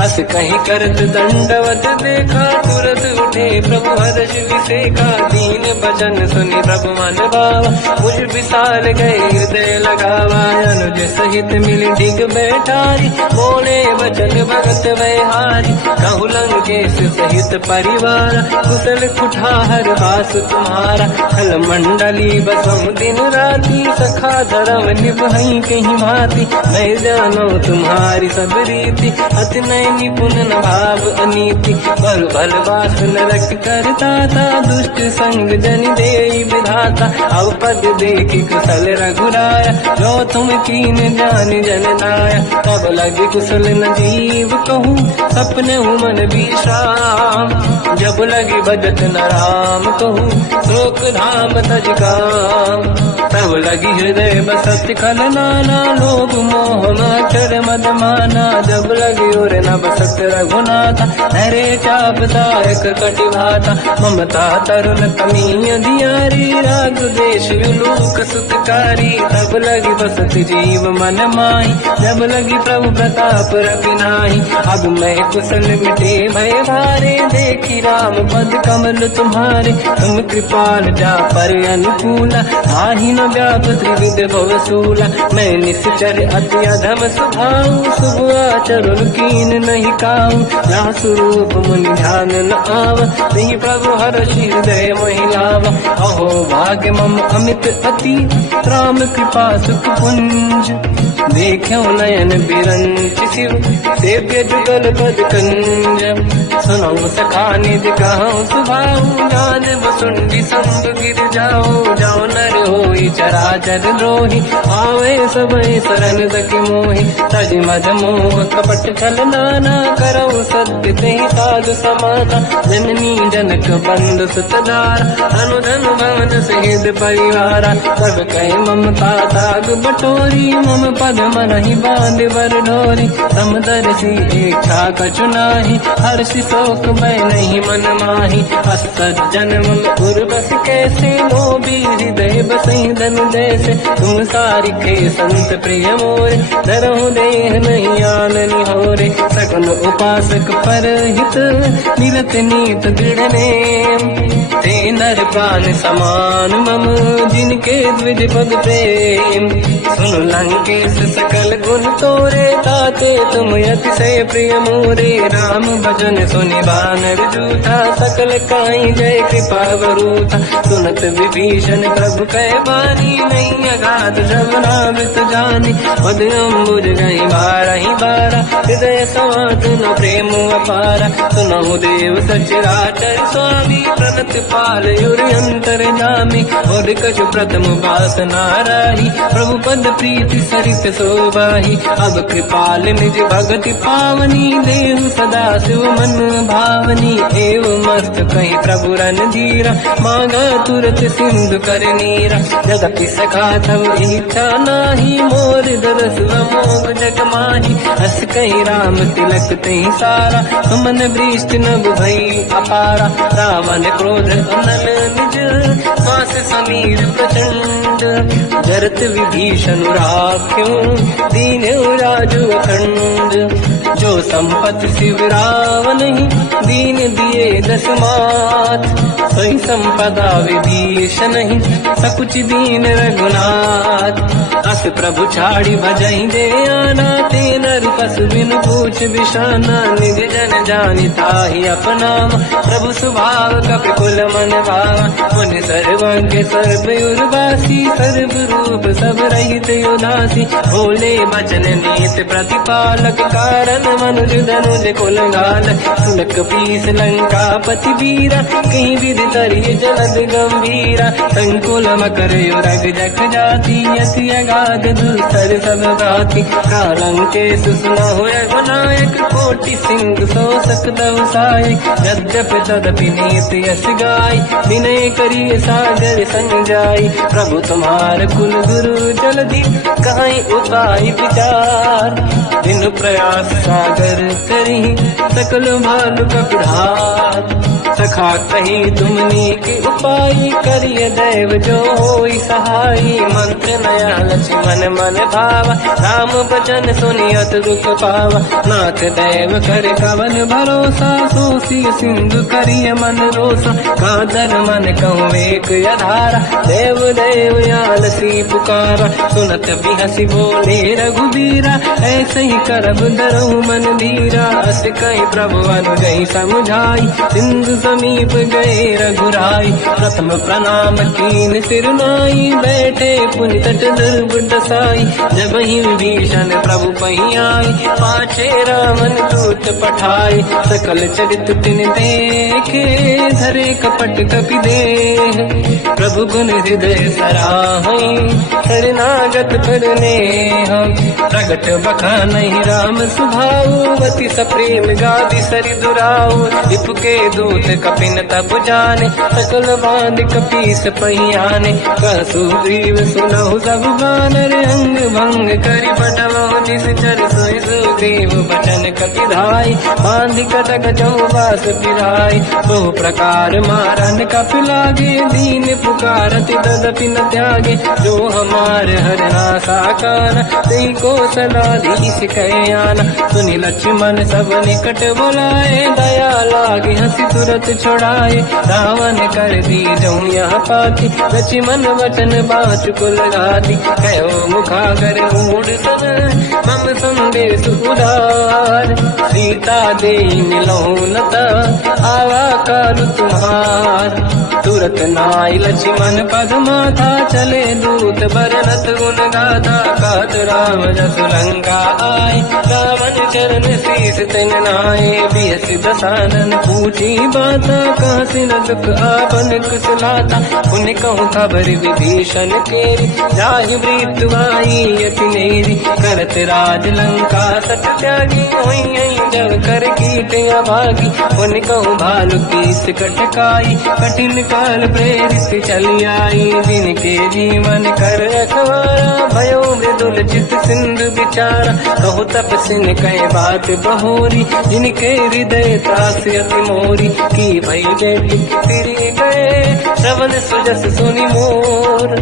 अस कहीं करत दंडवत देखा, तुरत उठे प्रभु हर्ष विसेखा, दीन भजन सुनि प्रभु मन भावा, मुझ विसार गए हृदय लगावा, अनुज सहित मिली डिग बैठारी, बोले वचन भगत वैहारी, कहु लंकेश सहित परिवार, कुशल कुठार वास तुम्हारा, खल मंडली बसहु दिन राती, सखा धर्म निभहि कहीं भांति, मैं जानो तुम्हारी सब रीति, अति नय निपुण न भाव अनीति, पर भल बास नरक करता था, दुष्ट संग जन देई विधाता, अब पद देखि कुशल रघुराया, जो तुम कीन जान जन नाया, तब लगे कुशल न जीव कहूँ, सपने मन विश्राम, जब लगे भजत न राम कहूँ, शोक धाम तज काम, तब लगी हृदय बसत खल नाना, लोभ मोह मचर मद माना, जब लगी और न बसत रघुनाथा, हरे चाप दायक कटि भाता, ममता तरुण तमी अधियारी, राग देश विलोक सुखकारी, तब लगी बसत जीव मन माही, जब लगी प्रभु प्रताप रवि नाही, अब मैं कुशल मिटे भय भारे, देखी राम पद कमल तुम्हारे, तुम कृपाल जा पर अनुकूला, आहि न व्याप त्रिविध भवसूला, मैं निश्चर अति अधम स्वभाव, शुभ आचरण कीन नहीं काऊ, जहाँ स्वरूप मुनि ध्यान न आव, नहीं प्रभु हर्षि हृदय महिलावा, अहो भाग्य मम अमित अति, राम कृपा सुख पुंज, देखो नयन बिरंच शिव, सेव्य जुगल पद कंज, सुनो सखा निज कहूँ सुभाऊ, जान वसुंडी संग गिर जाओ, जाओ नर होई चराचर द्रोही, आवे सबई शरण सखि मोहि, तज मद मोह कपट छल नाना, करऊ सत्य तेहि साधु समाता, जननी जनक बंधु सुतधारा, अनुधन भवन सहित परिवारा, सब कहि ममता ताग बटोरी, मम पद मनहि बांध बर डोरी, समदर्शी इच्छा कछु नाही, हर्षि शोक मैं नहीं मन माही, असज्जन मम उर बस कैसे, लोभी हृदय बसहि धन जैसे, तुम सारिखे संत प्रिय मोरे, धरहु देह नहीं आन निहोरे, सगुन उपासक पर हित, मिलत नीत दृढ़ नेम, ते नर प्राण समान मम, जिनके द्विज पद प्रेम, सुन लंकेश सकल गुण तोरे, ताते तुम अतिशय प्रिय मोरे। राम भजन सुनि बानर जूठा, सकल काई जय कृपा वरूथा। सुनत विभीषण प्रभु कह बानी, नहीं अगाध श्रवणामृत जानी। पद अम्बुज गई बारहि बारा, हृदय समात न प्रेम अपारा। सुनहु देव सचराचर स्वामी, प्रणत पाल युरि अंतर जामी। और कछु प्रथम वासना राही, प्रभु पद प्रीति सरित सोबाही। अब कृपाल निज भगति पावनी, देहु सदा शिव मन भावनी। एवं मस्त कहीं प्रभु रन धीरा, मांगा तुरत सिंधु कर नीरा। जगति सखा तब इच्छा नाही, मोर दरस मोग जग माही। हस कहीं राम तिलक तही सारा, सुमन वृष्ट नभ भई अपारा। रावण क्रोध अनल निज, श्वास समीर प्रचंड। जरत विभीषण राख्यों, दीन राजु अखंड। जो संपत्ति शिव रावण ही, दीन दिए दस मात। सोई संपदा विभीषण ही, सकुच दीन रघुनाथ। अस प्रभु छाड़ी भजई दे आना, ते नर पशु बिनु पूछ बिशाना। निज जन जानि ताहि अपनावा, प्रभु स्वभाव कपि कुल मन भावा। मुनि सर्वज्ञ सर्व उर्वासी, सर्व रूप सब रहित उदासी। भोले बचन नीत प्रतिपालक, कारण मनुज धनुज कुल घाल। सुन कपीस लंका पति वीरा, कहीं विधि तरिय जलद गंभीरा। संकुल मकर युरग जख जाति, यति अगाध दुस्तर सब भाति। कालंकेश सुनहु रघुनायक, कोटि सिंह सो सकदव सहायक। यद्यपि तदपि नीत यस गाय, विनय करिय सागर संजाई। प्रभु तुम्हार कुल गुरु जलधि, कहीं उपाय विचार। दिन प्रयास सागर करी, सकल भालु कपिढ़ार। सखा कही तुमनी के उपाय, करिय दैव जो होई सहाई। मंत्र नया लक्ष्मण मन भावा, राम बचन सुनियत दुख पावा। नाथ दैव कर कवन भरोसा, सोसी सिंधु करिय मन रोसा। कादर मन कहूँ एक अधारा, देव देव आलसी पुकारा। सुनत बिहसी बोले रघुबीरा, ऐसे ही करब डरहु मन धीरा। अस कहीं प्रभु अनुजहि समझाई, सिंधु समीप गए रघुराई। प्रथम प्रणाम कीन सिरनाई, बैठे पुनि तट दुर्ग दसाई। जब ही विभीषण प्रभु पही आई, पाछे रामन दूत पठाई। सकल चरित तिन देखे, धरे कपट कपि देह। प्रभु गुण हृदय सराहई, शरणागत फिरने हम। प्रगट बखानहि राम सुभाऊ, अति सप्रेम गादि सरि दुराऊ। रिपु के दूत कपिन तब जाने, सकल बांध कपीस पही आने। कह सुग्रीव सुनहु सब बानर, अंग भंग करि बटवहु निश्चर। सोई सुग्रीव बचन कपि धाई, बांधि कटक चौबास पिराई। बहु प्रकार मारन कपि लागे, दीन पुकारति तदपि न त्यागे। जो हमार हरना साकाना, तेहि कौशलाधीश कहे आना। सुनि लक्ष्मण सब निकट बुलाए, दया लागे हंसी तुरत छुड़ाए। रावण कर दी जऊँ यह पाती, लक्ष्मण वचन बाचुकुल घाती। कहो मुखागर मूढ़ सन, मम संदेश उदार। सीता दे मिलहु लता, आवा काल तुम्हार। तुरत नाई लक्ष्मण पद माथा, चले दूत बरनत गुण गाथा। कहत राम जस लंका आए, रावण चरण शीस तिन नाए। बिहस दसानन पूछी बाता, कहाँ से न दुख आपन कुशलाता। पुण्य कहूँ खबर विभीषण केरी, जाहि मृत्यु आई यति नेरी। करत राज लंका सत त्यागी, हुई जब कर कीट अभागी। पुण्य कहूँ भालु कीस कटकाई, कठिन काल प्रेरित चली आई। जिनके जीवन कर रखवारा, भयो मृदुल चित सिंधु विचारा। कहु तपसिन कहे बात बहोरी, जिनके हृदय त्रास अति मोरी। की भई बेटी तिरि गए, श्रवण सुजस सुनि मोर।